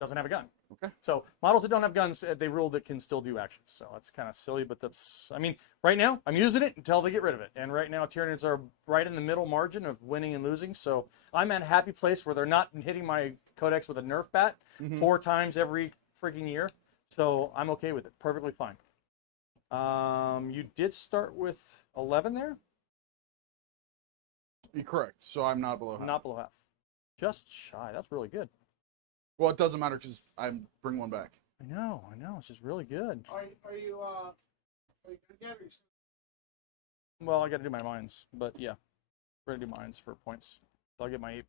Doesn't have a gun. Okay. So models that don't have guns, they ruled it can still do actions. So that's kind of silly, but that's, I mean, right now I'm using it until they get rid of it. And right now Tyranids are right in the middle margin of winning and losing. So I'm at a happy place where they're not hitting my codex with a Nerf bat 4 times every freaking year. So I'm okay with it. Perfectly fine. You did start with 11 there? You're correct. So I'm not below half. Not below half. Just shy. That's really good. Well, it doesn't matter because I bring one back. I know. It's just really good. Are you gonna get it? Well, I got to do my mines, but yeah, we're gonna do mines for points. So I'll get my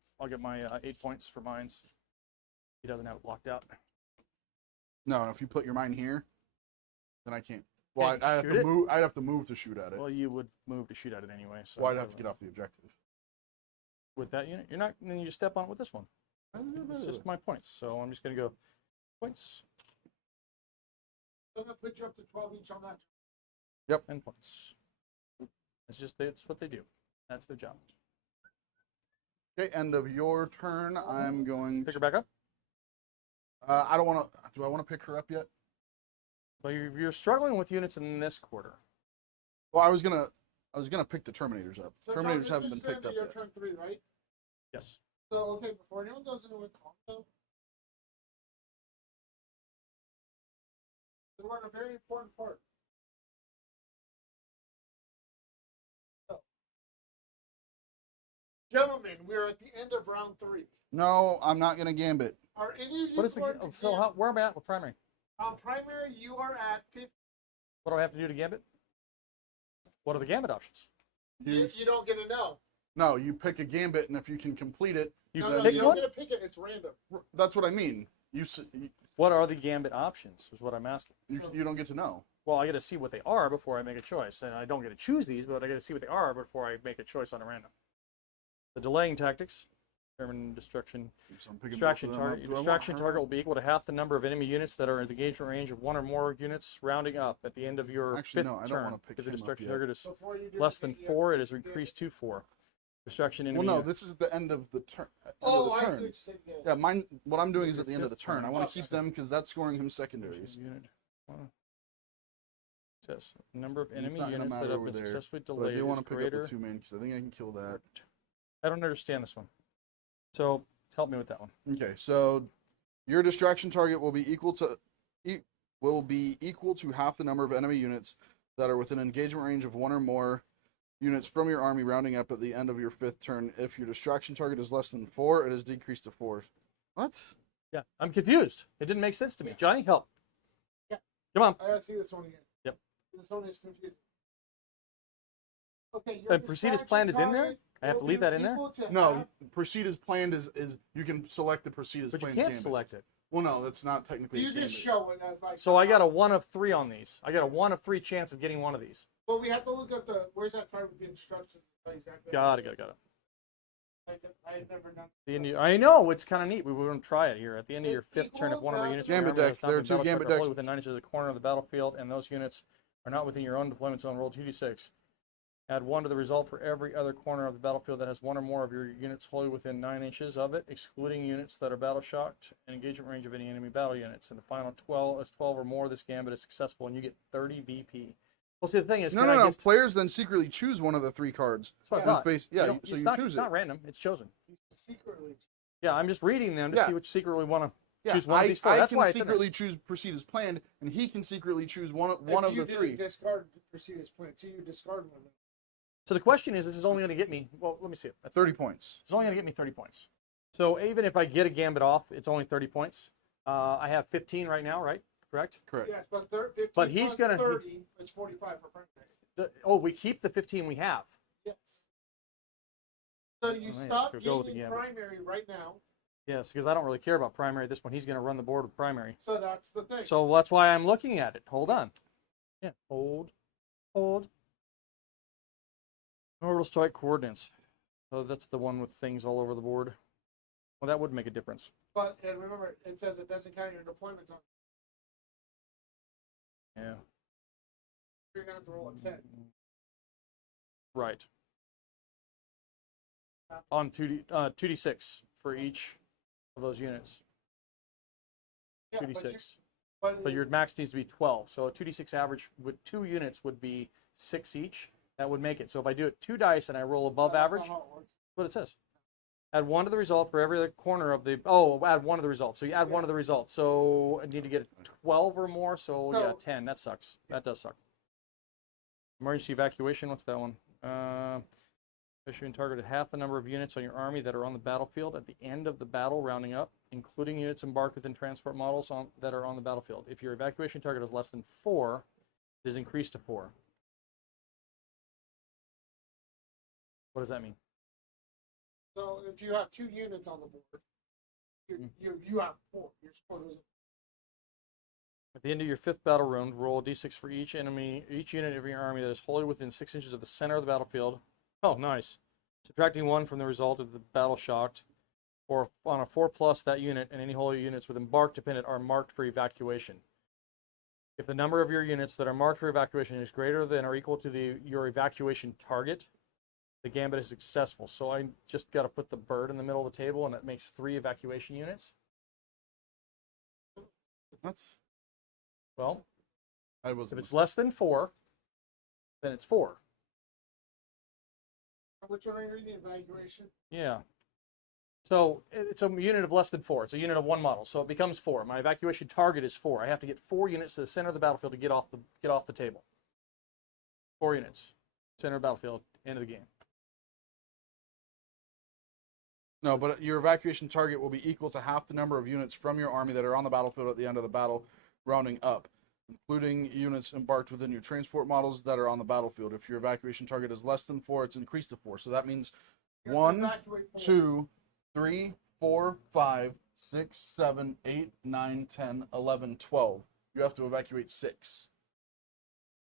8 points for mines. He doesn't have it blocked out. No, if you put your mine here, then I can't. Well, Can't I have shoot to it? move. I'd have to move to shoot at it. Well, you would move to shoot at it anyway. So Well, I'd have to get off the objective. with that unit. You're not. Then you just step on it with this one. It's just my points. So I'm just gonna go points I'm gonna put you up to 12 each on that. and points. That's what they do. That's their job. Okay, end of your turn. I'm going. Pick her back up. I don't want to. Do I want to pick her up yet? Well, you're struggling with units in this quarter. Well, I was gonna pick the Terminators up. So, John, Terminators this haven't is been picked up your yet. turn 3, right? Yes. So, okay, before anyone goes into a combo, so we're on a very important part. So, gentlemen, we're at the end of round 3. No, I'm not gonna gambit. Are any of you What is the? going to So how, where am I at with primary? on primary, you are at 50. What do I have to do to gambit? What are the gambit options? You don't get to know. No, you pick a gambit, and if you can complete it, You No, pick you one. don't get to pick it. It's random. that's what I mean. You What are the gambit options? Is what I'm asking. you don't get to know. Well, I got to see what they are before I make a choice, and I don't get to choose these, but I got to see what they are before I make a choice on a random. The delaying tactics, determine destruction. So I'm picking Distraction both of them target. up. Do I want Distraction her? target will be equal to half the number of enemy units that are in the engagement range of 1 or more units, rounding up at the end of your Actually, 5th no, I don't turn. wanna pick If the him up destruction yet. target is Before you do less than anything, 4, you it is have to increased to 4. Destruction enemy. Well, no, unit. this is the end of the turn. Oh, I see turn. what you're saying. Yeah, mine. What I'm doing is Your at the end of the fifth turn. turn. I want Okay. to keep them because that's scoring him secondaries. Unit. Says number of It's enemy not gonna units that matter have over been there, successfully But I delayed do want is to pick greater. up the 2 main because I think I can kill that. I don't understand this one. So help me with that one. Okay, so your distraction target will be equal to half the number of enemy units that are within engagement range of 1 or more units from your army, rounding up at the end of your 5th turn. If your distraction target is less than 4, it is decreased to 4. What? Yeah, I'm confused. It didn't make sense to me. Yeah. Johnny, help. Yeah. Come on. I gotta see this one again. Yep. This one is confusing. Okay. And proceed as planned is in there? I have to leave that in there? No, proceed as planned is you can select the proceed as But you planned. can't gambit. select it. Well, no, that's not technically. You a just gambit. show it as like. So I got a 1 of 3 on these. I got a 1 of 3 chance of getting one of these. Well, we have to look at where's that part with the instructions? Exactly. Got it. I had never done. I know, it's kind of neat. We were going to try it here. At the end of your It's 5th turn, if equal one of our to- units Gambit from your army decks. has not There are been 2 battle gambit struck or decks. wholly within 9 inches of the corner of the battlefield, and those units are not within your own deployment zone, roll 2d6. Add 1 to the result for every other corner of the battlefield that has 1 or more of your units wholly within 9 inches of it, excluding units that are battle shocked and engagement range of any enemy battle units. And the final 12 or more, this gambit is successful, and you get 30 VP. Well, see, the thing is, No. Players then secretly choose one of the 3 cards. That's what I and thought. face, You yeah, don't- so it's you not, choose it's it. not random. It's chosen. Secretly. Yeah, I'm just reading them to Yeah. see which secretly want to Yeah, choose one of these 4. I That's can why it's in there. secretly choose proceed as planned, and he can secretly choose one of You the didn't 3. discard proceed as planned, so you discard one. So the question is, this is only going to get me, well, let me see it. 30 points. It's only going to get me 30 points. So even if I get a Gambit off, it's only 30 points. I have 15 right now, right? Correct? Correct. Yeah, but 15 But he's plus gonna- 30, it's 45 for primary. We keep the 15 we have. Yes. So you Oh, yeah, stop go with the gaining Gambit. primary right now. Yes, because I don't really care about primary at this point. He's going to run the board with primary. So that's the thing. So that's why I'm looking at it. Hold on. Yeah, hold. Orbital strike coordinates. So that's the one with things all over the board. Well, that would make a difference. But and remember, it says it doesn't count your deployment zone. Yeah. You're gonna have to roll a 10. Right. On 2d6 for each of those units. Yeah, 2d6. But But your max needs to be 12. So a 2d6 average with 2 units would be 6 each. That would make it. So if I do it 2 dice and I roll above average, that's what it says. Add 1 to the result for every other corner of the. Oh, add 1 to the result. So you add 1 to the result. So I need to get 12 or more. So yeah, 10. That sucks. That does suck. Emergency evacuation. What's that one? Issuing target at half the number of units on your army that are on the battlefield at the end of the battle, rounding up, including units embarked within transport models that are on the battlefield. If your evacuation target is less than 4, it is increased to 4. What does that mean? So if you have 2 units on the board, you have 4. Your score goes up. At the end of your 5th battle round, roll a d6 for each unit of your army that is wholly within 6 inches of the center of the battlefield. Oh, nice. Subtracting 1 from the result of the battle shocked, or on a 4+, that unit and any whole units with embarked dependent are marked for evacuation. If the number of your units that are marked for evacuation is greater than or equal to your evacuation target, the gambit is successful. So I just got to put the bird in the middle of the table, and that makes 3 evacuation units. That's. Well, I was. if it's less than 4, then it's 4. Which one are you reading? Evacuation? Yeah. So it's a unit of less than 4. It's a unit of 1 model, so it becomes 4. My evacuation target is 4. I have to get 4 units to the center of the battlefield to get off the table. 4 units, center of the battlefield, end of the game. No, but your evacuation target will be equal to half the number of units from your army that are on the battlefield at the end of the battle, rounding up, including units embarked within your transport models that are on the battlefield. If your evacuation target is less than 4, it's increased to 4. So that means You have to 1, evacuate 4. 2, 3, 4, 5, 6, 7, 8, 9, 10, 11, 12. You have to evacuate 6.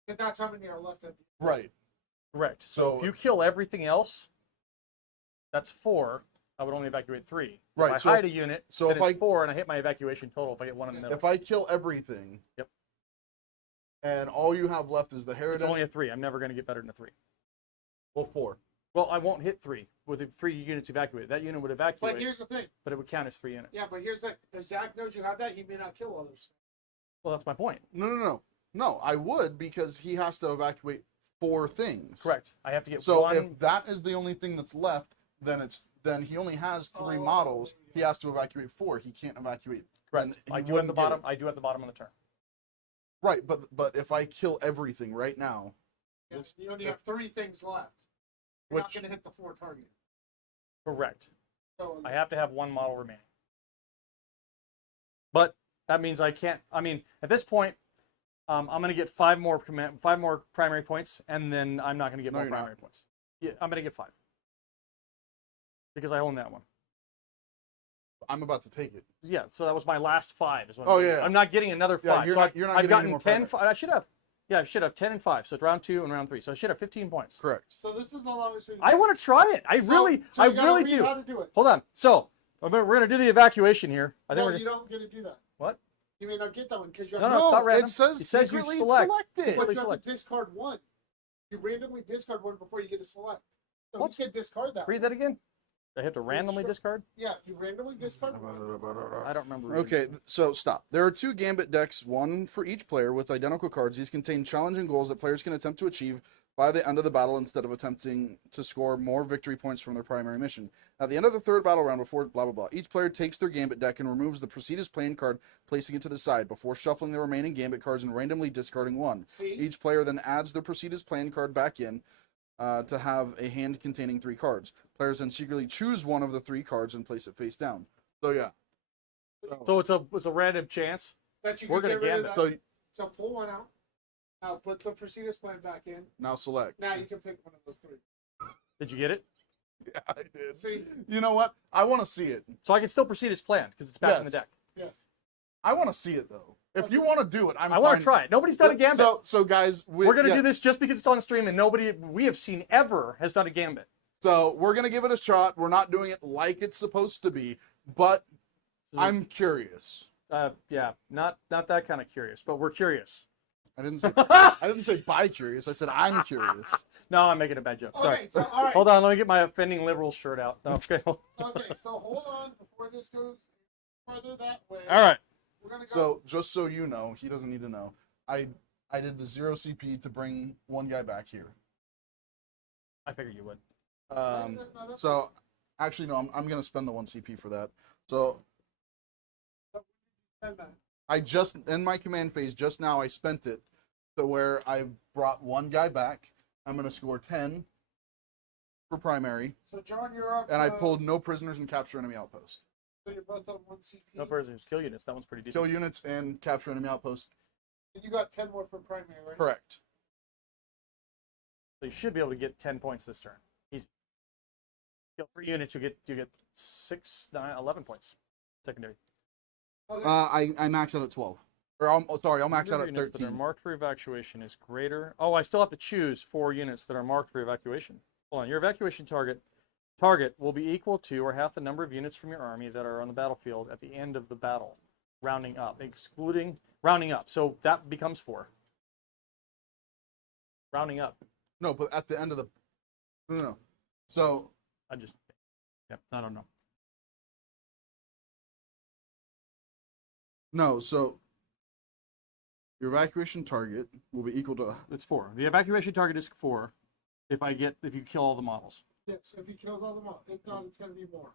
And that's how many are left at the Right. Correct. So So- if you kill everything else, that's 4. I would only evacuate 3. Right, If I so- hide a unit, so then if it's I- 4, and I hit my evacuation total if I get 1 in the middle. If I kill everything. Yep. And all you have left is the It's heritage. only a 3. I'm never going to get better than a 3. Well, 4. Well, I won't hit 3 with the 3 units evacuated. That unit would evacuate, But here's the thing. but it would count as 3 units. Yeah, but here's the thing. If Zach knows you have that, he may not kill others. Well, that's my point. No, I would because he has to evacuate 4 things. Correct. I have to get So 1. if that is the only thing that's left, then he only has 3 Oh, models. He yeah. has to evacuate 4. He can't evacuate. Correct. he I do at wouldn't the get bottom. it. I do at the bottom of the turn. Right, but if I kill everything right now, Yes, you only have 3 things left. You're not Which- going to hit the 4 target. Correct. So I have to have 1 model remaining. But that means I can't. I mean, at this point, I'm going to get 5 more primary points, and then I'm not going to get No, more you're not. primary points. Yeah, I'm going to get 5 because I own that one. I'm about to take it. Yeah, so that was my last 5. Is what Oh, I'm getting. yeah. I'm not getting another 5. Yeah, you're so not- you're not I've getting gotten any more 10. primary. I should have. Yeah, I should have 10 and 5. So it's round 2 and round 3. So I should have 15 points. Correct. So this is the longest we've I want to try it. I really you I gotta really read do. how to do it. Hold on. So we're going to do the evacuation here. I think No, we're you don't get to do that. What? You may not get that one because you No, have no, it's not random. It says It says you secretly select. select it. but Secretly you have select. to discard 1. You randomly discard 1 before you get to select. So What? you can discard that. Read that again. I have to randomly discard? Yeah, you randomly discard one. I don't remember. Okay, so stop. There are 2 Gambit decks, one for each player with identical cards. These contain challenging goals that players can attempt to achieve by the end of the battle instead of attempting to score more victory points from their primary mission. At the end of the 3rd battle round before blah blah blah, each player takes their Gambit deck and removes the Proceed as Planned card, placing it to the side before shuffling the remaining Gambit cards and randomly discarding one. See? Each player then adds the Proceed as Planned card back in to have a hand containing 3 cards. Players then secretly choose one of the 3 cards and place it face down. So yeah. So it's a random chance. That you We're can gonna get rid of gambit. that. So So pull one out. Now put the Proceedus plan back in. now select. Now you can pick one of those 3. Did you get it? Yeah, I did. See? You know what? I want to see it. So I can still proceed as planned because it's back in the Yes. deck. Yes. I want to see it though. If you want to do it, I want to try it. Nobody's done a gambit. So guys, We're going to do this just because it's on stream and nobody we have seen ever has done a gambit. So we're gonna give it a shot. We're not doing it like it's supposed to be, but I'm curious. Yeah, not that kind of curious, but we're curious. I didn't say bi curious. I said I'm curious. No, I'm making a bad joke. Sorry. Okay, so all right. Hold on, let me get my offending liberal shirt out. Okay. Okay, so hold on before this goes further that way. All right. We're gonna go. So just so you know, he doesn't need to know. I did the 0 CP to bring one guy back here. I figured you would. So actually no, I'm gonna spend the 1 CP for that. So I just in my command phase just now I spent it to where I brought one guy back. I'm gonna score 10 for primary, So John, you're up. and I pulled no prisoners and capture enemy outpost. So you're both on 1 CP. No prisoners, kill units. That one's pretty decent. Kill units and capture enemy outpost. And you got 10 more for primary, right? Correct. So you should be able to get 10 points this turn. Easy. Kill 3 units, you get 6, 9, 11 points. Secondary. Okay. I max out at 12. Or I'll max out Number at of units that are 13. marked for evacuation is greater. Oh, I still have to choose 4 units that are marked for evacuation. Hold on. Your evacuation target will be equal to or half the number of units from your army that are on the battlefield at the end of the battle, rounding up, excluding rounding up. So that becomes 4. Rounding up. No, but at the end of the no. So I don't know. no, so your evacuation target will be equal to It's 4. The evacuation target is 4 if you kill all the models. Yes, if he kills all the models. If not, it's going to be more.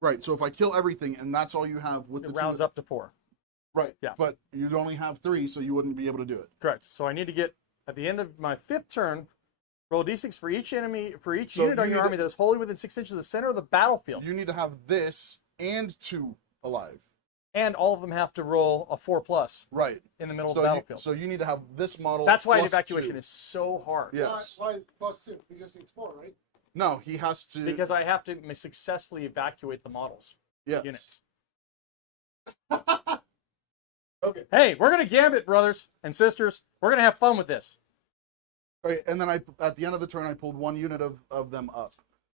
right. So if I kill everything and that's all you have with It the rounds up to 4. right. Yeah. But you'd only have 3, so you wouldn't be able to do it. Correct. So I need to get at the end of my 5th turn, roll a d6 for each enemy for each So unit on you your need army to- that is wholly within 6 inches of the center of the battlefield. You need to have this and 2 alive. And all of them have to roll a 4+ Right. in the middle So of the battlefield. so you need to have this model. That's why plus evacuation 2. is so hard. Yes. Why +2? He just needs 4, right? No, he has to. Because I have to successfully evacuate the models, yes. units. Okay. Hey, we're going to gambit, brothers and sisters. We're going to have fun with this. All right, and then at the end of the turn I pulled 1 unit of them up.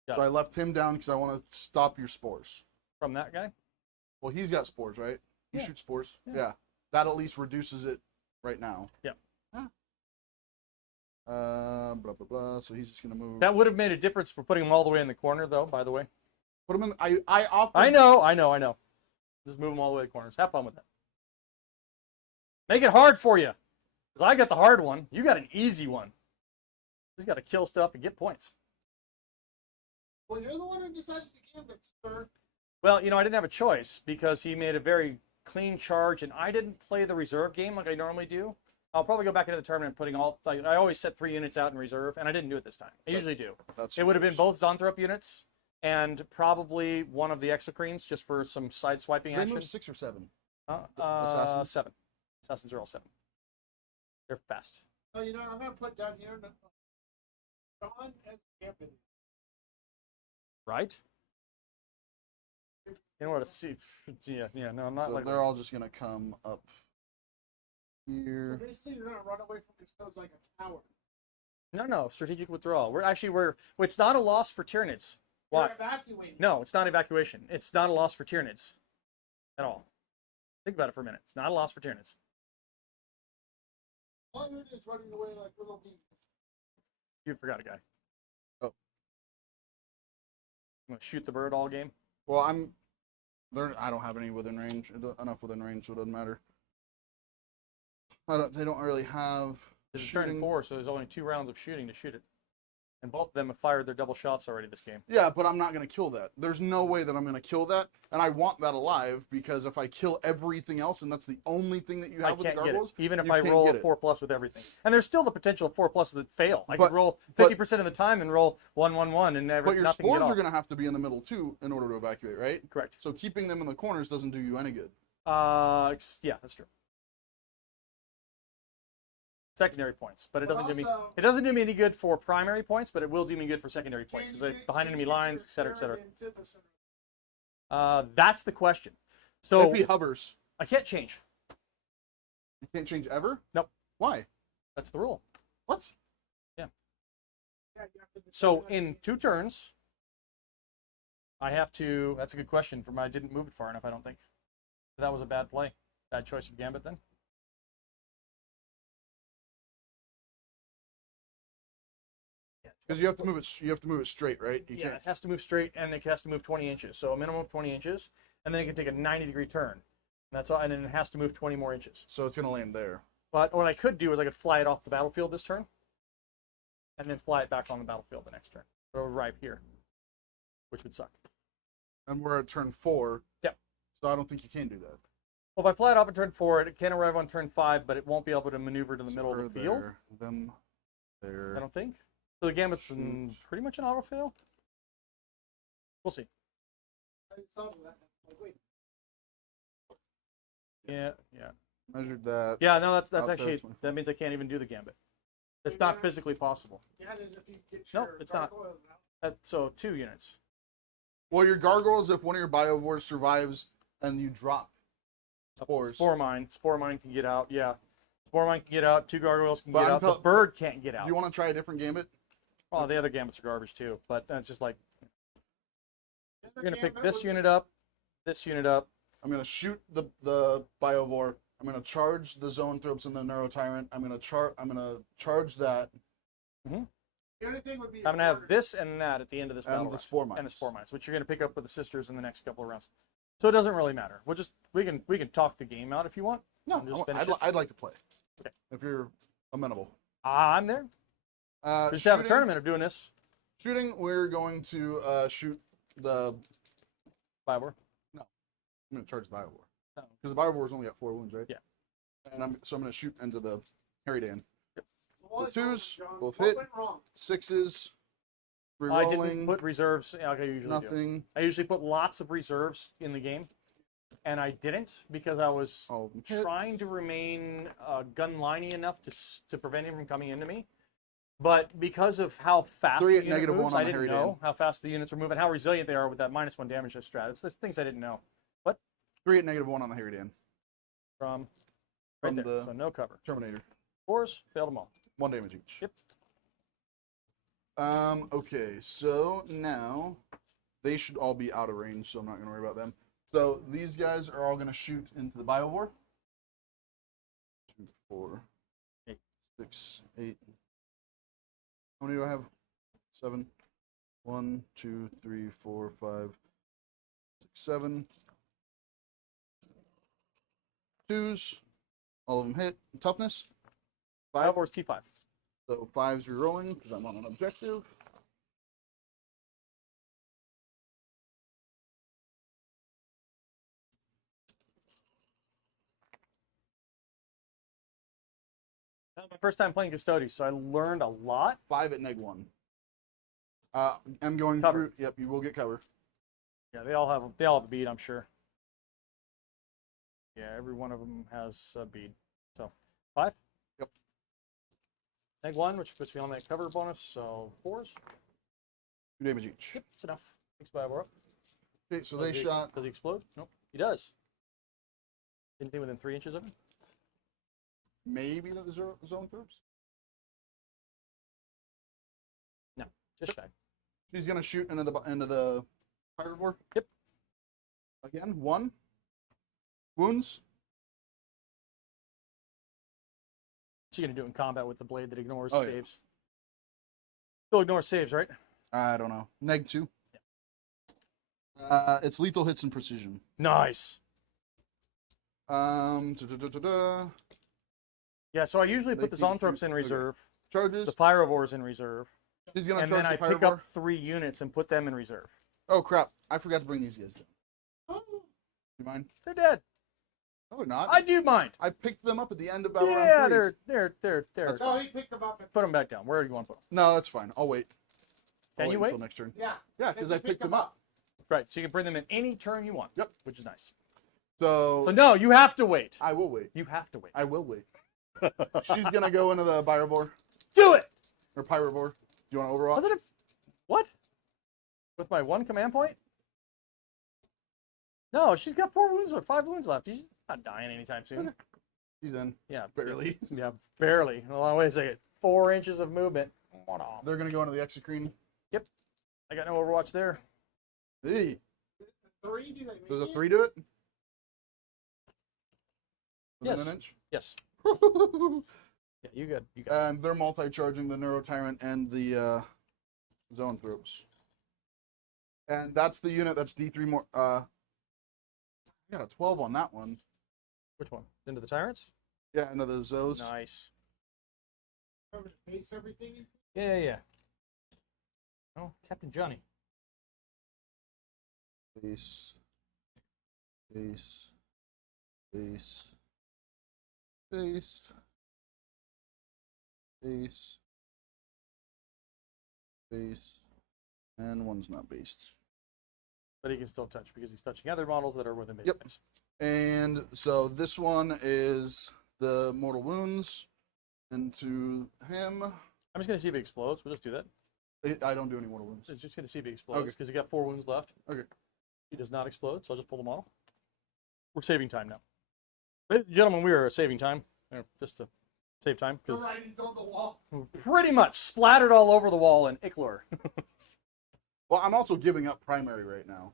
Got So it. I left him down because I want to stop your spores. From that guy? Well, he's got spores, right? He Yeah. shoots spores. Yeah. Yeah. That at least reduces it right now. Yeah. Blah blah blah. So he's just gonna move. That would have made a difference for putting them all the way in the corner, though, by the way. Put him in. I offered. I know. Just move them all the way to the corners. Have fun with that. Make it hard for you. Because I got the hard one. You got an easy one. Just got to kill stuff and get points. Well, you're the one who decided to gambit, sir. Well, I didn't have a choice because he made a very clean charge, and I didn't play the reserve game like I normally do. I'll probably go back into the tournament putting I always set 3 units out in reserve, and I didn't do it this time. I usually do. It would have been both Zonthrop units and probably one of the Exocrines just for some side swiping They action. move 6 or 7. Assassins? 7. Assassins are all 7. They're fast. Oh, I'm going to put down here. John has gambit. Right? You know what? See, yeah. No, I'm not So like. they're all just gonna come up So here. basically, you're going to run away from Custodes like a coward. No. Strategic withdrawal. It's not a loss for Tyranids. Why? You're evacuating. No, it's not evacuation. It's not a loss for Tyranids at all. Think about it for a minute. It's not a loss for Tyranids. All you're doing is running away like little bees. You forgot a guy. Oh. I'm gonna shoot the bird all game. Well, I don't have any within range. Enough within range, so it doesn't matter. They don't really have This is turn shooting. 4, so there's only 2 rounds of shooting to shoot it. And both of them have fired their double shots already this game. Yeah, but I'm not going to kill that. There's no way that I'm going to kill that, and I want that alive because if I kill everything else, and that's the only thing that you I have with the can't get gargoyles, it, even if you I can't roll get a it. 4+ with everything. And there's still the potential of 4+ that fail. I But- could roll but- 50% of the time and roll 1, 1, 1, and never But your nothing spores at all. are going to have to be in the middle too in order to evacuate, right? Correct. So keeping them in the corners doesn't do you any good. Yeah, that's true. Secondary points, but it But doesn't do me. also- It doesn't do me any good for primary points, but it will do me good for secondary Can points you because get- behind can enemy you get lines, your etc., etc. Tyranid into the center? That's the question. So If he hovers, I can't change. you can't change ever? Nope. Why? That's the rule. What? Yeah, you have to So decide in 2 turns, I have to. That's a good question. I didn't move it far enough. I don't think. That was a bad play. Bad choice of gambit then. Because you have to move it. You have to move it straight, right? You Yeah, can't. it has to move straight and it has to move 20 inches. So a minimum of 20 inches, and then it can take a 90-degree turn. And that's all. And then it has to move 20 more inches. So it's going to land there. But what I could do is I could fly it off the battlefield this turn, and then fly it back on the battlefield the next turn. It'll arrive here, which would suck. And we're at turn 4. Yep. So I don't think you can do that. Well, if I fly it off on turn 4, it can arrive on turn 5, but it won't be able to maneuver to the middle Her of the field. there, them there. I don't think. So the gambit's Shoot. pretty much an auto fail. We'll see. I saw that. Like, wait, Yeah. Measured that. Yeah, no, that's Outside actually, of 24. that means I can't even do the gambit. It's not physically possible. yeah, it is if you get Nope, your it's not. gargoyles out. So 2 units. Well, your gargoyles, if one of your biovores survives and you drop spores. Spore mine can get out. Yeah, spore mine can get out. 2 gargoyles can But get I'm out. The tell- bird can't get Do out. you want to try a different gambit? Oh, the other gambits are garbage too. But it's just like Just you're gonna the pick gambit this would- unit up, this unit up. I'm going to shoot the biovore. I'm going to charge the zoanthropes and the neurotyrant. I'm going to charge that The only thing would be I'm gonna have this and that at the end of this battle and the round. spore mines. And the spore mines, which you're gonna pick up with the sisters in the next couple of rounds. So it doesn't really matter. We can talk the game out if you want. No, and just finish it. I'd like to play. Okay. If you're amenable. I'm there. We just have a tournament of doing this. Shooting, we're going to shoot the. Biowar. I'm going to charge the biovore. Oh. Because the biovore's only got 4 wounds, right? Yeah. And I'm going to shoot into the Harry Dan. What The went twos, wrong, John? both What hit. went wrong? 6s. I didn't Rerolling. put reserves like I usually do. Nothing. I usually put lots of reserves in the game, and I didn't because I was All of them hit. trying to remain gun-liney enough to prevent him from coming into me. But because of how fast 3 the at unit -1 moves, on I the didn't Harry know Dan. how fast the units are moving, how resilient they are with that -1 damage strat. It's things I didn't know. 3 at -1 on the Harry Dan. From right From there, the- so no cover. Terminator. 4s, failed them all. 1 damage each. Yep. Okay, so now they should all be out of range, so I'm not going to worry about them. So these guys are all going to shoot into the biovore. 2, 4, 8. 6, 8. How many do I have? 7. 1, 2, 3, 4, 5, 6, 7. 2s. All of them hit. Toughness. 5. Biowars T5. So 5s rerolling because I'm on an objective. That was my first time playing Custodes, so I learned a lot. 5 at -1. I'm going Cover. through. Yep, you will get cover. Yeah, they all have a bead, I'm sure. Yeah, every one of them has a bead. So 5. Yep. -1, which puts me on that cover bonus, so 4s. 2 damage each. Yep, that's enough. Thanks, Biowar. Okay, so they shot. Does he explode? Nope. He does. Anything within 3 inches of him? Maybe the zone throws. No, just shy. She's gonna shoot into the herbivore. Yep. Again, 1 wounds. What's he gonna do in combat with the blade that ignores Oh, yeah. saves? Still ignores saves, right? I don't know. -2. It's lethal hits and precision. Nice. Da. Yeah, so I usually put the Make me Zoanthropes shoot- in okay. reserve, Charges. the Pyrovores in reserve, He's gonna and charge then I the pick Pyrovore. up 3 units and put them in reserve. Oh crap! I forgot to bring these guys down. Oh, You mind? They're dead. No, they're not. I do mind. I picked them up at the end of battle Yeah, round 3s. they're. that's how he picked them up. Put them back down. Where do you want to put them? No, that's fine. I'll wait. Can I'll you until wait? next turn? Yeah. Yeah, because I picked them up. Right, so you can bring them in any turn you want. Yep. Which is nice. So, So no, you have to wait. I will wait. You have to wait. I will wait. She's gonna go into the Pyrovore Do it. or Pyrovore. Do you want to overwatch? Positive. What? With my 1 command point? No, she's got 4 wounds or 5 wounds left. She's not dying anytime soon. She's in. Yeah, Barely. Yeah, barely. Hold on, wait a second. 4 inches of movement. They're gonna go into the Exocrine. I got no Overwatch there. Hey, 3? Do they make does a it? 3 do it? Within Yes. an inch? Yes. Yeah, you good. You got. And they're multi-charging the Neuro Tyrant and the Zoanthropes. And that's the unit that's D3 more. I got a 12 on that one. Which one? Into the Tyrants? Yeah, into the Zos. Nice. Cover to base everything. Yeah. Oh, Captain Johnny. Base. Base. Base. Base. Base. Base. And one's not based. But he can still touch because he's touching other models that are within base. Yep. Space. And so this one is the Mortal Wounds into him. I'm just gonna see if it explodes. We'll just do that. I don't do any Mortal Wounds. Just gonna see if he explodes Okay. because he got 4 wounds left. Okay. He does not explode, so I'll just pull the model. We're saving time now. Ladies and gentlemen, we are saving time. Just to save time The because writing's on the wall. pretty much splattered all over the wall in Icklor. Well, I'm also giving up primary right now.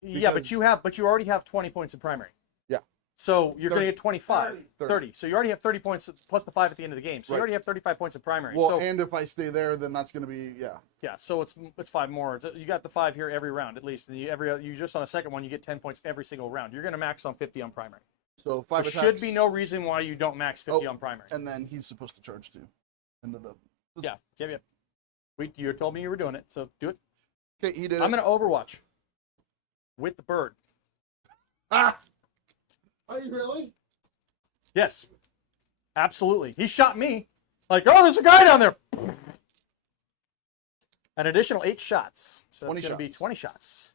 Yeah, Because- but you already have 20 points in primary. Yeah. So you're going to 30. get 25, 30. 30. So you already have 30 points plus the 5 at the end of the game. So you Right. already have 35 points in primary. Well, so, and if I stay there, then that's going to be, yeah. yeah, so it's 5 more. You got the 5 here every round at least. And you just on a second one, you get 10 points every single round. You're going to max on 50 on primary. So 5 There attacks. should be no reason why you don't max 50 Oh, on primary. And then he's supposed to charge too. Into the. Yeah. You told me you were doing it, so do it. Okay, he did I'm it. going to Overwatch with the bird. Ah! Are you really? Yes, absolutely. He shot me. Like, oh, there's a guy down there. An additional 8 shots. So 20 that's going to be shots. 20 shots.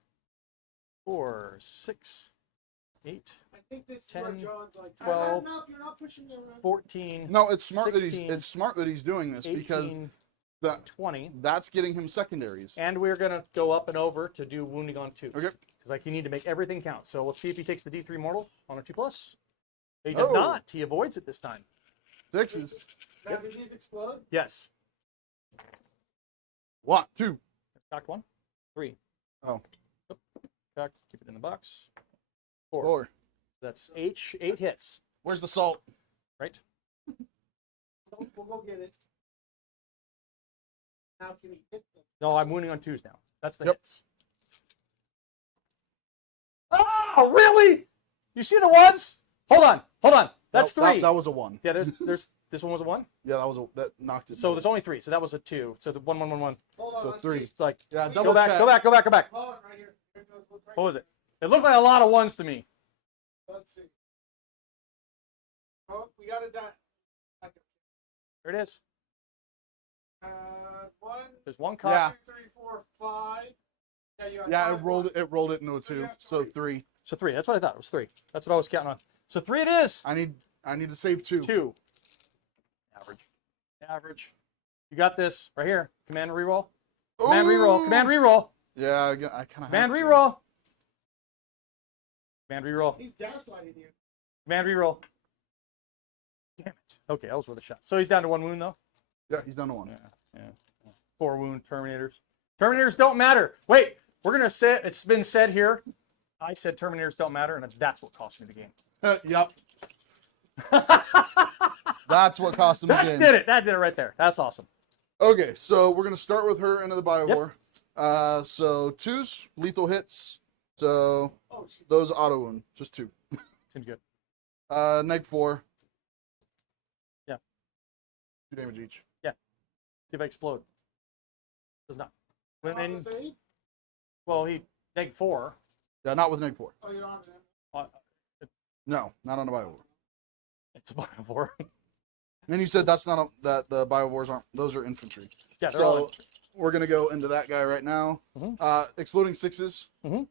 4, 6, 8, I think this is where 10, John's like, 12, enough, you're not pushing me around. 14, No, it's smart 16, that he's doing this 18, because that 20. that's getting him secondaries. And we're going to go up and over to do wounding on 2s. Okay. Because like you need to make everything count. So let's see if he takes the D3 mortal on a 2+. He does Oh. not. He avoids it this time. 6s. Now, did these explode? Yes. 1, 2. Cocked 1. 3. Oh. Cocked. Keep it in the box. 4. 4. That's 8 hits. Where's the salt? Right? We'll go get it. How can he hit them? No, I'm wounding on 2s now. That's the Yep. hits. Oh, really? You see the ones? Hold on. That's 3. That was a 1. Yeah, there's this one was a 1. Yeah, that knocked it. So there's only 3. So that was a 2. So the 1, 1, 1, 1. Hold on, So let's 3. see. It's like Yeah, Go double go back, check. go back, go back, go back. Hold on, right here. Here it goes. Look right What was it? It looked like a lot of 1s to me. Let's see. Oh, we got it done. There it is. 1, There's 1 cock. Yeah. 2, 3, 4, 5. Yeah, you got Yeah, 5 it rolled it into a 2. yeah, So 3. 3. So 3. That's what I thought. It was 3. That's what I was counting on. So 3 it is. I need to save 2. 2. Average. You got this right here. Command reroll. Command reroll. Command reroll. Yeah, I kind of Command reroll. Command reroll. He's gaslighting you. Command reroll. Damn it. Okay, that was worth a shot. So he's down to 1 wound though. Yeah, he's done to 1. Yeah. 4 wound Terminators. Terminators don't matter. Wait, we're gonna say it. It's been said here. I said Terminators don't matter, and that's what cost me the game. Yep. That's what cost him the That game. did it. That did it right there. That's awesome. Okay, so we're gonna start with her into the Biowar. So 2s, lethal hits, So Oh, she's those auto wound, just 2. Seems good. Neg 4. Yeah. 2 damage each. See if I explode. Does not. on When, the save. well, he neg 4. Yeah, not with neg 4. Oh, you're on it. Uh, No, not on the Biowar. it's a bio 4. And you said that's not that the Biowars aren't. Those are infantry. Yeah, they're all So we're gonna go into that guy right now. Mhm. Exploding 6s. Mhm.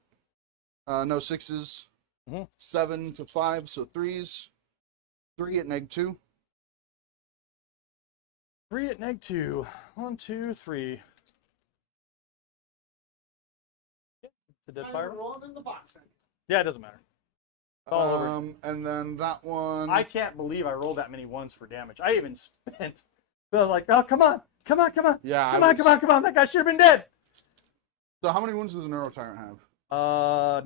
No 6s. Mhm. 7 to 5, so 3s. 3 at neg 2. 3 at neg 2. 1, 2, 3. Yeah, it's a dead And fire. we're rolling in the box then. Yeah, it doesn't matter. It's all over. And then that one. I can't believe I rolled that many ones for damage. I even spent. I was like, oh, come on. Come on, come on. Yeah. Come on, come on, come on. That guy should have been dead. So how many wounds does a Neuro Tyrant have?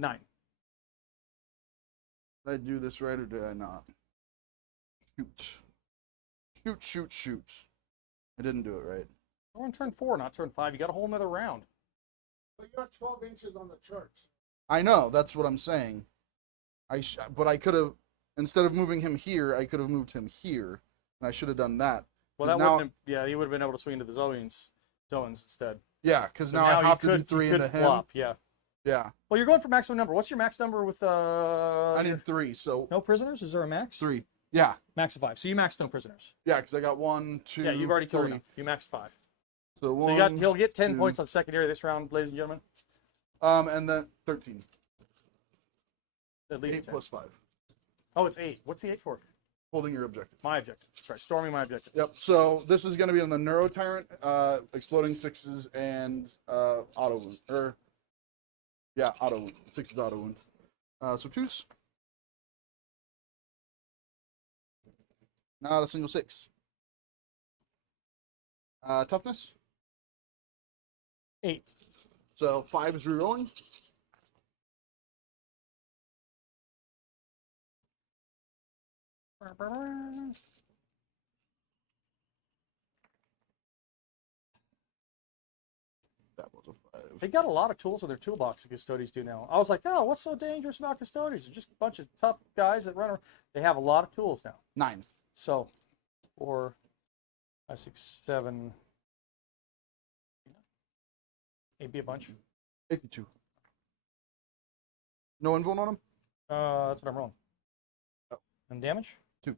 9. Did I do this right or did I not? Shoot. Shoot, shoot, shoot. I didn't do it right. We're on turn 4, not turn 5. You got a whole nother round. But you're 12 inches on the church. I know, that's what I'm saying. But I could have, instead of moving him here, I could have moved him here. And I should have done that. Well, 'Cause that now, wouldn't have, yeah, you would have been able to swing to the zones instead. yeah, because So now I you have to do could- 3 you could into him. flop, yeah. Yeah. Well, you're going for maximum number. What's your max number with I need 3, so no prisoners? Is there a max? 3. Yeah. Max of 5. So you maxed no prisoners. Yeah, because I got 1, 2, Yeah, you've already killed 3. enough. You maxed 5. So So 1, he'll get 10 2. points on secondary this round, ladies and gentlemen. And then 13. At least 8 10. plus 5. Oh, it's 8. What's the 8 for? Holding your objective. My objective. Sorry, storming my objective. Yep. So this is going to be on the Neuro Tyrant, exploding 6s and auto wound. Auto wound. 6s auto wound. So 2s. Not a single 6. Toughness. 8. So 5 is rerolling. That was a 5. They got a lot of tools in their toolbox, the Custodes do now. I was like, oh, what's so dangerous about Custodes? They're just a bunch of tough guys that run around. They have a lot of tools now. 9. So, 4, 5, 6, 7. Maybe a bunch. 82. No invuln on him? That's what I'm rolling. Oh. And damage? 2.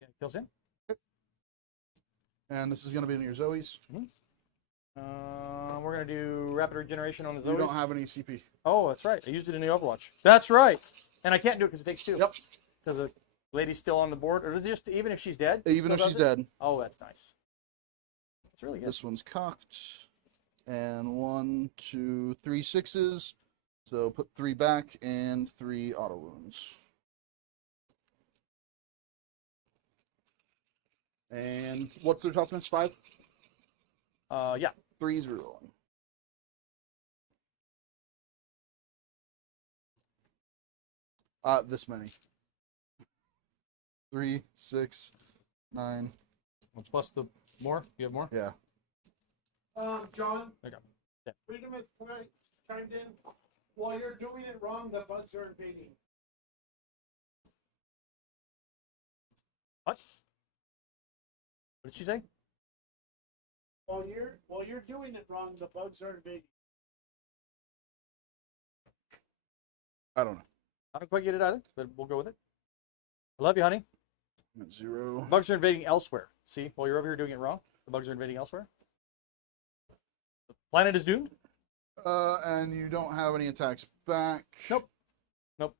Yeah, kills in. And this is going to be in your Zoes. We're going to do rapid regeneration on the Zoes. You don't have any CP. Oh, that's right. I used it in the Overwatch. That's right. And I can't do it because it takes 2. Yep. Because the lady's still on the board. Or is it just even if she's dead? Even still if she's does it? dead. Oh, that's nice. That's really good. This one's cocked. And 1, 2, 3 6s. So put 3 back and 3 auto wounds. And what's their toughness? 5? Yeah. 3's rerolling. This many. 3, 6, 9. Plus the more? You have more? Yeah. John. Okay. Yeah. Freedom has chimed in. While you're doing it wrong, the bugs are invading. What? What did she say? While you're doing it wrong, the bugs are invading. I don't know. I don't quite get it either, but we'll go with it. I love you, honey. I'm at 0. Bugs are invading elsewhere. See, while you're over here doing it wrong, the bugs are invading elsewhere. The planet is doomed. And you don't have any attacks back. Nope. Nope.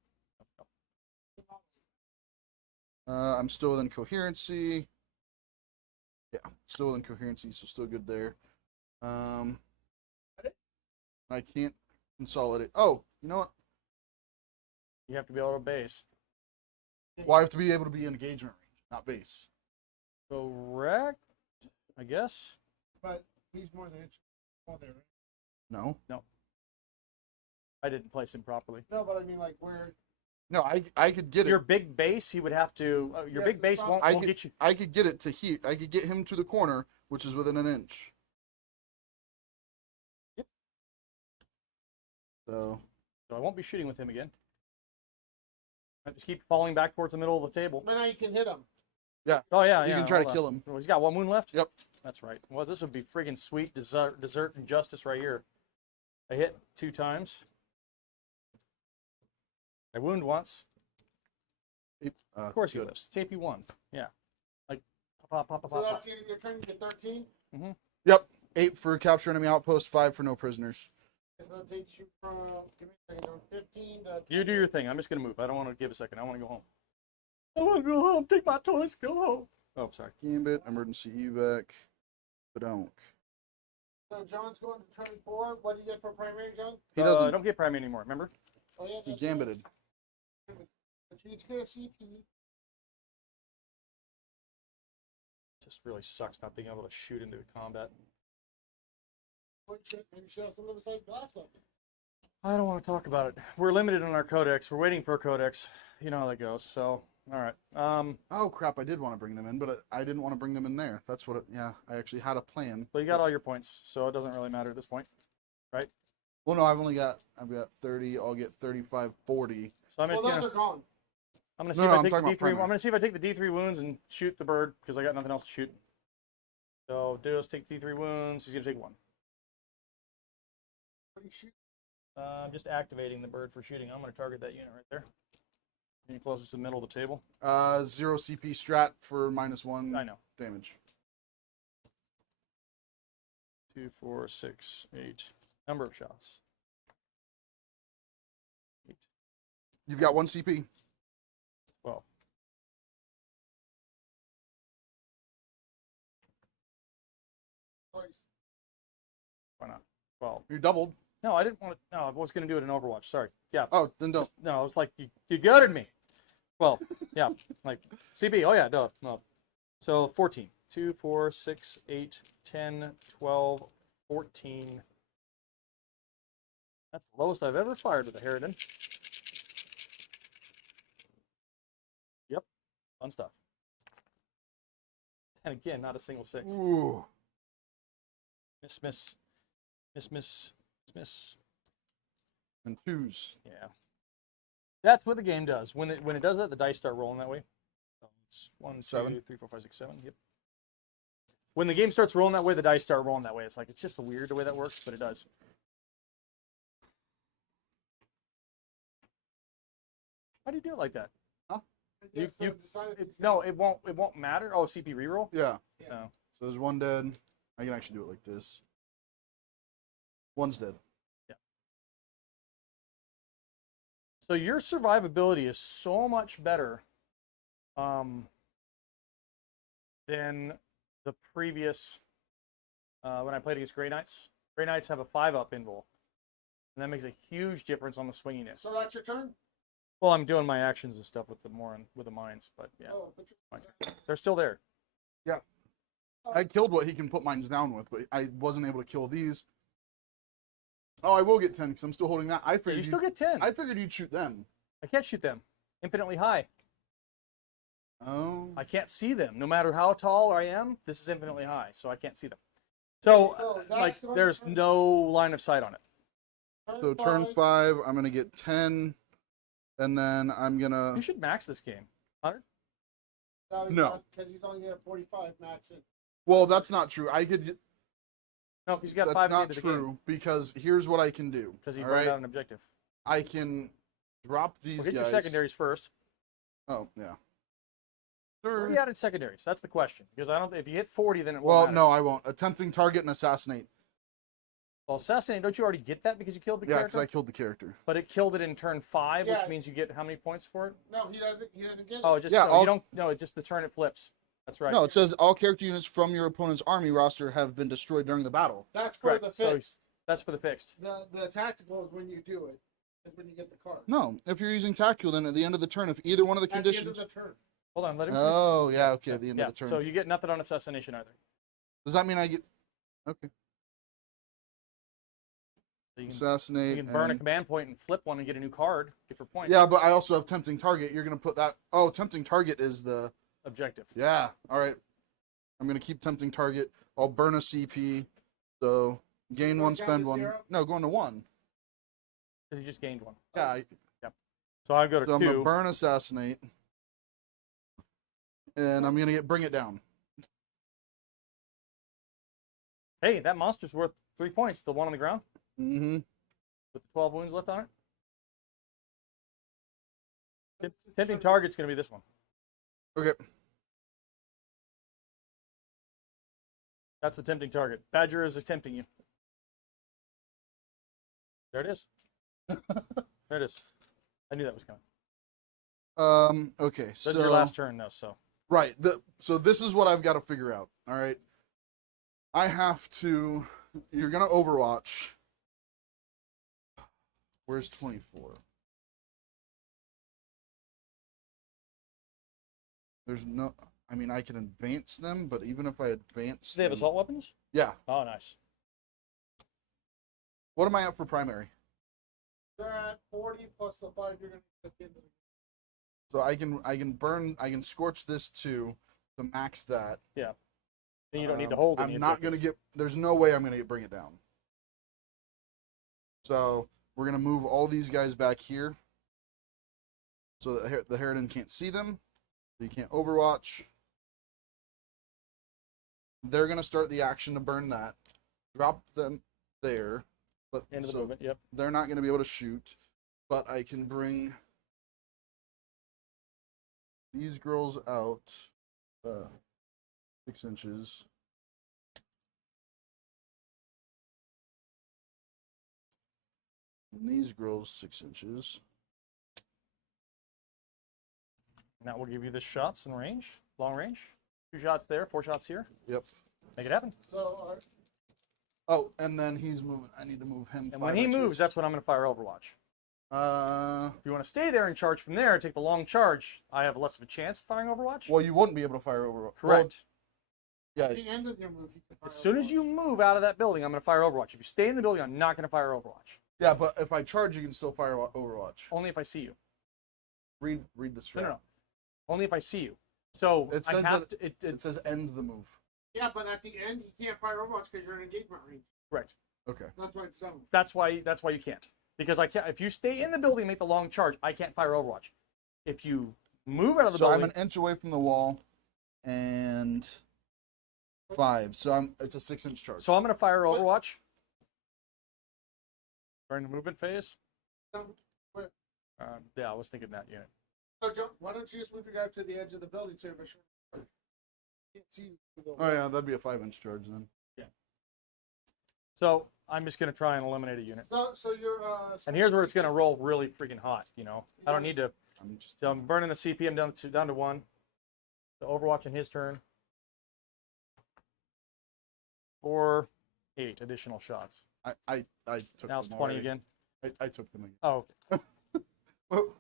I'm still within coherency. Yeah, still within coherency, so still good there. I can't consolidate. Oh, you know what? You have to be able to base. Well, I have to be able to be in engagement range, not base. Correct, I guess. But he's more than more there. No. I didn't place him properly. No, but I mean, like, where No, I could get Your it. big base, he would have to. Your Yeah, big base it's won't, not- won't get you. I could get it to here. I could get him to the corner, which is within an inch. Yep. So I won't be shooting with him again. I just keep falling back towards the middle of the table. But now you can hit him. Oh yeah, you yeah. can try to hold on. kill him. Oh, he's got 1 wound left? Yep. That's right. Well, this would be friggin' sweet dessert and justice right here. I hit 2 times. I wound once. Of course he good. lives. It's AP1. Yeah. Like, pop, pop, pop, So pop, that's pop. the end of your turn. You get 13. Yep. 8 for capture enemy outpost, 5 for no prisoners. So that takes you from, give me a second, from 15 to... You do your thing. I'm just going to move. I don't want to give a second. I want to go home. I want to go home. Take my toys. Go home. Oh, sorry. Gambit, emergency evac. Badonk. So John's going to turn 4. What do you get for primary, John? He doesn't. I don't get primary anymore, remember? Oh, yeah, He that's right. gambited. But you each get a CP. Just really sucks not being able to shoot into combat. Maybe she has something beside glass weapon. I don't want to talk about it. We're limited on our codex. We're waiting for a codex. You know how that goes. So, all right. Oh crap! I did want to bring them in, but I didn't want to bring them in there. That's what. Yeah, I actually had a plan. Well, you got all your points, so it doesn't really matter at this point, right? Well, no, I've got 30. I'll get 35, 40. So I'm Well, gonna, now they're gone. I'm gonna see No, if no, I I'm take the talking about D3. I'm primary. gonna see if I take the D3 wounds and shoot the bird because I got nothing else to shoot. So Deus take D3 wounds. He's gonna take 1. What do you shoot? I'm just activating the bird for shooting. I'm gonna target that unit right there. Any closest to the middle of the table? 0 CP strat for -1 I know. damage. 2, 4, 6, 8. Number of shots. 8. You've got 1 CP. 12. Twice. Why not? 12. You doubled. No, I didn't want to. No, I was going to do it in Overwatch. Sorry. Yeah. Oh, then don't. No, it's like you gutted me. Well, yeah. Like CB. Oh, yeah. Duh. No. So 14. 2, 4, 6, 8, 10, 12, 14. That's the lowest I've ever fired with a Harridan. Yep. Fun stuff. And again, not a single 6. Ooh. Miss, miss. Miss, miss. Miss. And 2s. Yeah. That's what the game does. When it does that, the dice start rolling that way. So it's 1, 2, 7. 3, 4, 5, 6, 7. Yep. When the game starts rolling that way, the dice start rolling that way. It's like, it's just weird the way that works, but it does. How do you do it like that? Yeah, You- so you- decide if he's No, gonna- it won't matter. Oh, CP reroll? Yeah. Yeah. No. So there's 1 dead. I can actually do it like this. 1's dead. So your survivability is so much better than the previous when I played against Grey Knights. Grey Knights have a 5-up invul. And that makes a huge difference on the swinginess. So that's your turn? Well, I'm doing my actions and stuff with the with the mines, but yeah, Oh, but you're... they're still there. I killed what he can put mines down with, but I wasn't able to kill these. Oh, I will get 10 because I'm still holding that. I Yeah, figured you still get 10. I figured you'd shoot them. I can't shoot them. Infinitely high. Oh. I can't see them. No matter how tall I am, this is infinitely high, so I can't see them. So, So, like, Zach's going there's turn- no line of sight on it. So turn 5, I'm gonna get 10, and then I'm gonna. You should max this game. 100? No. Because he's only at 45 max it. Well, that's not true. I could. No, because you got That's 5 not into the game. true because here's what I can do. Because he all burned right? out an objective. I can drop these We'll get your guys. secondaries first. Oh yeah. What Sure. are you at in secondaries? That's the question. Because I don't. If you hit 40, then it Well, won't matter. no, I won't. Attempting target and assassinate. Well, assassinate. Don't you already get that because you killed the Yeah, because character? I killed the character. But it killed it in turn 5, Yeah. which means you get how many points for it? No, he doesn't get it. Oh, just Yeah, no, all- you don't. No, it's just the turn it flips. That's right. No, it says all character units from your opponent's army roster have been destroyed during the battle. That's for Correct. the So fixed. that's for the fixed. The tactical is when you do it. Is when you get the card. No, if you're using tactical, then at the end of the turn, if either one of the At the end conditions. of the turn. Hold on, let him. Oh yeah, okay. So, At the end yeah, of the turn. so you get nothing on assassination either. Does that mean I get? Okay. So you can, Assassinate. you can burn a and- command point and flip one and get a new card. Get for points. Yeah, but I also have tempting target. You're gonna put that. Oh, tempting target is the. Objective. Yeah. All right. I'm gonna keep tempting target. I'll burn a CP. So gain Go 1, down spend to 1. 0? No, going to 1. Because he just gained one. Yeah. So I go to So I'm 2. gonna burn assassinate, and I'm gonna bring it down. Hey, that monster's worth 3 points. The one on the ground Mm-hmm. with the 12 wounds left on it. Tempting target's going to be this one. Okay. That's the tempting target. Badger is attempting you. There it is. There it is. I knew that was coming. Okay. This So is your last turn, though, so. right. So this is what I've got to figure out. All right. I have to. You're gonna Overwatch. Where's 24? There's no. I mean, I can advance them, but even if I advance, Do they have them- assault weapons? Yeah. Oh, nice. What am I at for primary? They're at 40 plus the 5 you're going to get into. So I can scorch this to max that. Then you don't need to hold any I'm not gonna get. There's no way I'm gonna bring it down. So we're gonna move all these guys back here, so that the Harridan can't see them. So you can't Overwatch. They're gonna start the action to burn that. Drop them there, but End of the so movement, yep. they're not gonna be able to shoot. But I can bring these girls out 6 inches. And these girls 6 inches. And that will give you the shots in range, long range. 2 shots there, 4 shots here. Yep. Make it happen. So, Oh, and then he's moving. I need to move him. And 5 when he inches. moves, that's when I'm going to fire Overwatch. If you want to stay there and charge from there and take the long charge, I have less of a chance of firing Overwatch. Well, you wouldn't be able to fire over. Correct. Well, at yeah. the end of your move, you can fire As soon as you move out of that building, I'm going to fire Overwatch. If you stay in the building, I'm not going to fire Overwatch. Yeah, but if I charge, you can still fire Overwatch. Only if I see you. Read the strat. No. Only if I see you. So It I says have that- to. It says end the move. Yeah, but at the end, you can't fire Overwatch because you're in engagement range. Correct. Okay. That's why it's done. That's why you can't. Because I can't. If you stay in the building and make the long charge, I can't fire Overwatch. If you move out of the So building, I'm an inch away from the wall, and 5. So it's a 6-inch charge. so I'm going to fire Overwatch during the movement phase. Where- Yeah, I was thinking that unit. So, Joe, why don't you just move your guy to the edge of the building so for sure? Can't see you through the Oh yeah, that'd be a 5-inch charge then. So I'm just going to try and eliminate a unit. So you're And here's where it's going to roll really freaking hot. You know, I don't need to. I'm just. So I'm burning the CP. I'm down to 1. So Overwatch in his turn. 4, 8 additional shots. I took. Now it's them 20 already. again. I took them again. Oh, okay.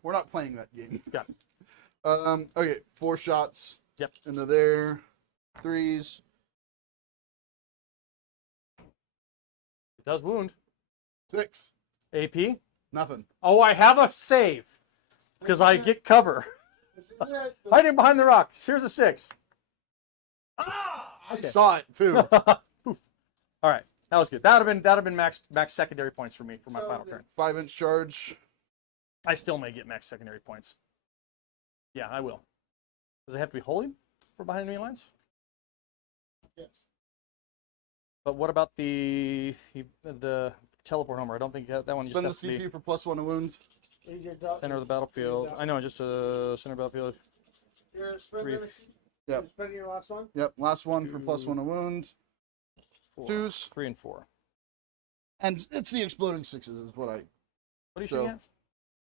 We're not playing that game. Got Okay, 4 shots. Yep. Into there. 3s. It does wound. 6. AP. Nothing. Oh, I have a save because I get cover. This is it. Hiding behind the rocks. Here's a 6. I Okay. saw it too. Poof. All right, that was good. That'd have been max secondary points for me for my So final the- turn. 5-inch charge. I still may get max secondary points. Yeah, I will. Does it have to be holy for behind enemy lines? Yes. But what about the teleport homer? I don't think that one just Spend the has to be CP for +1 to wound. center of the battlefield. I know, just center of the battlefield. You're spending Three. Yep. You're spending your last one? Yep, last one for 2, +1 to wound. 4, 2s. 3 and 4. And it's the exploding 6s is what What are you So, shooting at?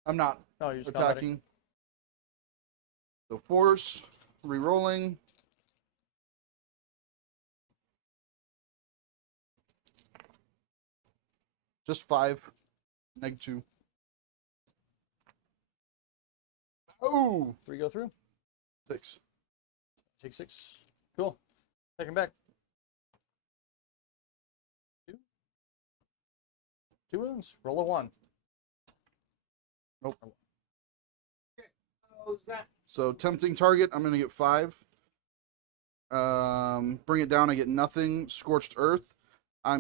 I'm not Oh, you're just combating. attacking. So 4s, re-rolling. Just 5, -2. Oh, 3 go through. 6. Take 6. Cool. Take him back. 2. 2 wounds. Roll a 1. Nope. Oh, Zach. So tempting target, I'm gonna get 5. Bring it down, I get nothing. Scorched earth, I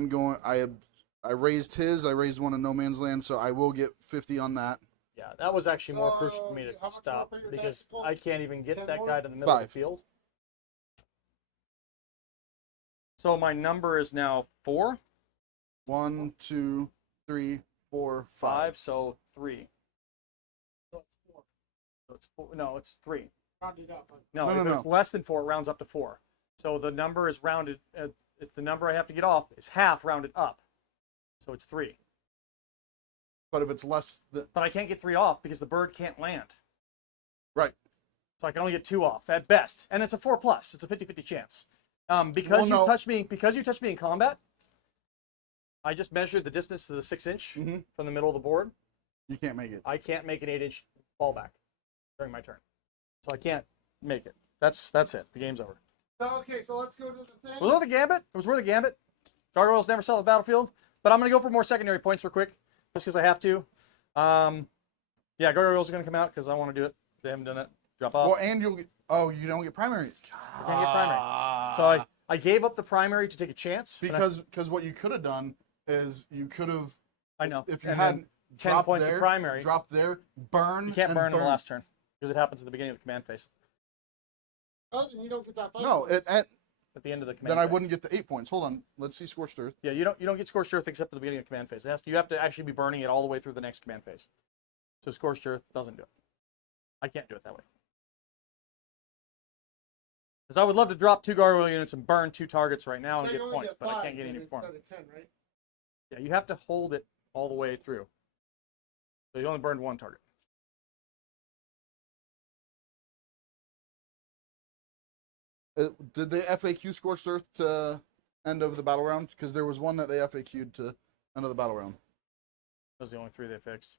I raised his. I raised one in no man's land, so I will get 50 on that. Yeah, that was actually more crucial for me to How much stop more for your because tactical? I can't even get 10 that more? guy to the middle of 5. the field. So my number is now 4, 1, 2, 3, 4, 5, 5. so 3. So it's 4. So it's 4. No, it's 3. Rounded up. No, No, if no, it's no. less than 4, it rounds up to 4. So the number is rounded. If the number I have to get off is half rounded up, so it's 3. But if it's less than... But I can't get 3 off because the bird can't land. Right. So I can only get 2 off at best, and it's a 4+. It's a 50-50 chance. Because Well, you no. touched me. Because you touched me in combat. I just measured the distance to the 6-inch Mhm. from the middle of the board. You can't make it. I can't make an 8-inch fallback during my turn, so I can't make it. That's it. The game's over. So, okay, so let's go to the thing. It was worth a gambit. It was worth a gambit. Gargoyles never sell the battlefield, but I'm gonna go for more secondary points real quick, just because I have to. Yeah, gargoyles are gonna come out because I want to do it. They haven't done it. Drop off. Well, and you'll get... Oh, you don't get primary. I can't get primary. So I gave up the primary to take a chance. but Because what you could have done is you could have... I know. If you And had then 10 dropped points there, of primary. drop there, burn, You can't and burn in the last turn because it happens at the beginning of the command phase. Oh, then you don't get that 5. No, At the end of the command. then I phase. wouldn't get the 8 points. Hold on. Let's see Scorched Earth. Yeah, you don't get Scorched Earth except at the beginning of the command phase. You have to actually be burning it all the way through the next command phase. So Scorched Earth doesn't do it. I can't do it that way. Because I would love to drop 2 gargoyle units and burn 2 targets right now and So get you only points, but I 5 can't get any then form. instead of 10, right? Yeah, you have to hold it all the way through. So you only burned 1 target. Did they FAQ Scorched Earth to end of the battle round? Because there was one that they FAQ'd to end of the battle round. Those are the only 3 they fixed.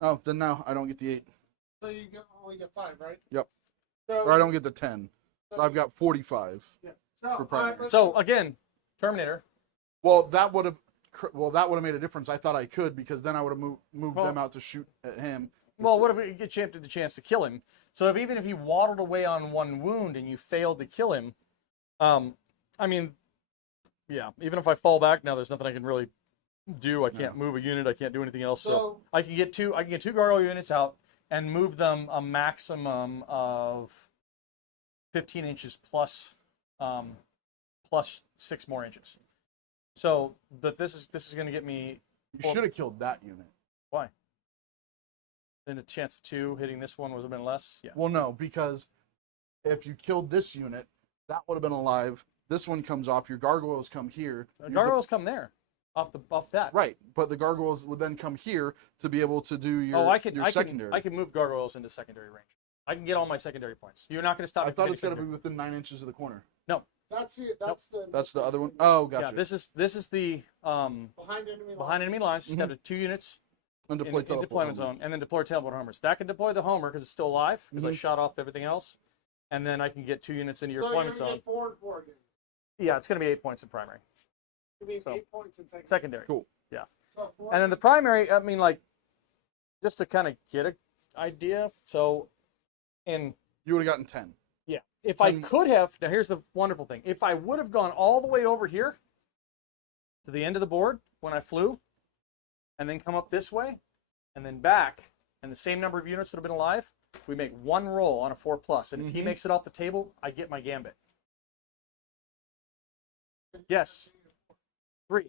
Oh, then now I don't get the 8. So you only get 5, right? Yep. So, Or I don't get the 10. So I've got 45. yeah. So, for primary. let's So go. again, Terminator. Well, that would have made a difference. I thought I could because then I would have moved Well- them out to shoot at him. Well, what if we get the chance to kill him? So even if he waddled away on 1 wound and you failed to kill him, I mean, yeah, even if I fall back now, there's nothing I can really do. I can't move a unit. I can't do anything else. So I can get 2 gargoyle units out and move them a maximum of 15 inches plus 6 more inches. So, but this is going to get me. You should have killed that unit. Why? Then a chance of 2 hitting this one would have been less. Yeah. Well, no, because if you killed this unit, that would have been alive. This one comes off. Your gargoyles come here. Gargoyles come there, off that. Right, but the gargoyles would then come here to be able to do your, Oh, your secondary. I can move gargoyles into secondary range. I can get all my secondary points. You're not going to stop me I from thought getting it's got to be secondary. within 9 inches of the corner. No. That's it. That's That's the other one. Oh, gotcha. Yeah, this is the behind enemy line. Just have the 2 units And in deploy deployment zone, and then deploy teleport homers. That can deploy the homer because it's still alive because I shot off everything else, and then I can get 2 units into your So deployment you're gonna zone. get 4 and 4 again. Yeah, it's going to be 8 points in primary. You mean So, 8 points in second. Secondary. Cool. Yeah. So 4. And then the primary, I mean, like, just to kind of get an idea. So, in You would have gotten 10. yeah, if I 10 could have, now here's the wonderful thing. If I would have gone all the way over here to the end of the board when I flew, and then come up this way, and then back, and the same number of units would have been alive, we make 1 roll on a 4+. And if he makes it off the table, I get my gambit. Yes. 3.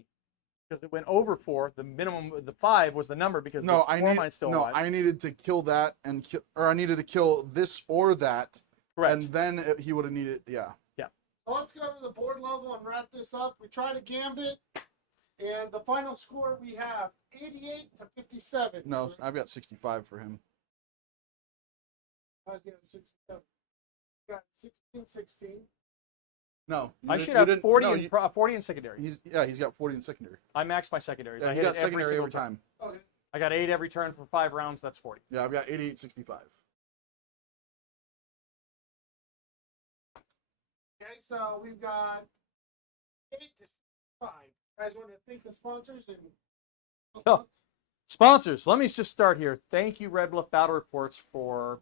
Because it went over 4. The minimum, the 5 was the number because No, the I 4 need mine's still no. alive. I needed to kill that and or I needed to kill this or that, Correct. and then he would have needed. Yeah. So let's go to the board level and wrap this up. We tried a gambit, and the final score we have 88 to 57. No, I've got 65 for him. I give him 67. Got 16. No, I you should didn't- have 40, no, in, you- 40 in secondary. He's got 40 in secondary. I maxed my secondaries. Yeah, I he hit got it every secondary single every time. time. Okay. I got 8 every turn for 5 rounds. That's 40. Yeah, I've got 88, 65. Okay, so we've got 8 to 5. Guys want to thank the sponsors and Oh. Sponsors. Let me just start here. Thank you, Red Bluff Battle Reports, for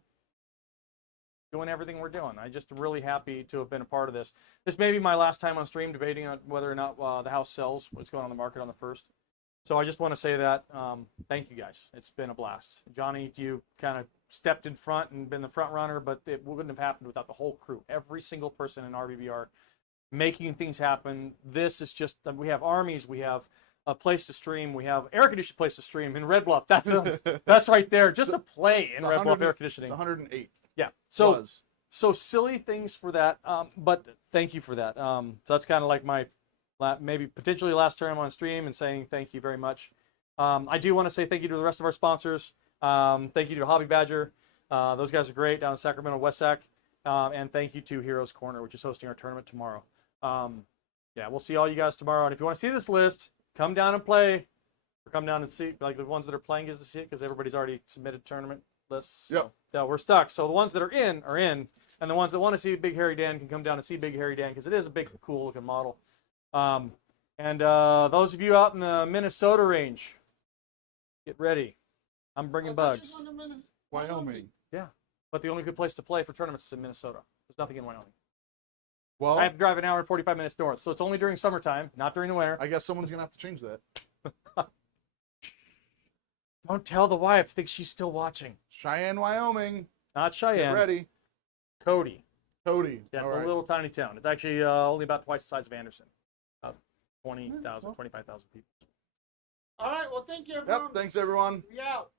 doing everything we're doing. I'm just really happy to have been a part of this. This may be my last time on stream debating on whether or not the house sells what's going on the market on the 1st. So I just want to say that thank you guys. It's been a blast. Johnny, you kind of stepped in front and been the front runner, but it wouldn't have happened without the whole crew. Every single person in RBBR making things happen. This is just, we have armies, we have a place to stream, we have air-conditioned place to stream in Red Bluff. That's right there, just to play in Red Bluff air conditioning. It's 108. Yeah, so silly things for that, but thank you for that. So that's kind of like my maybe potentially last term on stream, and saying thank you very much. I do want to say thank you to the rest of our sponsors. Thank you to Hobby Badger. Those guys are great down in Sacramento, West Sac. And thank you to Heroes Corner, which is hosting our tournament tomorrow. Yeah, we'll see all you guys tomorrow. And if you want to see this list, come down and play, or come down and see. Like the ones that are playing is to see it, because everybody's already submitted tournament lists. Yep. So we're stuck. So the ones that are in, and the ones that want to see Big Hairy Dan can come down and see Big Hairy Dan, because it is a big, cool looking model. And those of you out in the Minnesota range, get ready. I'm bringing bugs. Wyoming. Yeah, but the only good place to play for tournaments is in Minnesota. There's nothing in Wyoming. Well, I have to drive an hour and 45 minutes north, so it's only during summertime, not during the winter. I guess someone's gonna have to change that. Don't tell the wife. Think she's still watching. Cheyenne, Wyoming. Not Cheyenne. Get ready. Cody. Cody. Yeah, it's All a right. little tiny town. It's actually only about twice the size of Anderson. About 20,000, 25,000 people. All right. Well, thank you, everyone. Yep. Thanks, everyone. We out.